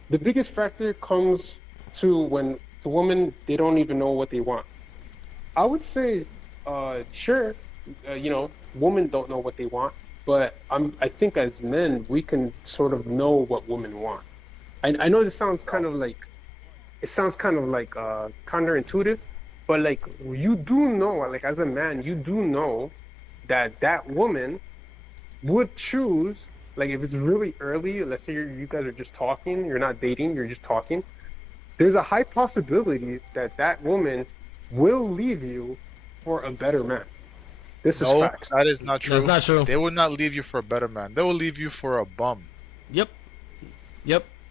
biggest factor comes to when the women, they don't even know what they want. I would say, sure, women don't know what they want, but I think as men, we can sort of know what women want. I know this sounds kind of like, counterintuitive, but like, you do know, like, as a man, you do know that woman would choose, like, if it's really early, let's say you guys are just talking, you're not dating, you're just talking, there's a high possibility that woman will leave you for a better man. This is facts. That is not true. That's not true. They would not leave you for a better man. They will leave you for a bum. Yep.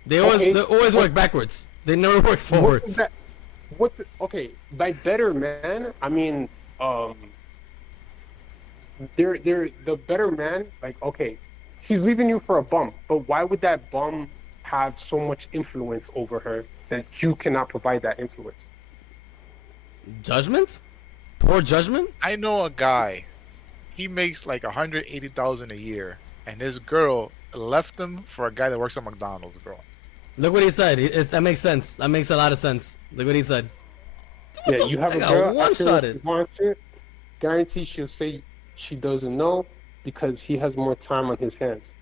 They always work backwards. They never work forwards. Okay, by better man, I mean, they're the better man. Like, okay, she's leaving you for a bum, but why would that bum have so much influence over her that you cannot provide that influence? Judgment? Poor judgment? I know a guy. He makes like $180,000 a year, and his girl left him for a guy that works at McDonald's, bro. Look what he said. That makes sense. That makes a lot of sense. Look what he said. Yeah, you have a girl. She wants it. Guarantee she'll say she doesn't know because he has more time on his hands.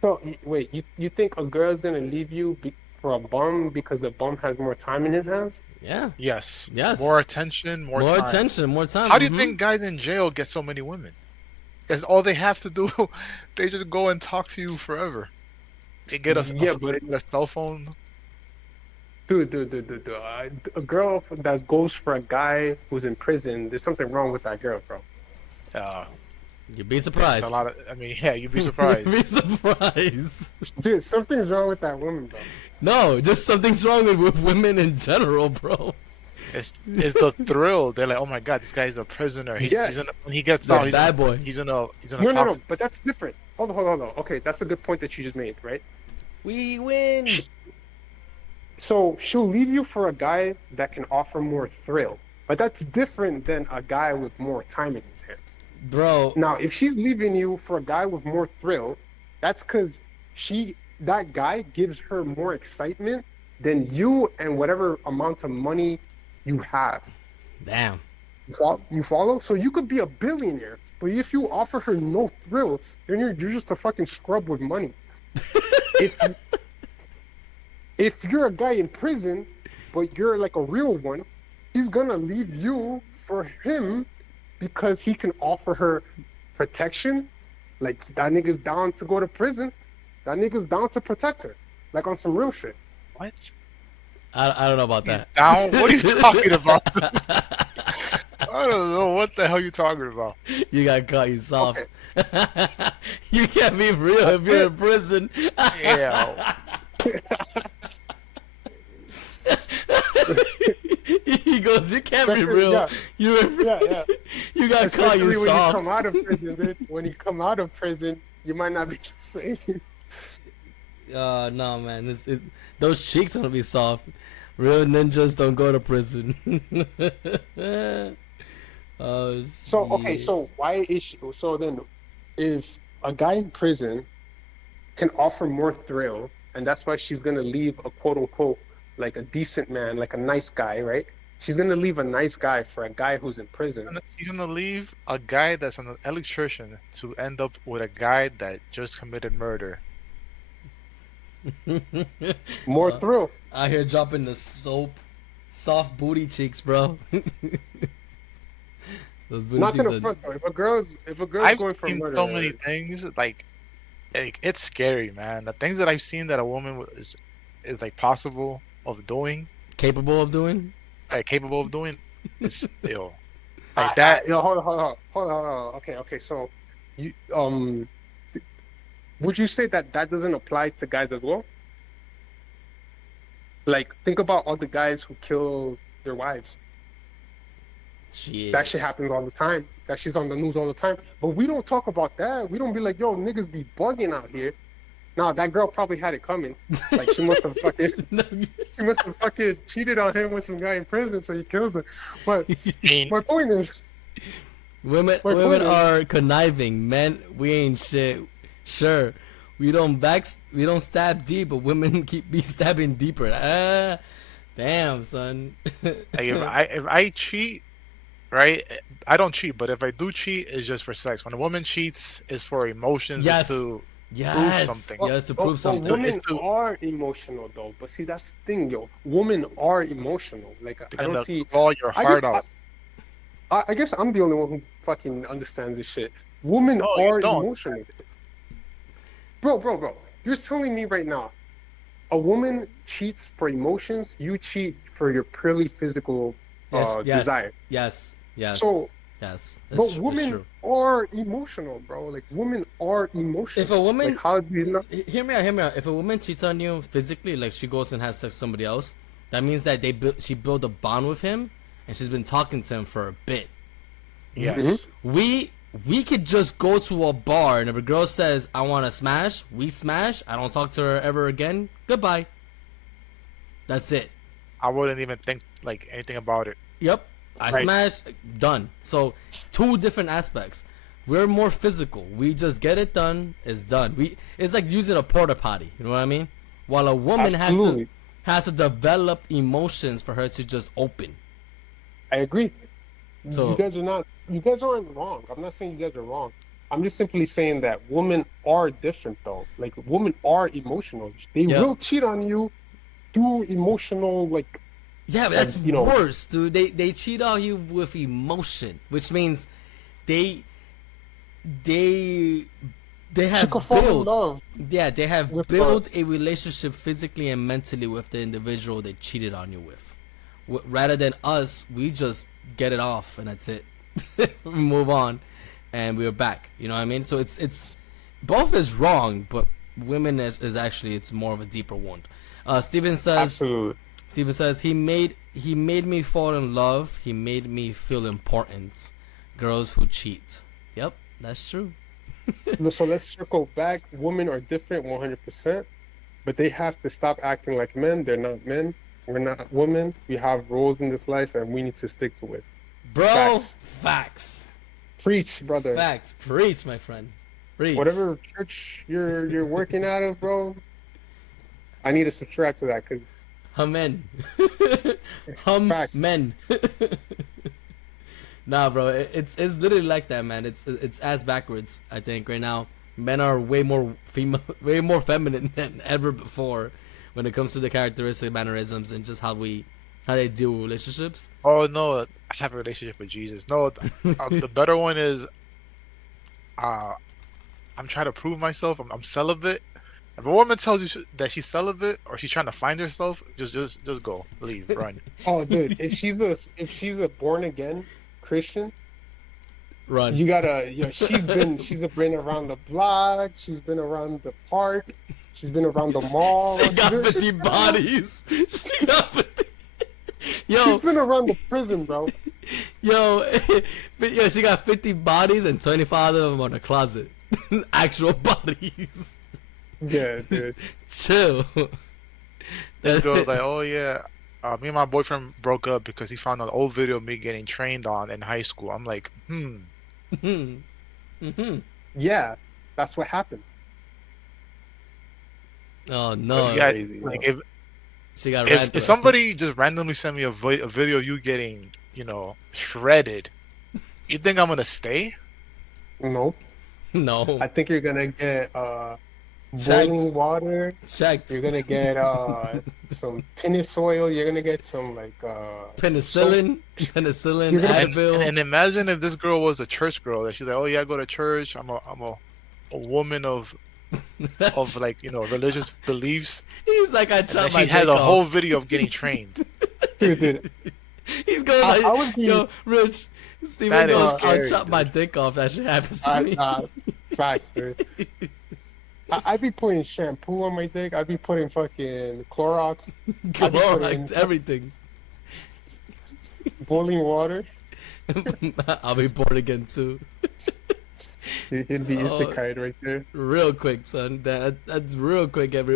So wait, you think a girl's gonna leave you for a bum because the bum has more time in his hands? Yeah. Yes. Yes. More attention, more time. More time. How do you think guys in jail get so many women? Because all they have to do, they just go and talk to you forever. They get a cell phone. Dude. A girl that goes for a guy who's in prison, there's something wrong with that girl, bro. You'd be surprised. You'd be surprised. You'd be surprised. Dude, something's wrong with that woman, bro. No, just something's wrong with women in general, bro. It's the thrill. They're like, oh my god, this guy's a prisoner. When he gets out, bad boy. He's in a No, but that's different. Hold on. Okay, that's a good point that you just made, right? We win. So she'll leave you for a guy that can offer more thrill, but that's different than a guy with more time in his hands. Bro. Now, if she's leaving you for a guy with more thrill, that's because that guy gives her more excitement than you and whatever amount of money you have. Damn. You follow? So you could be a billionaire, but if you offer her no thrill, then you're just a fucking scrub with money. If you're a guy in prison, but you're like a real one, he's gonna leave you for him because he can offer her protection. Like, that nigga's down to go to prison. That nigga's down to protect her. Like, on some real shit. What? I don't know about that. Down? What are you talking about? I don't know what the hell you're talking about. You got caught, you soft. Okay. You can't be real if you're in prison. Yeah. He goes, you can't be real. Yeah. You got caught, you when soft. You come out of prison, dude. When you come out of prison, you might not be the same. No, man. Those cheeks gonna be soft. Real ninjas don't go to prison. Oh, So okay, shit. so why is she, so then if a guy in prison can offer more thrill, and that's why she's gonna leave a quote unquote like a decent man, like a nice guy, right? She's gonna leave a nice guy for a guy who's in prison. He's gonna leave a guy that's an electrician to end up with a guy that just committed murder. More Uh, thrill. Out here dropping the soft booty cheeks, bro. Those booty Not cheeks gonna are. front though. If a girl's I've going for seen murder, so many things like it's scary, man. The things that I've seen that a woman is like possible of doing, Capable of doing? like capable of doing, is like that. yo, hold on. Okay. So, you would you say that that doesn't apply to guys as well? Like, think about all the guys who kill their wives. Shit. That shit happens all the time. That shit's on the news all the time. But we don't talk about that. We don't be like, yo, niggas be bugging out here. Nah, that girl probably had it coming. Like, she must have fucking cheated on him with some guy in prison, so he kills her. But I mean, my point is, Women My point is- are conniving. Men, we ain't shit. Sure, we don't stab deep, but women keep be stabbing deeper. Damn, son. like if I cheat, right? I don't cheat, but if I do cheat, it's just for sex. When a woman cheats, it's for emotions. Yes. It's to Yes. something. Yes, to prove but something. women It's to- are emotional though. But see, that's the thing, yo. Women are emotional. Like, I They're don't gonna see. claw your I heart guess out. I guess I'm the only one who fucking understands this shit. Women No, you are don't. emotional. Bro. You're telling me right now, a woman cheats for emotions, you cheat for your purely physical desire. Yes. So, yes. but It's women true. are emotional, bro. Like, women are emotional. If a woman, like, how do you know? hear me out. If a woman cheats on you physically, like she goes and has sex with somebody else, that means that she built a bond with him, and she's been talking to him for a bit. Yes. We could just go to a bar, and if a girl says, I want to smash, we smash. I don't talk to her ever again. Goodbye. That's it. I wouldn't even think like anything about it. Yep. I Right. smash. Done. So, two different aspects. We're more physical. We just get it done. It's done. It's like using a porta potty. You know what I mean? While a woman Absolutely. has to develop emotions for her to just open. I agree. So- You guys aren't wrong. I'm not saying you guys are wrong. I'm just simply saying that women are different though. Like, women are emotional. They Yeah. will cheat on you through emotional, like, Yeah, but that's you know- worse, dude. They cheat on you with emotion, which means they have she could fall in built. love. Yeah, they have with built a relationship physically and mentally with the individual they cheated on you with. Rather than us, we just get it off and that's it. We move on, and we're back. You know what I mean? So it's both is wrong, but women is actually it's more of a deeper wound. Steven says. Absolutely. Steven says he made me fall in love. He made me feel important. Girls who cheat. Yep, that's true. So let's circle back. Women are different 100%, but they have to stop acting like men. They're not men. We're not women. We have roles in this life, and we need to stick to it. Bro, Facts. facts, Preach, brother. preach, my friend, preach. Whatever church you're working out of, bro, I need to subscribe to that because Amen. Facts. Men. Nah, bro, it's literally like that, man. It's ass backwards. I think right now men are way more way more feminine than ever before when it comes to the characteristic mannerisms and just how they deal with relationships. Oh no, I have a relationship with Jesus. No, the better one is, I'm trying to prove myself. I'm celibate. If a woman tells you that she's celibate or she's trying to find herself, just go, leave, run. oh, dude, if she's a born again Christian, Run. you gotta, she's been around the block, she's been around the park, she's been around the mall. She got 50 bodies. She got 50. She's been around the prison, bro. Yo, she got 50 bodies and 25 of them on the closet. Actual bodies. Yeah, dude. Chill. This girl's like, oh yeah, me and my boyfriend broke up because he found an old video of me getting trained on in high school. I'm like, Mm-hmm. Yeah, that's what happens. Oh If no, you had, Crazy, like, yo. she got if ranted. somebody just randomly sent me a video of you getting, shredded, you think I'm gonna stay? Nope. No, I think you're gonna get checked, boiling water. checked. You're gonna get some penis oil. You're gonna get some like some soap. Penicillin, You're gonna And, and Advil. and imagine if this girl was a church girl that she's like, oh yeah, I go to church. I'm a woman of like religious beliefs, He's like, I and then chopped my she has dick a whole off. video of getting trained. dude. He's going I like, would be yo, Rich. Steven That is goes, I'll scary, chop my dude. dick off. That shit happens to me. facts, dude. I'd be putting shampoo on my dick. I'd be putting fucking Clorox, I'd be putting Clorox, everything. boiling water. I'll be born again too. It'd be Oh. isekai right there. Real quick, son. That's real quick. Get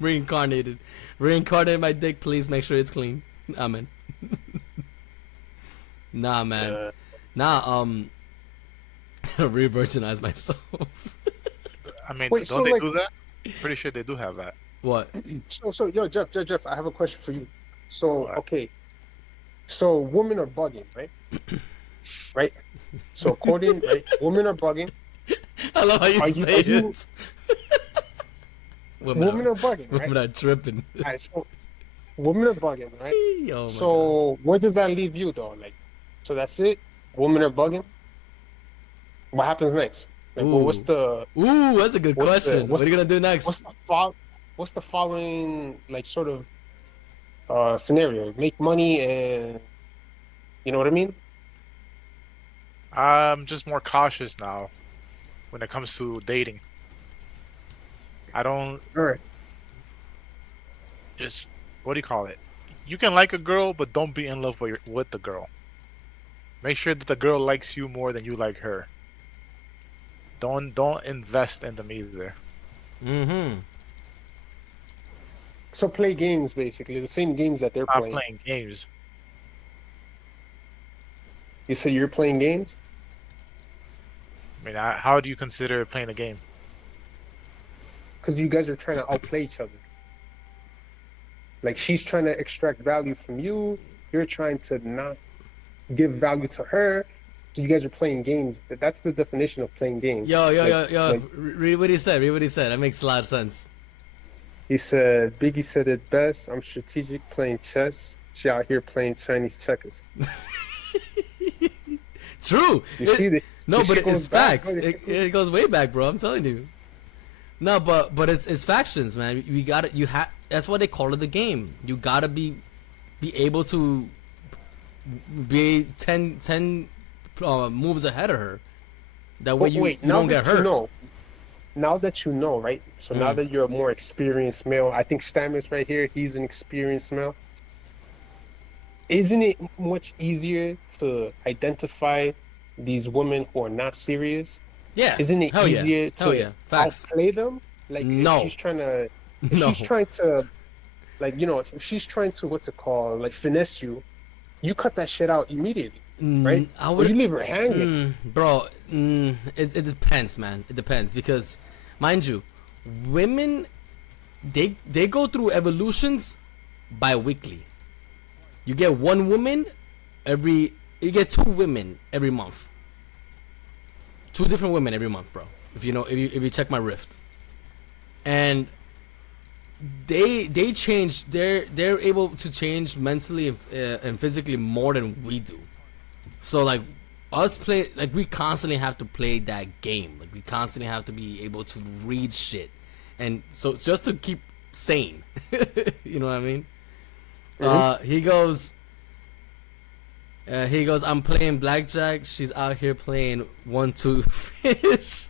reincarnated. Reincarnate my dick, please. Make sure it's clean. Amen. Nah, man. Yeah. Nah, re-virginize myself. I mean, Wait, don't so, they like- do that? Pretty sure they do have that. What? So, yo, Jeff, I have a question for you. So, Alright. okay. So, women are bugging, right? Right? So, according, right? Women are bugging. I love how you Are you- say are you- it. Women are bugging, right? women are tripping. Alright, so, women are bugging, right? Oh my So, where does that leave you, though? Like, so that's it? Women are bugging? What happens next? Like, Ooh. what's the God. Ooh, that's a good What's the- question. what's What are you gonna do next? what's the following like sort of scenario? Make money and you know what I mean? I'm just more cautious now when it comes to dating. I don't All right. just what do you call it? You can like a girl, but don't be in love with the girl. Make sure that the girl likes you more than you like her. Don't invest in them either. Mm-hmm. So play games basically, the same games that they're Not playing. playing games. You say you're playing games? I mean, how do you consider playing a game? Because you guys are trying to outplay each other. Like she's trying to extract value from you, you're trying to not give value to her. So you guys are playing games. That's the definition of playing games. Yo. Like, Read what he said. Read what he said. That makes a lot of sense. he said, Biggie said it best. I'm strategic playing chess. She out here playing Chinese checkers. True. You see the No, this but shit goes it's back, facts. bro. This It, shit goes- it goes way back, bro. I'm telling you. No, but it's factions, man. You got it. You have. That's what they call it, the game. You gotta be able to be 10 moves ahead of her. That way But you wait, you now don't get that you hurt. know, now that you know, right? So now Mm. that you're a more experienced male, I think Stamets right here, he's an experienced male. Isn't it much easier to identify these women who are not serious? Yeah. Isn't it Hell yeah. easier Hell to yeah. Facts. outplay them? Like No. if she's trying to, if No. she's trying to, like if she's trying to what's it called, like finesse you, you cut that shit out immediately, right? I Or would. you leave her hanging. Bro, it depends, man. It depends because, mind you, women, they go through evolutions bi-weekly. You get one woman you get 2 women every month. 2 different women every month, bro. If you check my Rift, and they change. They're able to change mentally and physically more than we do. So like us play, like we constantly have to play that game. Like we constantly have to be able to read shit, and so just to keep sane. You know what I mean? He goes. I'm playing blackjack. She's out here playing 1-2 fish.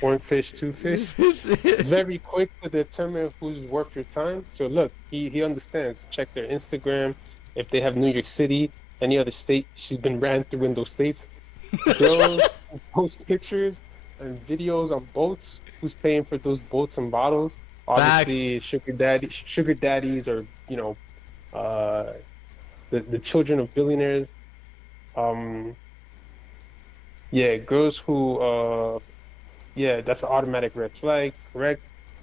One fish, two fish. It's very quick to determine who's worth your time. So look, he understands. Check their Instagram. If they have New York City, any other state, she's been ran through in those states. Girls who post pictures and videos on boats. who's paying for those boats and bottles. Facts. Obviously, sugar daddies, or uh, the children of billionaires. Um, yeah, girls who yeah, that's an automatic red flag, correct?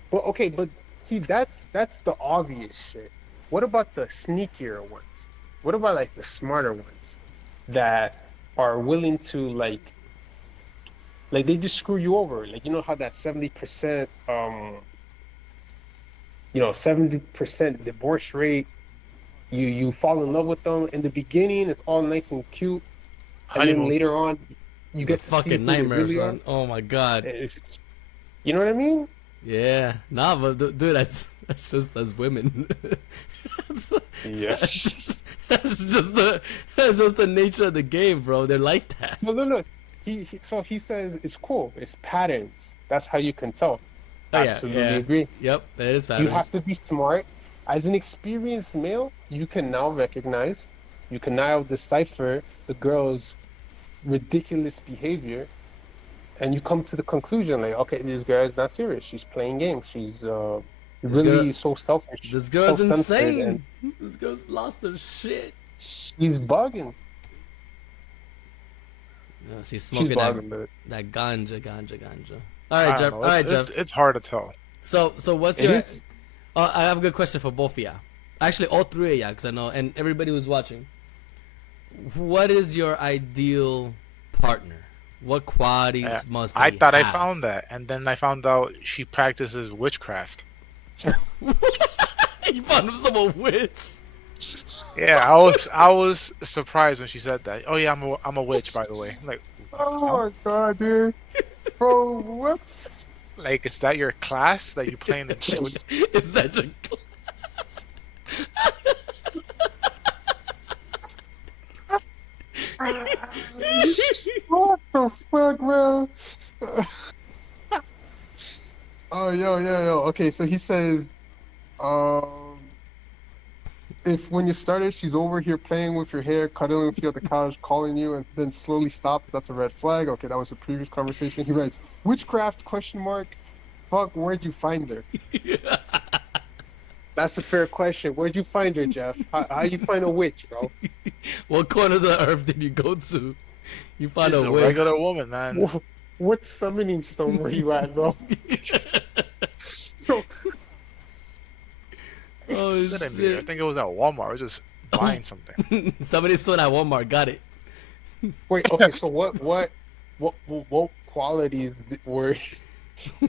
But okay, but see, that's the obvious shit. What about the sneakier ones? What about like the smarter ones that are willing to like they just screw you over? Like you know how that 70% 70% divorce rate, you fall in love with them in the beginning, it's all nice and cute, and then Honeymoon. later on you It's a get to see fucking who they nightmare, really are. son. Oh my god. You know what I mean? Yeah. Nah, but dude, that's women. that's, Yeah. that's just the nature of the game, bro. They're like that. No, no, no. So he says it's cool. It's patterns. That's how you can tell. Oh yeah, Absolutely yeah. agree. Yep, that is You have patterns. to be smart. As an experienced male, you can now recognize, you can now decipher the girl's ridiculous behavior, and you come to the conclusion like, okay, this girl is not serious. She's playing games. She's This girl, really so selfish, this girl's self-centered, and insane. This girl's lost her shit. she's bugging. No, she's She's smoking bugging, but that ganja. All I right, don't Jeff. know. All right, Jeff. It's hard to tell. So what's it your? is. I have a good question for both of ya. Actually, all three of ya, because I know, and everybody who's watching. What is your ideal partner? What qualities Yeah, must I they thought I have? found that, and then I found out she practices witchcraft. You found him some witch. Yeah, I was surprised when she said that. Oh yeah, I'm a witch, by the way. I'm like, Oh my god, dude. Bro, what? like is that your class that you playing the Is that your? What the fuck, bro? Oh, yo. Okay, so he says, um, if when you started, she's over here playing with your hair, cuddling with you at the couch, calling you, and then slowly stops, that's a red flag. Okay, that was a previous conversation. He writes, witchcraft, question mark. Fuck, where'd you find her? That's a fair question. Where'd you find her, Jeff? How you find a witch, bro? What corners of earth did you go to? You found She's a a witch. regular woman, man. What summoning stone were you at, bro? Bro, Oh Didn't be. I shit! think it was at Walmart. I was just buying something. Somebody stole at Walmart. Got it. wait, okay, so what qualities were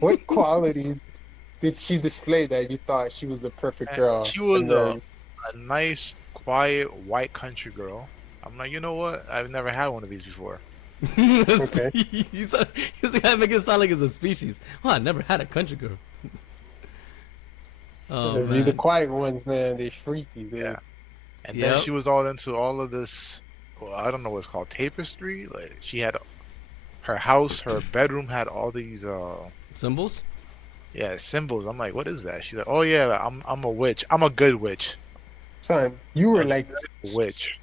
what qualities did she display that you thought she was the perfect girl? She was And then, a nice, quiet, white country girl. I'm like, you know what? I've never had one of these before. Okay. He's the guy making it sound like it's a species. Well, I never had a country girl. Oh the man. quiet ones, man, they freaky, dude. Yeah. And Yep. then she was all into all of this. Well, I don't know what's called tapestry. Like she had her house, her bedroom had all these Symbols? yeah, symbols. I'm like, what is that? She's like, oh yeah, I'm a witch. I'm a good witch. Son, you were A like good witch.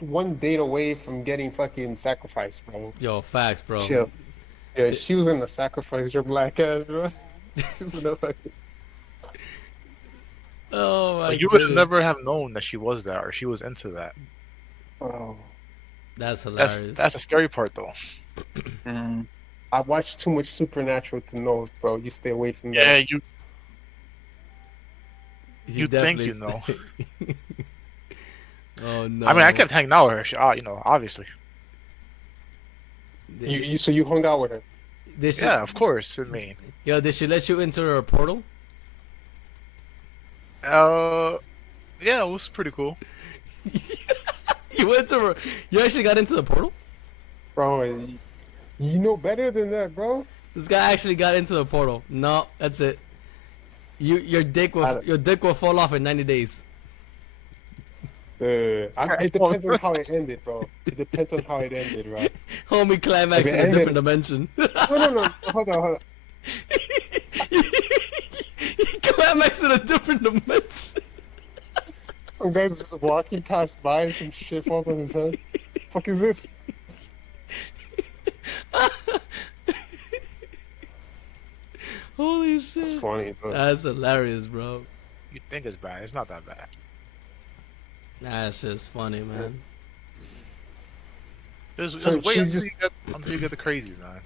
one date away from getting fucking sacrificed, bro. Yo, facts, bro. Chill. Yeah, she was gonna sacrifice your black ass, bro. No fucking- Oh my But you would goodness. never have known that she was that or she was into that. Oh. That's hilarious. That's the scary part though. I watched too much Supernatural to know, bro. You stay away from Yeah, that. you think you know. Oh no. I mean, I kept hanging out with her. You know, obviously. So you hung out with her. Did she, Yeah, of course. I mean, Yo, did she let you into her portal? yeah, it was pretty cool. You went to her. You actually got into the portal? Bro, you know better than that, bro. This guy actually got into the portal. No, that's it. Your dick will fall off in 90 days. It depends on how it ended, bro. It depends on how it ended, right? Homie climax If it in a ended- different dimension. No. Hold on. Climax in a different dimension. Some guy's just walking past by and some shit falls on his head. Fuck is this? That's shit. funny, but That's hilarious, bro. You think it's bad? It's not that bad. That's just funny, man. Just so wait she's just until you get the crazies, man.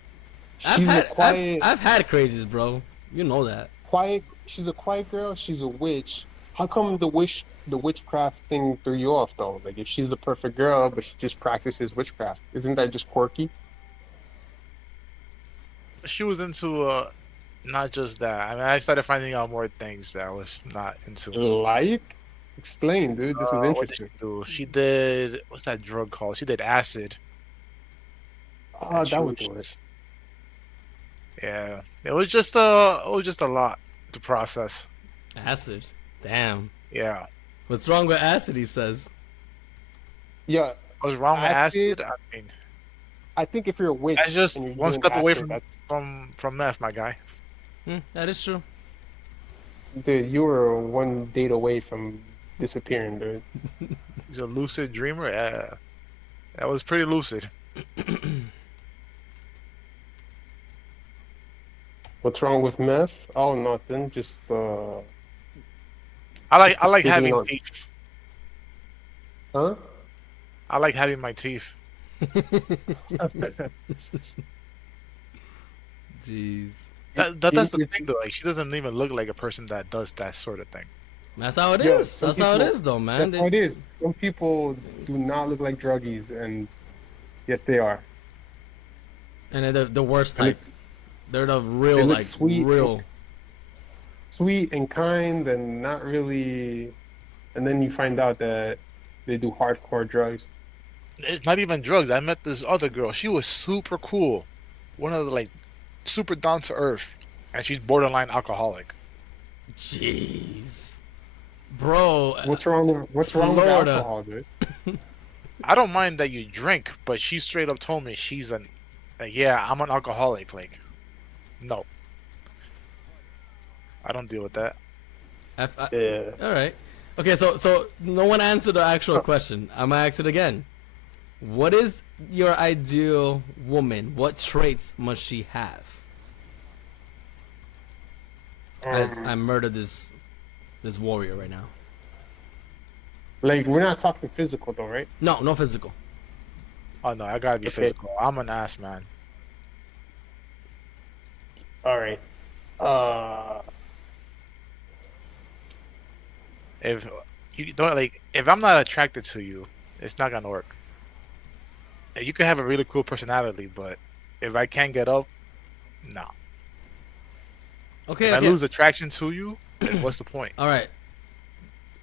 she's a quiet, I've had crazies, bro. You know that. quiet. She's a quiet girl. She's a witch. How come the witchcraft thing threw you off though? Like if she's the perfect girl, but she just practices witchcraft, isn't that just quirky? She was into not just that. I mean, I started finding out more things that I was not into. Like, explain, dude. This is What did she interesting. do? She did what's that drug called? She did acid, Ah, and she that was would do it. just yeah. It was just a lot to process. Acid. Damn. Yeah, What's wrong with acid? He says. Yeah, I was wrong with acid. acid. I mean, I think if you're a that's witch just and you're one doing step away acid, that's from meth, my guy. That is true. dude, you were one date away from disappearing, dude. He's a lucid dreamer. Yeah, that was pretty lucid. What's wrong with meth? Oh, nothing. Just I the like sitting having on, teeth. huh? I like having my teeth. Jeez. That's the You- thing though. Like she doesn't even look like a person that does that sort of thing. That's how it Yo, is. some That's how it people. is, though, man. That's how it is. Some people do not look like druggies, and yes, they are. And they're the worst They look, type. They're the they real, look like, real. sweet and kind, and not really. And then you find out that they do hardcore drugs. It's not even drugs. I met this other girl. She was super cool. One of the like super down to earth, and she's borderline alcoholic. Jeez. Bro, What's wrong with Florida. alcohol, dude? I don't mind that you drink, but she straight up told me she's an yeah, I'm an alcoholic. Like, no, I don't deal with that. Yeah. All right. Okay, so no one answered the actual question. I'm gonna ask it again. What is your ideal woman? What traits must she have? As I murder this warrior right now. Like we're not talking physical though, right? No, no physical. Oh no, I gotta be Okay. physical. I'm an ass man. All right. Uh, If you don't like, if I'm not attracted to you, it's not gonna work. You can have a really cool personality, but if I can't get up, nah. Okay, If I okay. lose attraction to you, then what's the point? All right.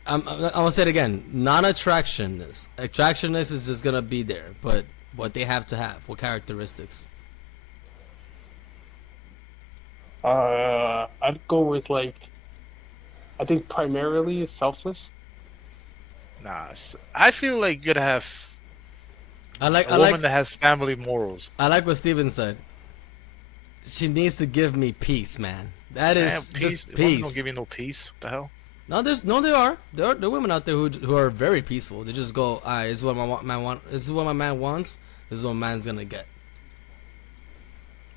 I'm gonna say it again. Non-attractionness. Attractionness is just gonna be there, but what they have to have, what characteristics? I'd go with like I think primarily selfless. Nah, I feel like you gotta have I like a I woman like that has family morals. I like what Steven said. She needs to give me peace, man. That Man, is peace. just Women don't peace. give you no peace. What the hell? No, there are women out there who are very peaceful. They just go, alright, this is what man want. This is what my man wants. This is what man's gonna get.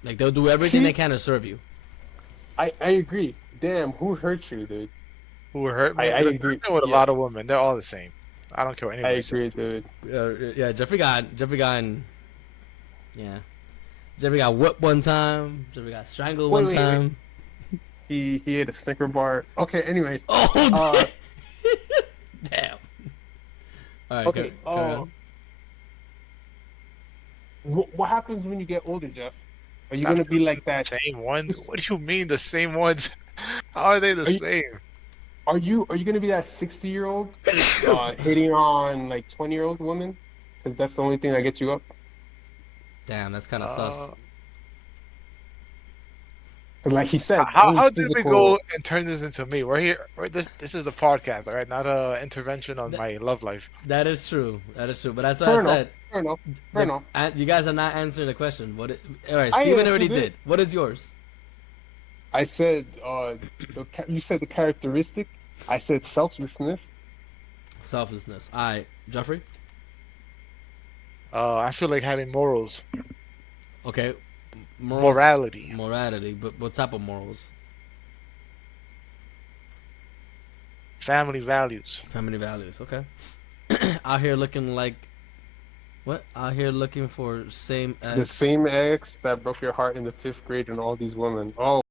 Like they'll do everything See? they can to serve you. I agree. Damn, who hurt you, dude? Who would hurt me? I I've agree. been with a Yeah, lot of women. They're all the same. I don't care what I anybody says. agree, dude. Yeah, Jeffrey got yeah. Jeffrey got whipped one time. Jeffrey got strangled Wait, one wait, wait. time. He ate a Snicker bar. Okay, anyways. Oh Uh, damn. All right. okay. Carry on. What happens when you get older, Jeff? Are you Not gonna be like that? same ones. What do you mean the same ones? How are they the Are you- same? Are you gonna be that 60-year-old hitting on like 20-year-old women? Because that's the only thing that gets you up. Damn, that's kind of sus. 'Cause like he said, only How did we physical. go and turn this into me? We're here. This is the podcast, all right? Not a intervention on my love life. That is true. That is true. But that's what Fair I enough. said. Fair enough. Fair enough. You guys are not answering the question. All right, I Steven already answered it. did. What is yours? I said you said the characteristic. I said selflessness. Selflessness. All right, Jeffrey. I feel like having morals, Okay. morality. Morality. But what type of morals? Family values. Family values. Okay. Out here looking like what? Out here looking for same The ex. same ex that broke your heart in the 5th grade and all these women. Oh.